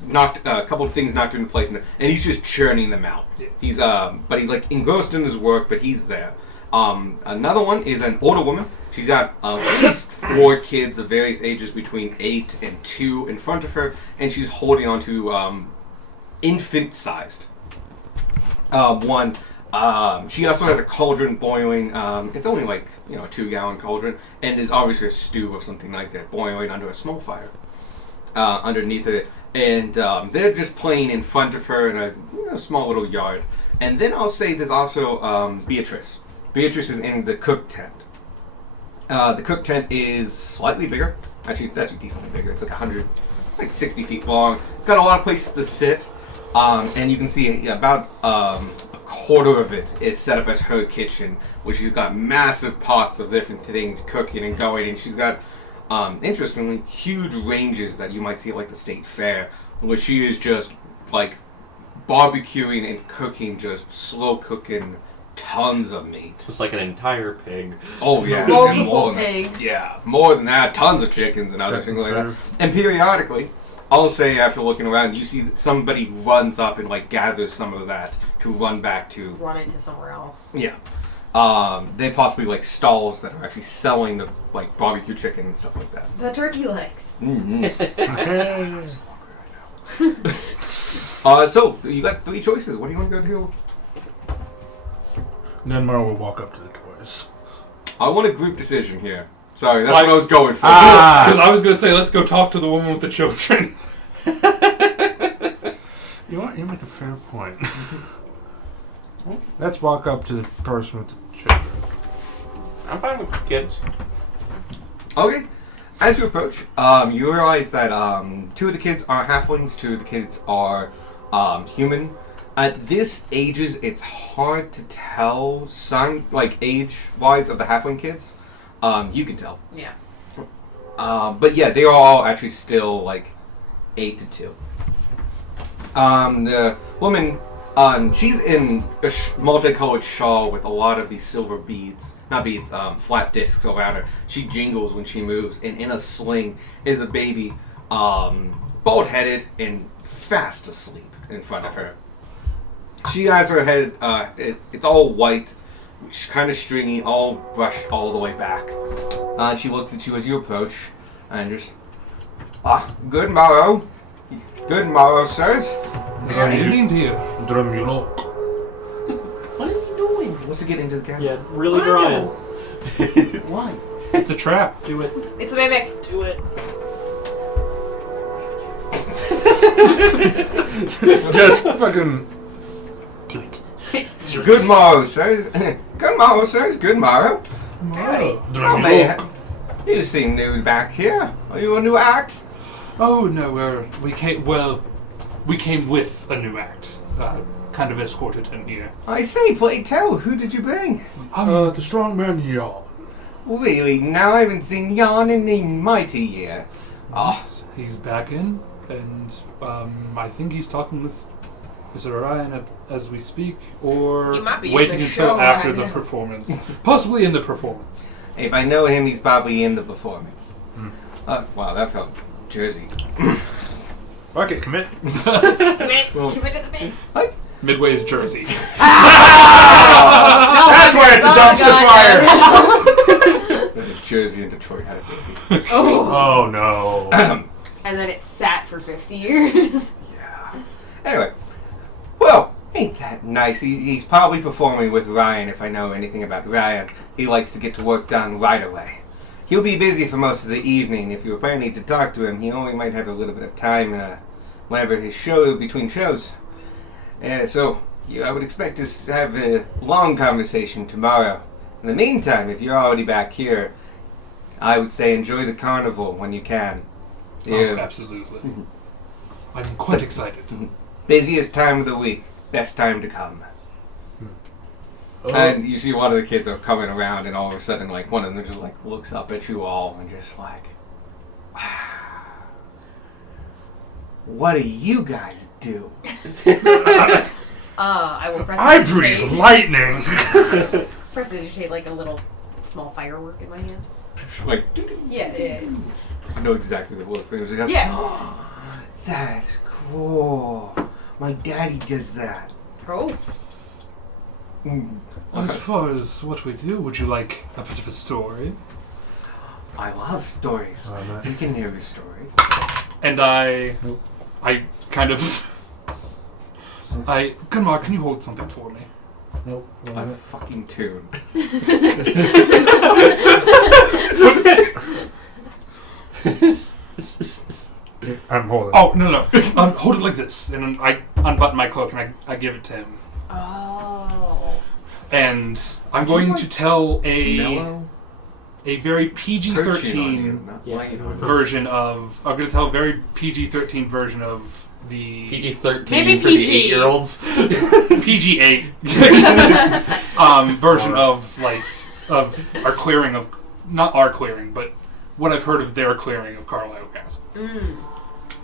knocked a couple of things knocked into place, and he's just churning them out. Yeah. He's but he's like engrossed in his work, but he's there. Another one is an older woman. She's got at least 4 kids of various ages between 8 and 2 in front of her, and she's holding on to infant-sized one. She also has a cauldron boiling. It's only like, a 2-gallon cauldron, and is obviously a stew or something like that boiling under a small fire underneath it. And they're just playing in front of her in a small little yard. And then I'll say there's also Beatrice. Beatrice is in the cook tent. The cook tent is slightly bigger. Actually, it's actually decently bigger. It's like 60 feet long. It's got a lot of places to sit. And you can see about a quarter of it is set up as her kitchen, where she's got massive pots of different things cooking and going. And she's got, interestingly, huge ranges that you might see at like the state fair, where she is just like barbecuing and cooking, just slow cooking tons of meat. Just like an entire pig. Oh yeah, and more Multiple than that. pigs. Yeah, more than that, tons of chickens and other things like that. And periodically, I'll say after looking around, you see somebody runs up and like gathers some of that to run back to. Run into somewhere else. Yeah. They possibly like stalls that are actually selling the like barbecue chicken and stuff like that. The turkey legs. Mm-hmm. So you got 3 choices. What do you want to go do? Then Mara will walk up to the toys. I want a group decision here. Sorry, that's what I was going for. Because I was going to say, let's go talk to the woman with the children. You make a fair point. Let's walk up to the person with the children. I'm fine with kids. Okay. As you approach, you realize that 2 of the kids are halflings, 2 of the kids are human. At this ages, it's hard to tell age-wise of the halfling kids. You can tell. Yeah. But yeah, they are all actually still like 8 to 2. The woman, she's in a multicolored shawl with a lot of these silver beads. Not beads, flat discs around her. She jingles when she moves, and in a sling is a baby, bald-headed and fast asleep in front of her. She has her head, it's all white, kind of stringy, all brushed all the way back. And she looks at you as you approach, and just, good morrow. Good morrow, sirs. Good evening to you. Dramulo. What is he doing? Wants to get into the camera. Yeah, really drying. Why? It's a trap. Do it. It's a mimic. Do it. Just fucking. Good morrow, sirs. Good morrow, sirs. Good morrow. Howdy. How may I- You seem new back here. Are you a new act? Oh no, we came with a new act. Kind of escorted in here. I say, play tell. Who did you bring? The strong man yawn. Really? Now I haven't seen Jan in a mighty year. He's back in, and I think he's talking with Mr. Orion as we speak, or He might be in waiting the until show after right the now. performance. Possibly in the performance. If I know him, he's probably in the performance. Wow, that felt Jersey. Fuck it, commit. Commit to the bit. Midway's Jersey. That's why it's a dumpster fire. Jersey and Detroit had a baby. Oh. Oh no. And then it sat for 50 years. Yeah. Anyway, well, ain't that nice? He's probably performing with Ryan. If I know anything about Ryan, he likes to get to work done right away. He'll be busy for most of the evening. If you were planning to talk to him, he only might have a little bit of time whenever his show between shows. So I would expect us to have a long conversation tomorrow. In the meantime, if you're already back here, I would say enjoy the carnival when you can. Oh, Yeah. absolutely. I'm quite excited. Busiest time of the week. Best time to come. And you see a lot of the kids are coming around, and all of a sudden, like, one of them just, like, looks up at you all and just, like, wow. What do you guys do? I will press. I breathe lightning. Prestidigitate like a little small firework in my hand. Like, Yeah. I know exactly the little things. Yeah. That's cool. My daddy does that. Oh. As far as what we do, would you like a bit of a story? I love stories. We can hear a story. And I kind of... Gunmar, can you hold something for me? Nope. A fucking tune. I'm holding. Oh, no. Hold it like this. And then I unbutton my cloak and I give it to him. Oh. And I'm going to tell Mellow? a very Perching on you, PG-13 not Yeah. laying on you. version of... I'm going to tell a very PG-13 version of the... PG-13 Maybe for the PG. 8-year-olds. PG-8 version of our clearing of... Not our clearing, but what I've heard of their clearing of Carlisle Castle.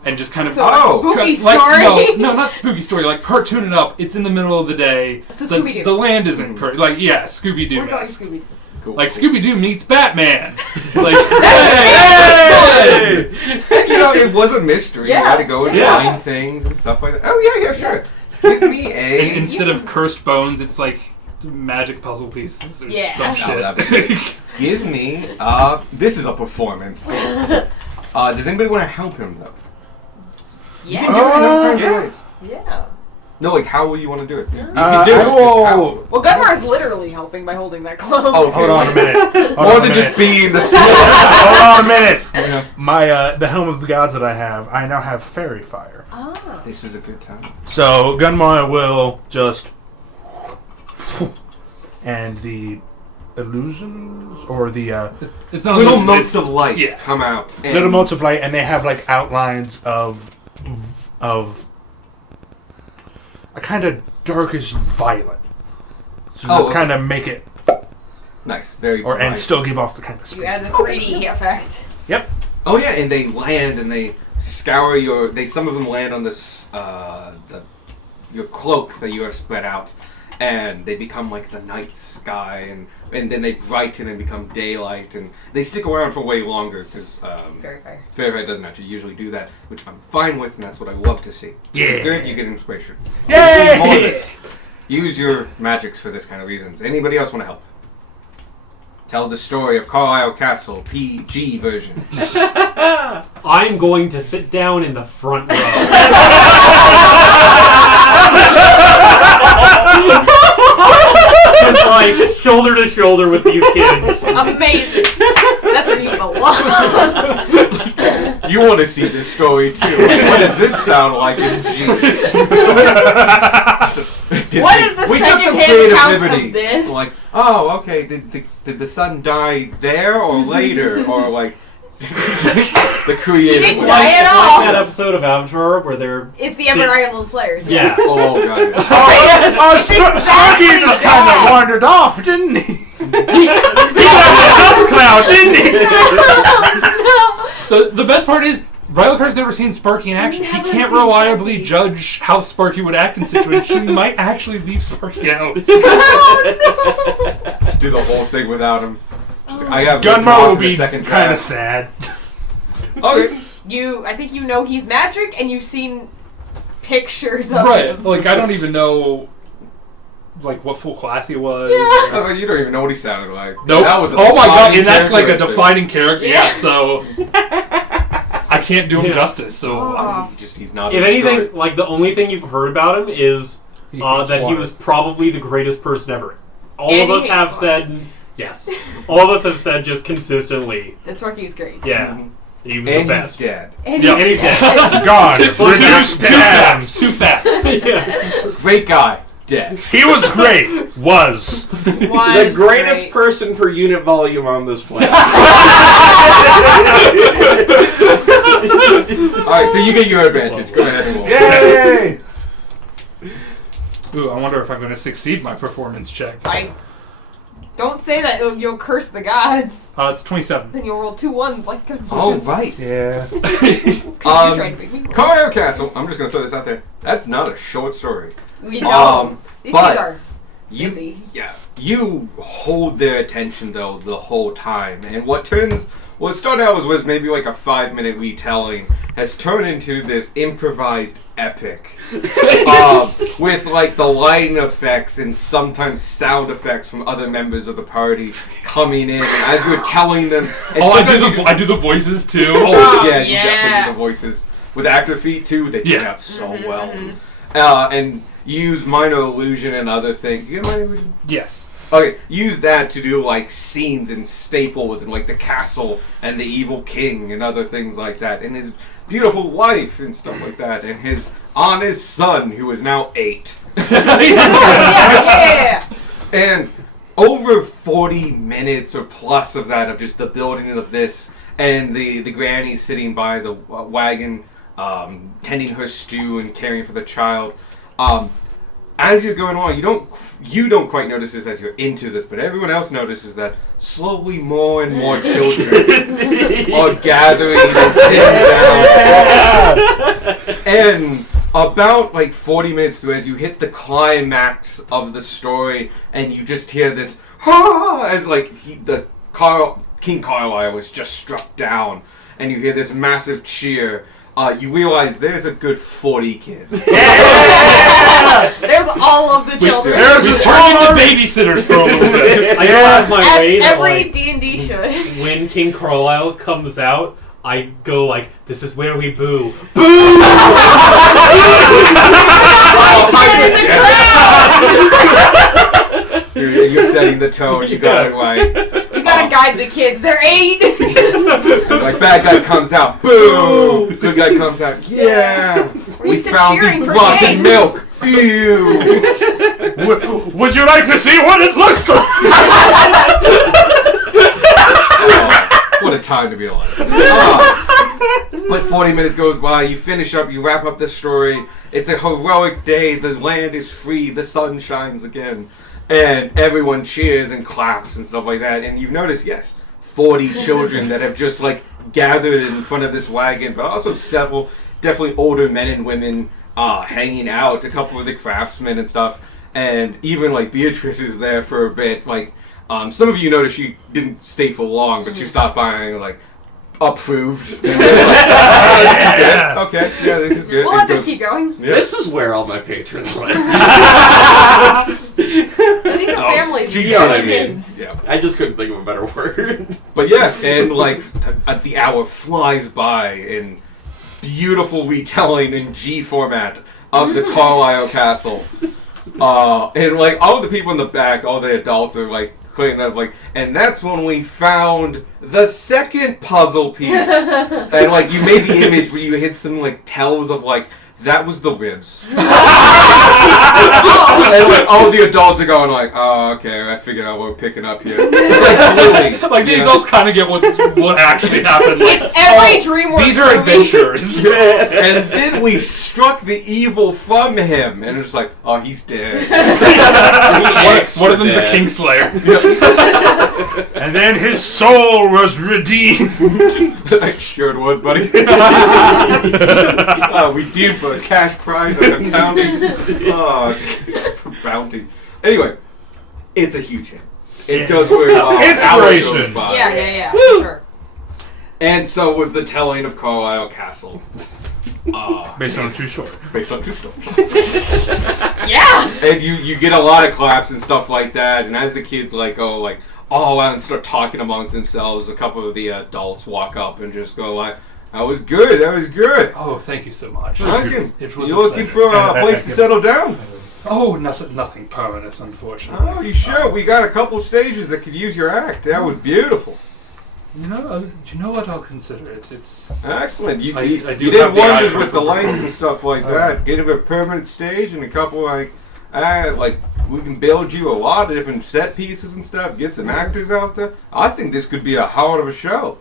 And just kind of... So a spooky like, story. No, not spooky story. Like, cartoon it up. It's in the middle of the day. So the, Scooby-Doo. the land isn't... Like, yeah, Scooby-Doo. We're going Scooby. Cool. Like, Scooby-Doo meets Batman. Like, Hey! You know, it was a mystery. Yeah. You had to go and Yeah. find things and stuff like that. Oh, yeah, sure. Give me and a... instead of cursed bones, it's like magic puzzle pieces or Yeah. some Oh, shit. that'd be Give me, this is a performance. Does anybody want to help him, though? Yeah. Yeah. Yeah. No, like, how will you want to do it? You I can do it. just will- how. Well, Gunmar's literally helping by holding that close. Okay. Hold on a minute. More than just being the Hold on a minute. Yeah. My the helm of the gods that I have, I now have fairy fire. Ah. This is a good time. So Gunmar will just, and the illusions or the It's not Little illusions, motes it's- of light yeah. come out. And little motes of light, and they have like outlines of a kind of darkish violet. So Oh, just okay. kind of make it, Nice, very or and bright. still give off the kind of. You add the 3D effect. Oh yeah, and they land and they scour your. Some of them land on this your cloak that you have spread out, and they become like the night sky, and then they brighten and become daylight, and they stick around for way longer because Very fair. Fairy doesn't actually usually do that, which I'm fine with, and that's what I love to see. This is Yeah. good. You get inspiration. Yay! I wanna see more of this. Use your magics for this kind of reasons. Anybody else want to help? Tell the story of Carlisle Castle, PG version. I'm going to sit down in the front row. Just like shoulder to shoulder with these kids. Amazing. That's where you belong. You want to see this story too. What does this sound like in G? What is the We took some second-hand creative account of liberties. this? Like, oh, okay, did the son die there or later? Or like, the creative He didn't way. die at It's all. like that episode of Avatar where they're It's the Ever Island players. yeah. Oh, God. Yeah. It's exactly Sparky just kind that. of wandered off, didn't he? He got a house cloud, didn't he? The best part is, Rylocar's never seen Sparky in action. He Never can't seen reliably Sparky. judge how Sparky would act in situations. He might actually leave Sparky out. Do the whole thing witahout him. Just like, I have Gunmar will the be second kind of draft. sad. Okay. I think you know he's magic, and you've seen pictures of Right. him. Like, I don't even know, like, what full class he was. Yeah. Oh, you don't even know what he sounded like. Nope. That was a Oh my god, defining and that's like a characteristic. defining character. Yeah. Yeah, so I can't do him Yeah. justice. So Oh. He's not. If in the anything, story. like the only thing you've heard about him is he that he was probably the greatest person ever. All And of he us have hates said yes. All of us have said just consistently, That's Sparky's great. yeah, he was the And he's best. dead. And Yeah, he's and he's dead. God, Two facts. yeah. Two facts. Great guy. dead. He was great. Was. The greatest person per unit volume on this planet. Alright, so you get your advantage. Go ahead and roll. Yay! Ooh, I wonder if I'm going to succeed my performance check. I don't say that. You'll curse the gods. It's 27. Then you'll roll 2 1s like good. Alright. Yeah. It's 'cause you're trying to make me roll. Carlisle Castle, I'm just gonna throw this out there. That's not a short story. We know. These but kids are You, busy. yeah, you hold their attention though the whole time, and what started out was maybe like a 5-minute retelling has turned into this improvised epic with like the lighting effects and sometimes sound effects from other members of the party coming in, and as you're telling them. And I do the voices too. Oh yeah, you yeah. definitely do the voices with actor feet too. They turn out so well, and you use minor illusion and other things. You get minor illusion? Yes. Okay, use that to do like scenes and staples and like the castle and the evil king and other things like that, and his beautiful wife and stuff like that, and his honest son who is now 8. Yeah. And over 40 minutes or plus of that, of just the building of this, and the granny sitting by the wagon, tending her stew and caring for the child. As you're going along, you don't quite notice this as you're into this, but everyone else notices that slowly more and more children are gathering and sitting down. And about like 40 minutes through, as you hit the climax of the story, and you just hear this as like King Carlisle was just struck down, and you hear this massive cheer. You realize there's a good 40 kids. There's all of the children. There's a turn into babysitters for a little bit. I go out of my way As that, every like, D&D should. when King Carlisle comes out, I go like, "This is where we boo." You're setting the tone. You got it right. You gotta guide the kids. They're 8. Like bad guy comes out, boo. Good guy comes out, yeah. We're used to found cheering the for rotten games. milk. Ew. Would you like to see what it looks like? What a time to be alive. But 40 minutes goes by, you finish up, you wrap up the story. It's a heroic day, the land is free, the sun shines again. And everyone cheers and claps and stuff like that. And you've noticed, yes, 40 children that have just like gathered in front of this wagon, but also several definitely older men and women hanging out, a couple of the craftsmen and stuff. And even like Beatrice is there for a bit. Like some of you noticed she didn't stay for long, but she stopped by and like approved. And like, this is good. Okay, yeah, this is good. We'll let this keep going. Yeah. This is where all my patrons went. These are families. You These know are what I mean. kids. Yeah. I just couldn't think of a better word. But yeah, and like the hour flies by in beautiful retelling in G format of the Carlisle Castle. And like all the people in the back, all the adults are like cleaning up, like, and that's when we found the second puzzle piece. And like you made the image where you hit some like tells of like that was the ribs. And like all the adults are going like, oh, okay, I figured out what we're picking up here. It's like really, Like the adults kind of get what actually happened. Like, It's every DreamWorks these are movie. adventures. And then we struck the evil from him, and it's like, oh, he's dead. One of them's a Kingslayer. And then his soul was redeemed. I sure it was, buddy. Redeemed for a cash prize of a county. For bounty. Anyway, it's a huge hit. It does where Inspiration. hour goes by. Yeah, for sure. And so was the telling of Carlisle Castle. Based on a true story. Based on true stories. Yeah. And you get a lot of claps and stuff like that, and as the kids like go like all out and start talking amongst themselves, a couple of the adults walk up and just go like, that was good, that was good. Oh, thank you so much. Duncan, It was you a looking pleasure. for a place to settle down? Oh, nothing permanent, unfortunately. Oh, you sure? We got a couple stages that could use your act. That was beautiful. You know what? I'll consider it. It's Excellent. You, I you do did have the eye wonders for with the lights and performance. stuff like that. Get him a permanent stage and a couple like Like, we can build you a lot of different set pieces and stuff, get some actors out there. I think this could be a hell of a show.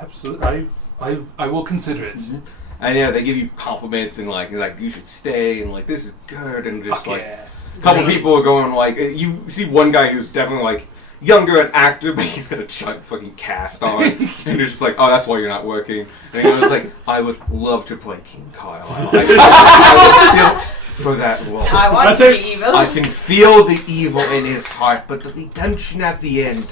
Absolutely. I will consider it. And yeah, they give you compliments and like you should stay and like this is good and just Fuck like yeah. a couple people are going like you see one guy who's definitely like younger an actor, but he's got a giant fucking cast on, and you're just like, oh, that's why you're not working. And he was like, I would love to play King Kyle. I built for that role. I want That's to be evil. I can feel the evil in his heart, but the redemption at the end,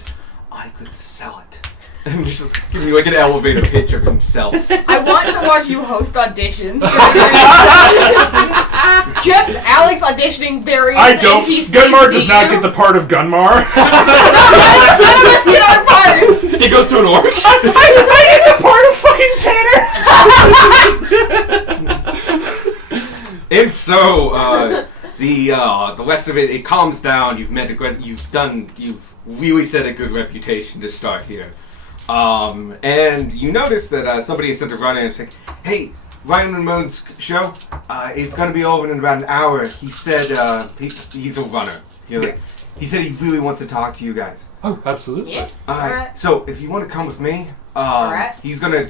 I could sell it. And just giving you like an elevator pitch of himself. I want to watch you host auditions. Just Alex auditioning Barry. I don't. Gunmar does not get the part of Gunmar. None of us get our parts. He goes to an orc. I get the part of fucking Tanner. And so the rest of it calms down. You've met a good. You've really set a good reputation to start here. And you notice that somebody has sent a runner and it's like, hey, Ryan Ramon's show, it's going to be over in about an hour. He said he's a runner. He said he really wants to talk to you guys. Oh, absolutely. Yeah. Alright, so if you want to come with me, Alright. he's going to...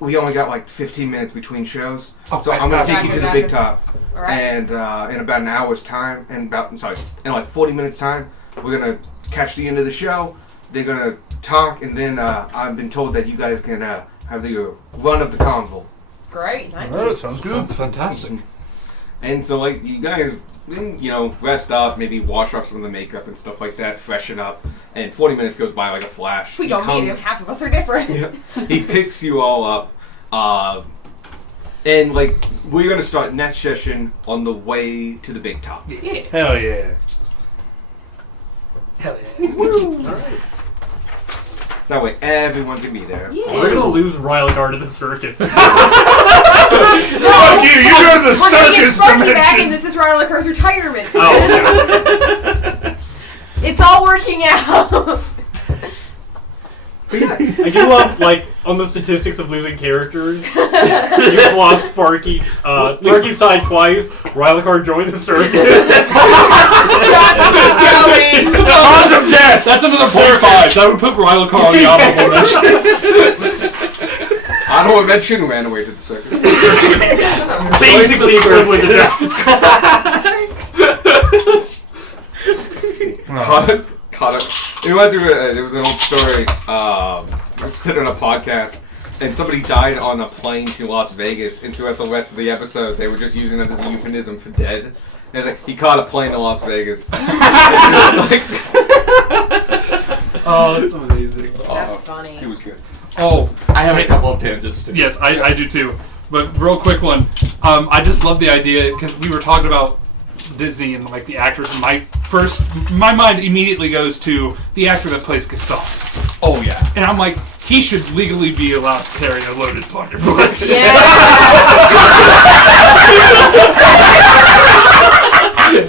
We only got like 15 minutes between shows. Oh, So I'm going to take you to the Gotcha. big top. All right. And in about an hour's time, in like 40 minutes time, we're going to catch the end of the show. They're going to talk, and then I've been told that you guys can have the run of the convol. Great. Thank Oh, you. sounds good. Sounds fantastic. And so, like, you guys, rest up, maybe wash off some of the makeup and stuff like that, freshen up, and 40 minutes goes by like a flash. We don't meet him. Half of us are different. Yeah. He picks you all up, and, like, we're going to start next session on the way to the big top. Yeah. Hell yeah. Hell yeah. That way everyone can be there. Yeah. We're gonna lose Rylgar to the circus. Fuck you! You go to the We're gonna get circus Sparky back, and dimension. this is Riley Kerr's retirement. Oh, It's all working out. But yeah, I do love, like, on the statistics of losing characters, you've lost Sparky. Sparky's died twice. Rylgar joined the circus. Just keep going. Cause of death. That's another .5. That would put Rylakar on the honorable mentions. Honorable mention ran away to the circus. Basically equivalent to death. Caught it. It reminds me of, there was an old story. I was sitting on a podcast, and somebody died on a plane to Las Vegas, and throughout the rest of the episode, they were just using that as a euphemism for dead. And it's like, he caught a plane to Las Vegas. Oh, that's amazing. That's funny. It was good. Oh, I have a couple of tangents to yes, I do too. But real quick one. I just love the idea because we were talking about Disney and like the actors. And my mind immediately goes to the actor that plays Gaston. Oh, yeah. And I'm like, he should legally be allowed to carry a loaded blunderbuss. Yeah.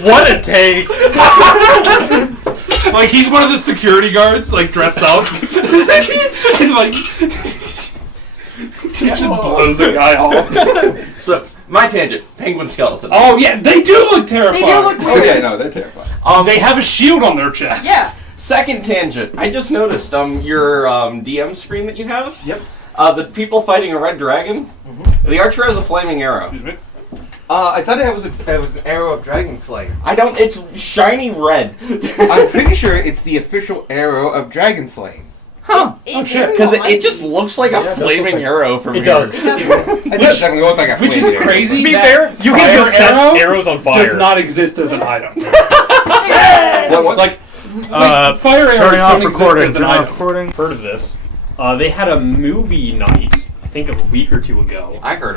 What a take! Like, he's one of the security guards, like, dressed up. And, like, he just blows a guy off. So, my tangent, penguin skeleton. Oh, yeah, they do look terrifying. They do look Oh yeah, no, they're terrifying. They have a shield on their chest. Yeah. Second tangent. I just noticed your DM screen that you have. Yep. The people fighting a red dragon. The archer has a flaming arrow. Excuse me. I thought it was an arrow of Dragon Slayer. I don't. It's shiny red. I'm pretty sure it's the official arrow of Dragon Slaying. Huh? It very Because well might it just be. looks like Yeah, a it does flaming look like- arrow from It here. does. It does. It does definitely look like a Which is flaming arrow. crazy. To be that fair, you can just set arrow arrows on fire. does not exist as an item. What? Like, fire arrows Turning off don't recording. exist as an Turning off item. recording. Heard of this? They had a movie night, I think a week or two ago, I heard